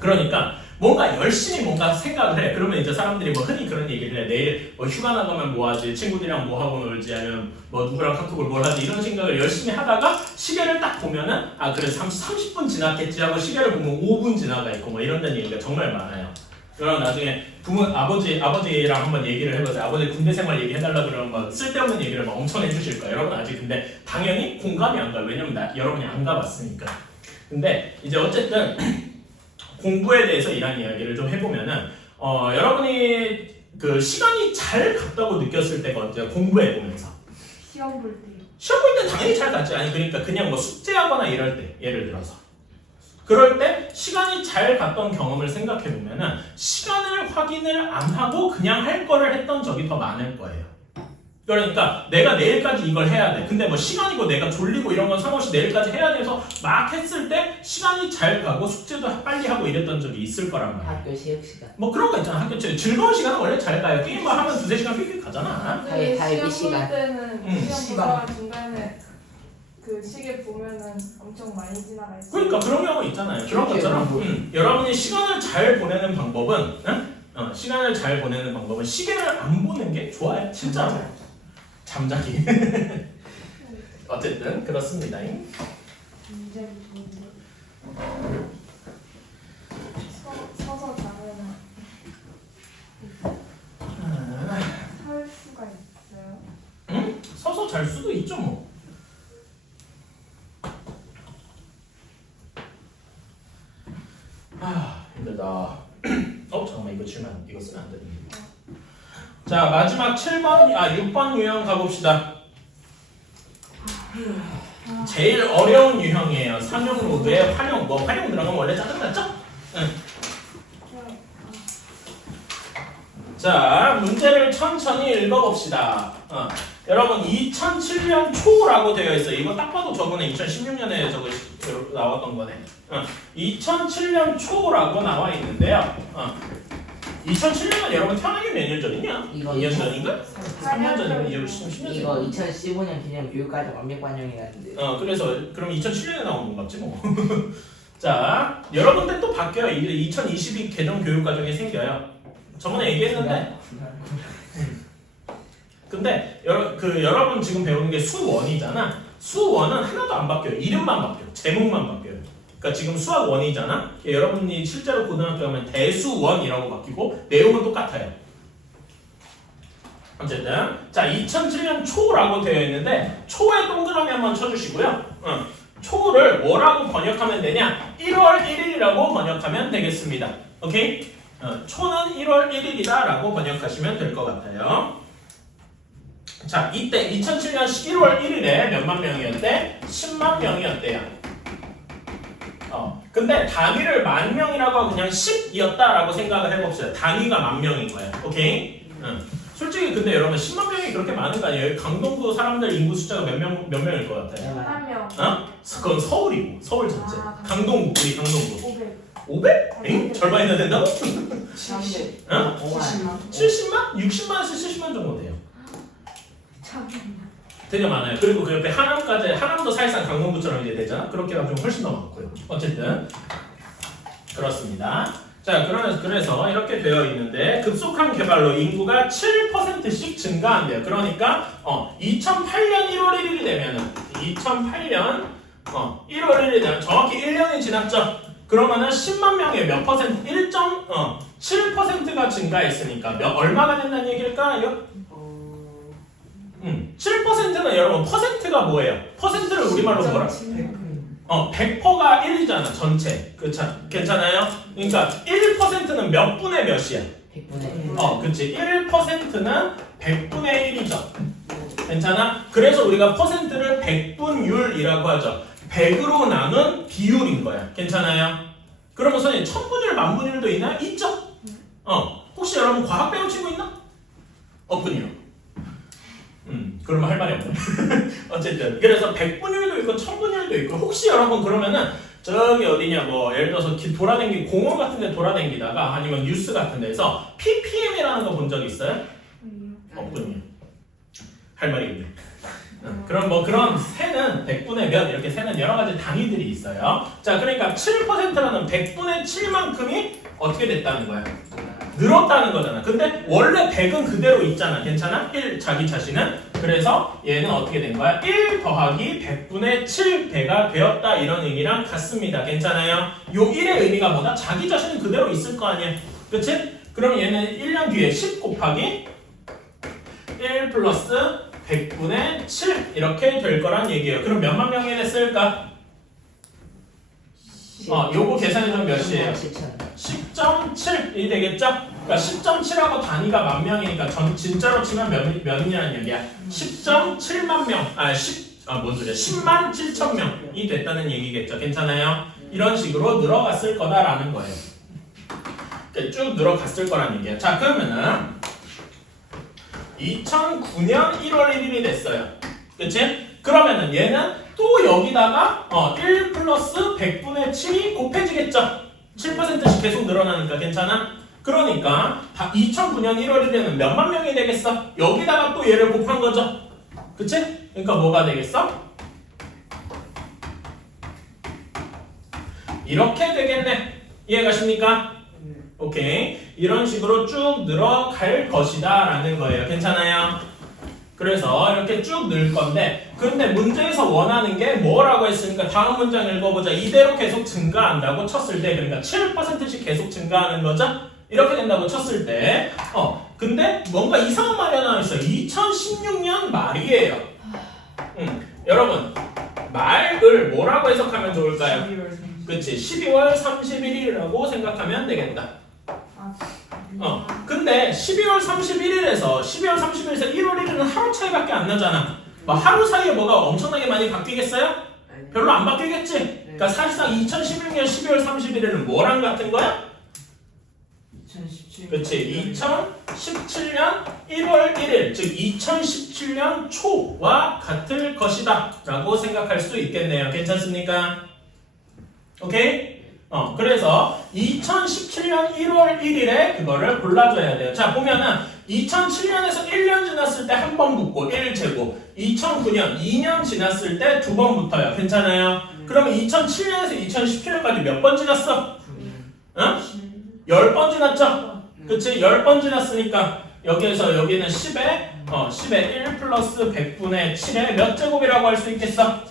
그러니까 뭔가 열심히 뭔가 생각을 해. 그러면 이제 사람들이 뭐 흔히 그런 얘기를 해. 내일 뭐 휴가 나가면 뭐 하지? 친구들이랑 뭐 하고 놀지? 아니면 뭐 누구랑 카톡을 뭘 하지? 이런 생각을 열심히 하다가 시계를 딱 보면은 그래 30분 지났겠지 하고 시계를 보면 5분 지나가 있고 뭐 이런 데는 얘기가 정말 많아요. 그럼 나중에 아버지랑 한번 얘기를 해보세요. 아버지 군대 생활 얘기해달라 그러면 막 쓸데없는 얘기를 막 엄청 해주실 거예요. 여러분 아직 근데 당연히 공감이 안 가요. 왜냐면 여러분이 안 가봤으니까. 근데 이제 어쨌든 공부에 대해서 이런 이야기를 좀 해보면은 여러분이 그 시간이 잘 갔다고 느꼈을 때가 언제야? 공부해 보면서. 시험 볼 때. 시험 볼 때 당연히 잘 갔지. 아니 그러니까 그냥 뭐 숙제하거나 이럴 때 예를 들어서 그럴 때 시간이 잘 갔던 경험을 생각해 보면은 시간을 확인을 안 하고 그냥 할 거를 했던 적이 더 많을 거예요. 그러니까 내가 내일까지 이걸 해야 돼. 근데 뭐 시간이고 내가 졸리고 이런 건 상관없이 내일까지 해야 돼서 막 했을 때 시간이 잘 가고 숙제도 빨리 하고 이랬던 적이 있을 거란 말이야. 학교 체육 시간. 뭐 그런 거 있잖아. 학교 즐거운 시간은 원래 잘 가요. 게임만 하면 2-3시간 휙휙 가잖아. 달비 시험 시간. 볼 때는 시험 시간. 보다가 중간에 그 시계 보면은 엄청 많이 지나가 있어요. 그러니까 그런 경우 있잖아요. 그런 것처럼 여러분이 시간을 잘 보내는 방법은 시간을 잘 보내는 방법은 시계를 안 보는 게 좋아요. 진짜로. 잠자기. 어쨌든 그렇습니다. 굉장히 좋은데. 서서 자면 살 수가 있어요. 응? 서서 잘 수도 있죠 뭐. 힘들다. 잠깐만 이거 쓰면 안 되는데. 자 마지막 6번 유형 가봅시다. 제일 어려운 유형이에요. 상용 로드에 활용. 활용 들어가면 원래 짜증났죠? 응. 자 문제를 천천히 읽어봅시다. 여러분 2007년 초라고 되어 있어요. 이거 딱 봐도 저번에 2016년에 저거 나왔던 거네. 2007년 초라고 나와 있는데요. 2007년은 여러분 태어나기 몇 년 전이냐? 이거 2년 전인가? 3년 전이면 이제 10년 전. 이거 2015년 기념 교육과정 완벽 반영이라는데. 그래서 그럼 2007년에 나온 건 같지 뭐. 자 여러분들 또 바뀌어요. 이제 2022 개정 교육과정이 생겨요. 저번에 얘기했는데. 근데 여러분 지금 배우는 게 수원이잖아. 수원은 하나도 안 바뀌어요. 이름만 바뀌어요. 제목만 바뀌어요. 그러니까 지금 수학 원이잖아. 여러분이 실제로 고등학교 가면 대수원이라고 바뀌고 내용은 똑같아요. 어쨌든 자 2007년 초라고 되어 있는데 초에 동그라미 한번 쳐주시고요. 초를 뭐라고 번역하면 되냐? 1월 1일이라고 번역하면 되겠습니다. 오케이? 초는 1월 1일이다 라고 번역하시면 될 것 같아요. 자 이때 2007년 11월 1일에 몇만 명이었대? 10만 명이었대요. 근데 단위를 만 명이라고 하고 그냥 10이었다라고 생각을 해봅시다. 단위가 만 명인 거예요. 오케이? 솔직히 근데 여러분 10만 명이 그렇게 많은 거 아니에요? 강동구 사람들 인구 숫자가 몇 명일 것 같아요? 1명. 그건 서울이고 서울 전체. 강동구 우리 강동구. 500. 500? 엥? 절반이나 된다고? 30. 어? 5만. 70만? 60만에서 70만 정도 돼요. 잠깐만. 되게 많아요. 그리고 그 옆에 하남도 사실상 강동구처럼 이제 되잖아. 그렇게 하면 좀 훨씬 더 많고요. 어쨌든 그렇습니다. 자, 그래서 이렇게 되어 있는데 급속한 개발로 인구가 7%씩 증가한대요. 그러니까 2008년 1월 1일이 되면은 2008년 1월 1일이 되면 정확히 1년이 지났죠. 그러면은 10만 명의 몇 퍼센트 1.7%가 증가했으니까 얼마가 된다는 얘기일까요? 7%는 여러분 퍼센트가 뭐예요? 퍼센트를 우리말로 뭐라? 100%가 1이잖아 전체. 괜찮아요? 그러니까 1%는 몇 분의 몇이야? 100분의 1. 그치. 1%는 100분의 1이죠. 괜찮아? 그래서 우리가 퍼센트를 백분율이라고 하죠. 100으로 나눈 비율인 거야. 괜찮아요? 그러면 선생님 천분율, 만분율도 있나요? 있죠? 혹시 여러분 과학 배운 친구 있나? 없군요. 그러면 할 말이 없네. 어쨌든 그래서 백분율도 있고 천분율도 있고 혹시 여러분 그러면은 저기 어디냐 뭐 예를 들어서 공원 같은 데 돌아다니다가 아니면 뉴스 같은 데서 ppm이라는 거 본 적 있어요? 없군요. 할 말이 있네. 그럼 뭐 그런 세는 100분의 몇 이렇게 세는 여러 가지 단위들이 있어요. 자 그러니까 7%라는 100분의 7만큼이 어떻게 됐다는 거야? 늘었다는 거잖아. 근데 원래 100은 그대로 있잖아. 괜찮아? 1 자기 자신은. 그래서 얘는 어떻게 된 거야? 1 더하기 100분의 7배가 되었다 이런 의미랑 같습니다. 괜찮아요? 요 1의 의미가 뭐다? 자기 자신은 그대로 있을 거 아니야. 그치? 그럼 얘는 1년 뒤에 10 곱하기 1 플러스 100분의 7 이렇게 될 거란 얘기예요. 그럼 몇만 명이 됐을까? 요거 계산해주면 몇이에요? 10.7이 되겠죠? 그러니까 10.7하고 단위가 만 명이니까 진짜로 치면 몇이냐는 얘기야. 10.7만 명. 뭔 소리야? 10만 7천 명이 됐다는 얘기겠죠. 괜찮아요? 이런 식으로 늘어갔을 거다라는 거예요. 쭉 늘어갔을 거라는 얘기야. 자, 그러면은 2009년 1월 1일이 됐어요. 그치? 그러면은 얘는 또 여기다가 1 플러스 100분의 7이 곱해지겠죠? 7%씩 계속 늘어나니까 괜찮아? 그러니까 2009년 1월 1일에는 몇만 명이 되겠어? 여기다가 또 얘를 곱한 거죠? 그치? 그러니까 뭐가 되겠어? 이렇게 되겠네. 이해가십니까? 오케이. 이런 식으로 쭉 늘어갈 것이다 라는 거예요. 괜찮아요? 그래서 이렇게 쭉 늘 건데 근데 문제에서 원하는 게 뭐라고 했으니까 다음 문장 읽어보자. 이대로 계속 증가한다고 쳤을 때 그러니까 7%씩 계속 증가하는 거죠? 이렇게 된다고 쳤을 때 근데 뭔가 이상한 말이 하나 있어요. 2016년 말이에요. 여러분 말을 뭐라고 해석하면 좋을까요? 그치 12월 31일이라고 생각하면 되겠다. 근데 12월 31일에서 12월 31일에서 1월 1일은 하루 차이밖에 안 나잖아. 뭐 하루 사이에 뭐가 엄청나게 많이 바뀌겠어요? 별로 안 바뀌겠지? 그러니까 사실상 2016년 12월 31일은 뭐랑 같은 거야? 2017. 그치 2017년 1월 1일 즉 2017년 초와 같을 것이다 라고 생각할 수 있겠네요. 괜찮습니까? 오케이? 그래서 2017년 1월 1일에 그거를 골라줘야 돼요. 자 보면은 2007년에서 1년 지났을 때 한 번 붙고 1제곱 2009년 2년 지났을 때 2번 붙어요. 괜찮아요? 그러면 2007년에서 2017년까지 몇 번 지났어? 10번 지났죠? 그치? 10번 지났으니까 여기에서 여기는 10에 10에 1 플러스 100분의 7에 몇 제곱이라고 할 수 있겠어?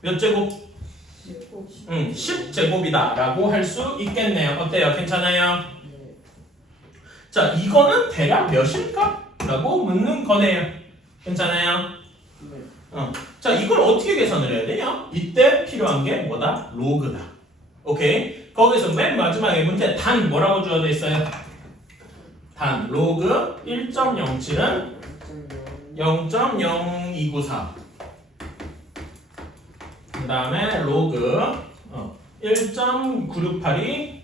몇 제곱? 10제곱이다 라고 할 수 있겠네요. 어때요? 괜찮아요? 자 이거는 대략 몇일까? 라고 묻는 거네요. 괜찮아요? 자 이걸 어떻게 계산을 해야 되냐? 이때 필요한 게 뭐다? 로그다. 오케이? 거기서 맨 마지막에 문제 단 뭐라고 주어져 있어요? 단 로그 1.07은 0.0294 그 다음에 로그 1.968이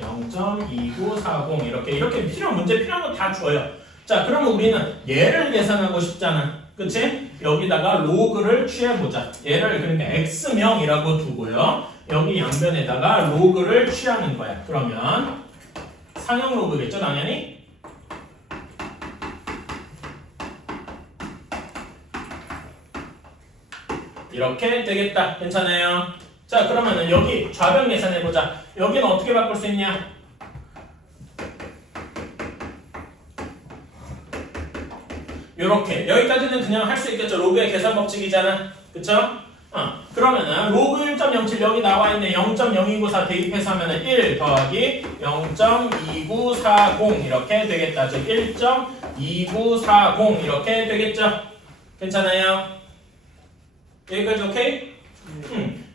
0.2940 이렇게 문제 필요한 거 다 줘요. 자 그러면 우리는 얘를 계산하고 싶잖아. 그치? 여기다가 로그를 취해보자. 얘를 그러니까 x명이라고 두고요. 여기 양변에다가 로그를 취하는 거야. 그러면 상형 로그겠죠 당연히? 이렇게 되겠다. 괜찮아요? 자 그러면은 여기 좌변 계산해보자. 여기는 어떻게 바꿀 수 있냐? 요렇게 여기까지는 그냥 할 수 있겠죠. 로그의 계산 법칙이잖아. 그쵸? 그러면은 로그 1.07 여기 나와있네. 0.0294 대입해서 하면은 1 더하기 0.2940 이렇게 되겠다. 즉 1.2940 이렇게 되겠죠. 괜찮아요? 여기까지 오케이?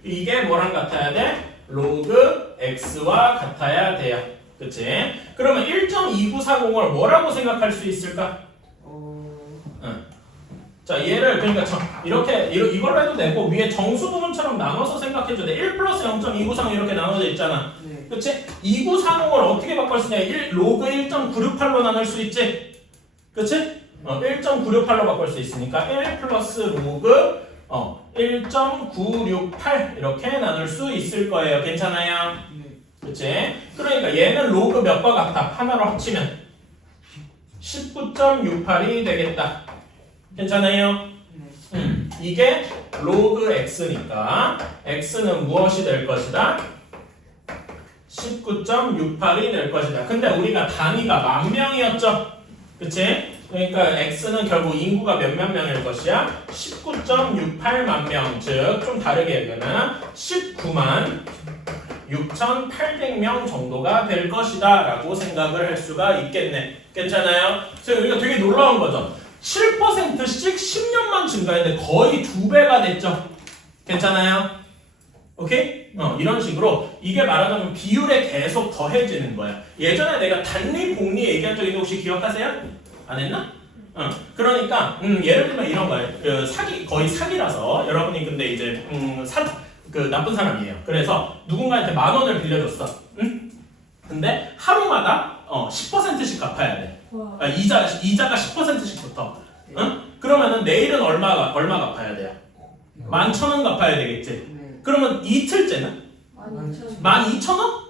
이게 뭐랑 같아야 돼? 로그 x와 같아야 돼요. 그치? 그러면 1.2940을 뭐라고 생각할 수 있을까? 자 얘를 그러니까 이걸로 해도 되고 위에 정수 부분처럼 나눠서 생각해줘야 돼. 1 플러스 0.293 이렇게 나눠져 있잖아. 그치? 2940을 어떻게 바꿀 수 있냐? 로그 1.968로 나눌 수 있지? 그치? 1.968로 바꿀 수 있으니까 1 플러스 로그 1.968 이렇게 나눌 수 있을 거예요. 괜찮아요? 그치? 그러니까 얘는 로그 몇과 같아? 하나로 합치면 19.68이 되겠다. 괜찮아요? 이게 로그 x니까 x는 무엇이 될 것이다? 19.68이 될 것이다. 근데 우리가 단위가 10,000명이었죠? 그치? 그러니까 x는 결국 인구가 몇만 명일 것이야? 19.68만 명. 즉 좀 다르게 얘기하면 19만 6,800명 정도가 될 것이다 라고 생각을 할 수가 있겠네. 괜찮아요? 그래서 우리가 되게 놀라운 거죠. 7%씩 10년만 증가했는데 거의 2배가 됐죠. 괜찮아요? 오케이? 이런 식으로 이게 말하자면 비율에 계속 더해지는 거야. 예전에 내가 단리 복리 얘기한 적 있는데 혹시 기억하세요? 안 했나? 그러니까 예를 들면 이런 거예요. 거의 사기라서 여러분이 근데 이제 나쁜 사람이에요. 그래서 누군가한테 10,000원을 빌려줬어. 근데 하루마다 10%씩 갚아야 돼. 이자가 10%씩 붙어. 그러면은 내일은 얼마 갚아야 돼요? 11,000원 갚아야 되겠지. 그러면 이틀째는 12,000원?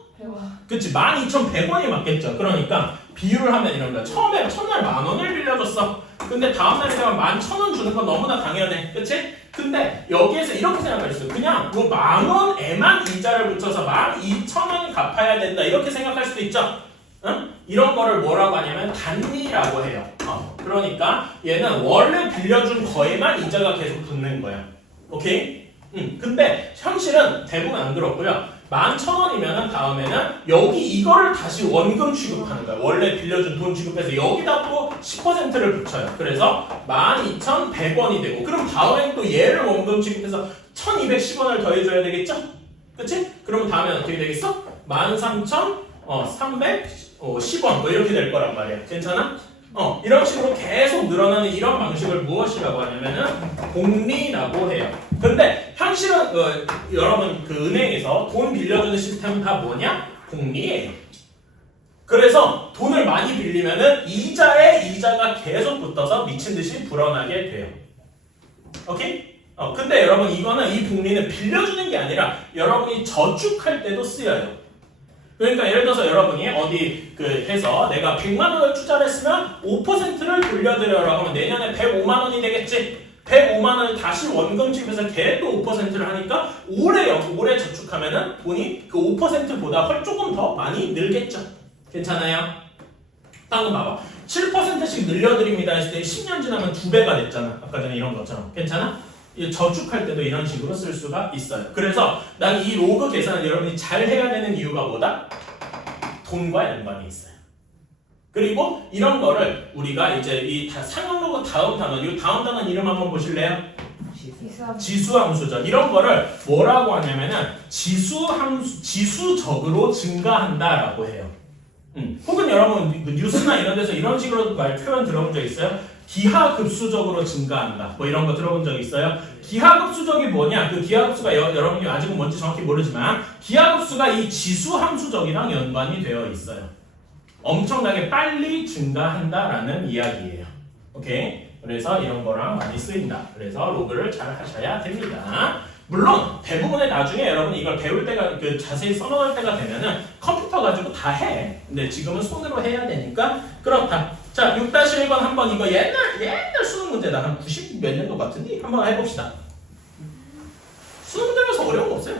그치 12,100원이 맞겠죠. 그러니까 비율을 하면 이런 거야. 처음에 첫날 10,000원을 빌려줬어. 근데 다음날에 내가 11,000원 주는 건 너무나 당연해. 그치? 근데 여기에서 이렇게 생각할 수 있어요. 그냥 뭐 10,000원에만 이자를 붙여서 12,000원 갚아야 된다 이렇게 생각할 수도 있죠. 응? 이런 거를 뭐라고 하냐면 단위라고 해요. 그러니까 얘는 원래 빌려준 거에만 이자가 계속 붙는 거야. 오케이? 근데 현실은 대부분 안 그렇고요. 11,000원이면은 다음에는 여기 이거를 다시 원금 취급하는 거야. 원래 빌려준 돈 취급해서 여기다 또 10%를 붙여요. 그래서 12,100원이 되고 그럼 다음엔 또 얘를 원금 취급해서 1,210원을 더해줘야 되겠죠? 그치? 그러면 다음엔 어떻게 되겠어? 13,310원 뭐 이렇게 될 거란 말이야. 괜찮아? 이런 식으로 계속 늘어나는 이런 방식을 무엇이라고 하냐면은 복리라고 해요. 근데 현실은 여러분 그 은행에서 돈 빌려주는 시스템은 다 뭐냐? 복리예요. 그래서 돈을 많이 빌리면은 이자에 이자가 계속 붙어서 미친 듯이 불어나게 돼요. 오케이? 근데 여러분 이거는 이 복리는 빌려주는 게 아니라 여러분이 저축할 때도 쓰여요. 그러니까 예를 들어서 여러분이 어디 해서 내가 100만 원을 투자를 했으면 5%를 돌려드려라고 하면 내년에 105만 원이 되겠지. 105만 원을 다시 원금 취급해서 걔도 5%를 하니까 올해 저축하면은 돈이 그 5%보다 조금 더 많이 늘겠죠. 괜찮아요? 다음 거 봐봐. 7%씩 늘려드립니다 했을 때 10년 지나면 2배가 됐잖아. 아까 전에 이런 것처럼. 괜찮아? 저축할 때도 이런 식으로 쓸 수가 있어요. 그래서 난 이 로그 계산을 여러분이 잘 해야 되는 이유가 뭐다? 돈과 연관이 있어요. 그리고 이런 거를 우리가 이제 이 상용 로그 다음 단원, 이 다음 단원 이름 한번 보실래요? 지수함수죠. 이런 거를 뭐라고 하냐면은 지수적으로 증가한다라고 해요. 혹은 여러분 그 뉴스나 이런 데서 이런 식으로 표현 들어본 적 있어요? 기하급수적으로 증가한다. 뭐 이런 거 들어본 적 있어요? 기하급수적이 뭐냐? 그 기하급수가 여러분이 아직은 뭔지 정확히 모르지만 기하급수가 이 지수함수적이랑 연관이 되어 있어요. 엄청나게 빨리 증가한다라는 이야기예요. 오케이? 그래서 이런 거랑 많이 쓰인다. 그래서 로그를 잘 하셔야 됩니다. 물론 대부분의 나중에 여러분 이걸 배울 때가 자세히 써놓을 때가 되면은 컴퓨터 가지고 다 해. 근데 지금은 손으로 해야 되니까 그렇다. 자, 6-1번 한번 이거 옛날 수능 문제다. 한 90 몇 년도 같은데 한번 해봅시다. 수능 문제라서 어려운 거 없어요.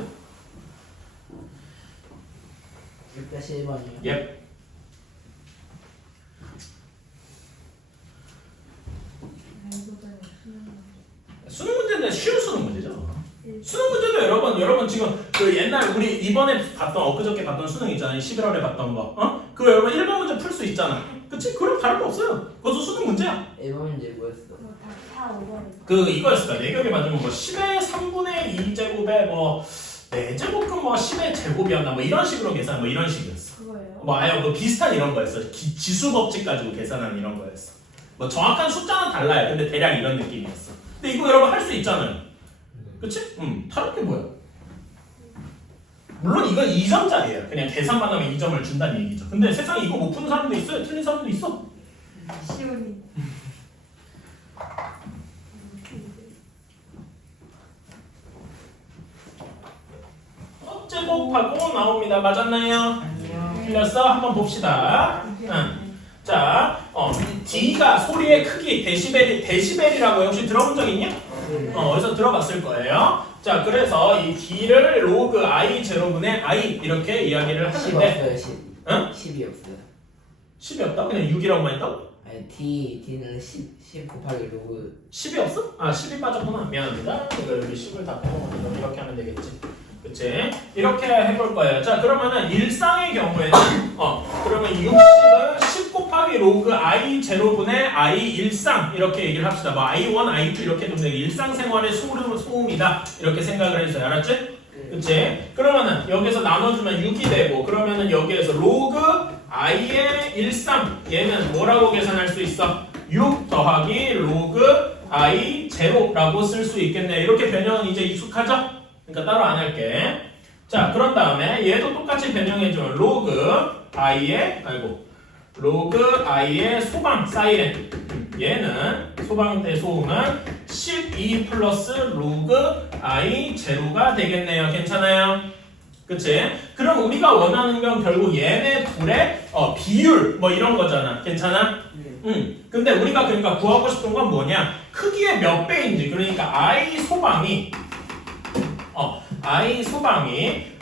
6-1번이요. 예. 수능 문제인데 쉬운 수능 문제죠. 수능 문제도 여러분 지금 그 옛날 우리 이번에 봤던 엊그저께 봤던 수능 있잖아요. 11월에 봤던 거. 그거 여러분 1번 문제 풀 수 있잖아. 그치? 그럼 다른 거 없어요. 그것도 수능 문제야. 1번 문제 뭐였어? 다 5번. 그 이거였을 거야. 내 기억에 맞으면 뭐 10의 3분의 2제곱에 뭐 4제곱은 뭐 10의 제곱이었나 뭐 이런 식으로 계산 뭐 이런 식이었어. 그거예요? 뭐 아예 뭐 비슷한 이런 거였어. 지수 법칙 가지고 계산하는 이런 거였어. 뭐 정확한 숫자는 달라요. 근데 대략 이런 느낌이었어. 근데 이거 여러분 할 수 있잖아요. 그치? 다른 게 뭐야? 물론 이건 2점짜리예요. 그냥 계산만 하면 2점을 준다는 얘기죠. 근데 세상에 이거 못 푸는 사람도 있어요. 틀린 사람도 있어. 시온이. 제곱하고 나옵니다. 맞았나요? 아니요. 틀렸어? 한번 봅시다. 자, D가 소리의 크기, 데시벨이라고 혹시 들어본 적 있냐? 어디서 들어봤을 거예요. 자, 그래서 이 D를 로그 I 제로분의 I 이렇게 이야기를 10 하는데 없어요. 10. 응? 10이 없어요. 10이 없다? 그냥 6이라고만 했다고? 아니 D는 10 곱하기 로그 10이 없어? 아, 10이 빠졌구나. 미안합니다. 이거 여기 10을 다 빼먹었는데 이렇게 하면 되겠지. 그치? 이렇게 해볼 거예요. 자, 그러면은 일상의 경우에는 그러면 60을 10 곱하기 로그 I 제로분의 I 일상 이렇게 얘기를 합시다. 뭐 I1, I2 이렇게 되면 일상생활의 소음이다. 이렇게 생각을 해주세요. 알았지? 그치? 그러면은 여기서 나눠주면 6이 되고 그러면은 여기에서 로그 I의 일상 얘는 뭐라고 계산할 수 있어? 6 더하기 로그 I 제로라고 쓸 수 있겠네. 이렇게 변형은 이제 익숙하죠? 그러니까 따로 안 할게. 자, 그런 다음에 얘도 똑같이 변형해주면 로그 I의 소방 사이렌. 얘는 소방대 소음은 12 플러스 로그 I 제로가 되겠네요. 괜찮아요? 그치? 그럼 우리가 원하는 건 결국 얘네 둘의 비율 뭐 이런 거잖아. 괜찮아? 네. 근데 우리가 그러니까 구하고 싶은 건 뭐냐? 크기의 몇 배인지. 그러니까 I 소방이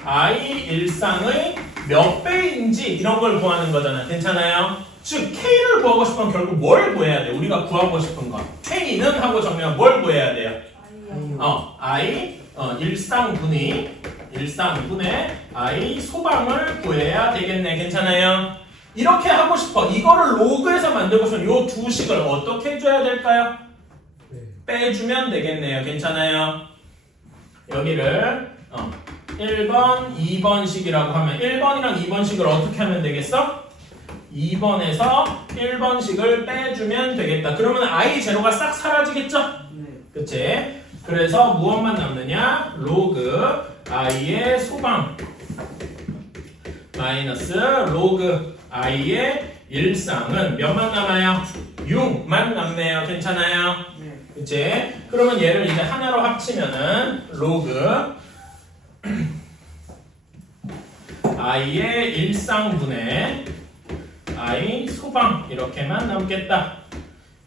I 일상의 몇 배인지 이런 걸 구하는 거잖아. 괜찮아요? 즉 K를 구하고 싶으면 결국 뭘 구해야 돼? 우리가 구하고 싶은 거. K는 하고 정리하면 뭘 구해야 돼요? I 일상분의 I 소방을 구해야 되겠네. 괜찮아요? 이렇게 하고 싶어. 이거를 로그에서 만들고 싶으면 요 두 식을 어떻게 해줘야 될까요? 빼주면 되겠네요. 괜찮아요? 여기를 1번, 2번식이라고 하면 1번이랑 2번식을 어떻게 하면 되겠어? 2번에서 1번식을 빼주면 되겠다. 그러면 I 제로가 싹 사라지겠죠? 네. 그치? 그래서 무엇만 남느냐? 로그 i의 소방 마이너스 로그 i의 일상은 몇만 남아요? 6만 남네요. 괜찮아요? 네. 그치? 그러면 얘를 이제 하나로 합치면은 로그 i의 일상분의 i 소방 이렇게만 남겠다.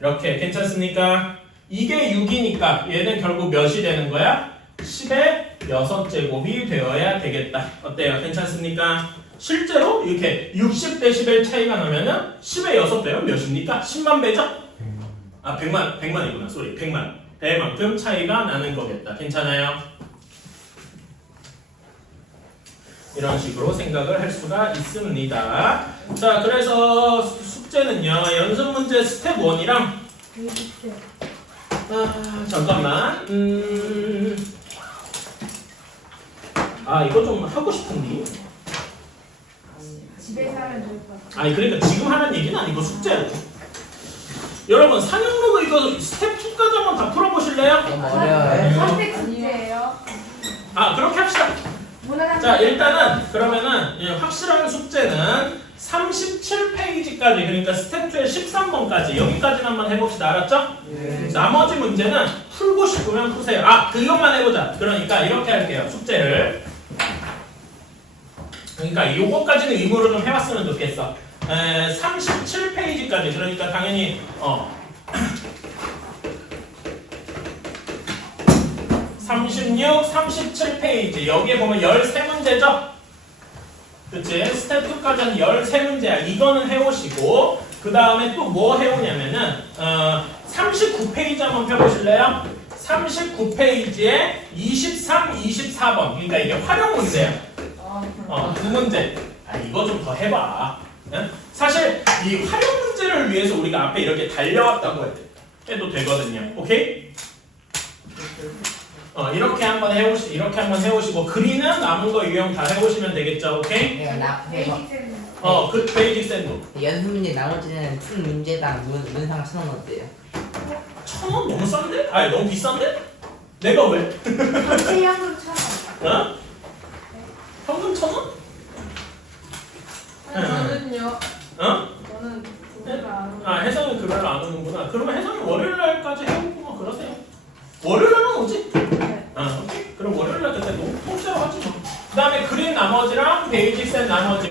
이렇게 괜찮습니까? 이게 6이니까 얘는 결국 몇이 되는 거야? 10의 6제곱이 되어야 되겠다. 어때요? 괜찮습니까? 실제로 이렇게 60대 10의 차이가 나면은 10의 6배면 몇입니까? 10만 배죠? 아 100만이구나. 쏘리 100만 배만큼 차이가 나는 거겠다. 괜찮아요? 이런 식으로 생각을 할 수가 있습니다. 자, 그래서 숙제는요. 연습 문제 스텝 1이랑 잠깐만. 이거 좀 하고 싶은데. 집에서 하면 좋을 것 같아. 아니 그러니까 지금 하는 얘기는 아니고 숙제로. 여러분 상용로그 이거 스텝 2까지 한번 다 풀어보실래요? 너무 어려워요. 선택 숙제예요. 그렇게 합시다. 자, 일단은 그러면은 확실한 숙제는 37페이지까지 그러니까 스텝 2의 13번까지 여기까지는 한번 해봅시다. 알았죠? 네. 나머지 문제는 풀고 싶으면 푸세요. 그것만 해보자. 그러니까 이렇게 할게요. 숙제를. 그러니까 요거까지는 의무로 좀 해봤으면 좋겠어. 37페이지까지 그러니까 당연히 36, 37페이지 여기에 보면 13문제죠? 그치? 스텝 2까지는 13문제야. 이거는 해오시고 그 다음에 또 뭐 해오냐면은 39페이지 한번 펴보실래요? 39페이지에 23, 24번 그러니까 이게 활용 문제야. 두 문제. 이거 좀 더 해봐. 응? 사실 이 활용 문제를 위해서 우리가 앞에 이렇게 달려왔다고 해도 되거든요. 오케이? 이렇게 한번 해오시고 그리는 남은 거 유형 다 해오시면 되겠죠. 오케이? 내가 베이직 쌤. 그 베이직 샌도 연습 문제 나머지는 푼 문제당 문상 1,000원 어때요? 1,000원 너무 싼데? 너무 비싼데? 내가 왜? 전체 현금 1,000원. 현금 1,000원? 저는요. 저는 그걸 안 혜성이 그걸 안 오는구나. 그러면 혜성이 월요일날까지 해오고 그러세요. 월요일날은 오지? 오케이. 그럼 월요일날 그때 통째로 하지 뭐. 그 다음에 그린 나머지랑 베이직 샌 나머지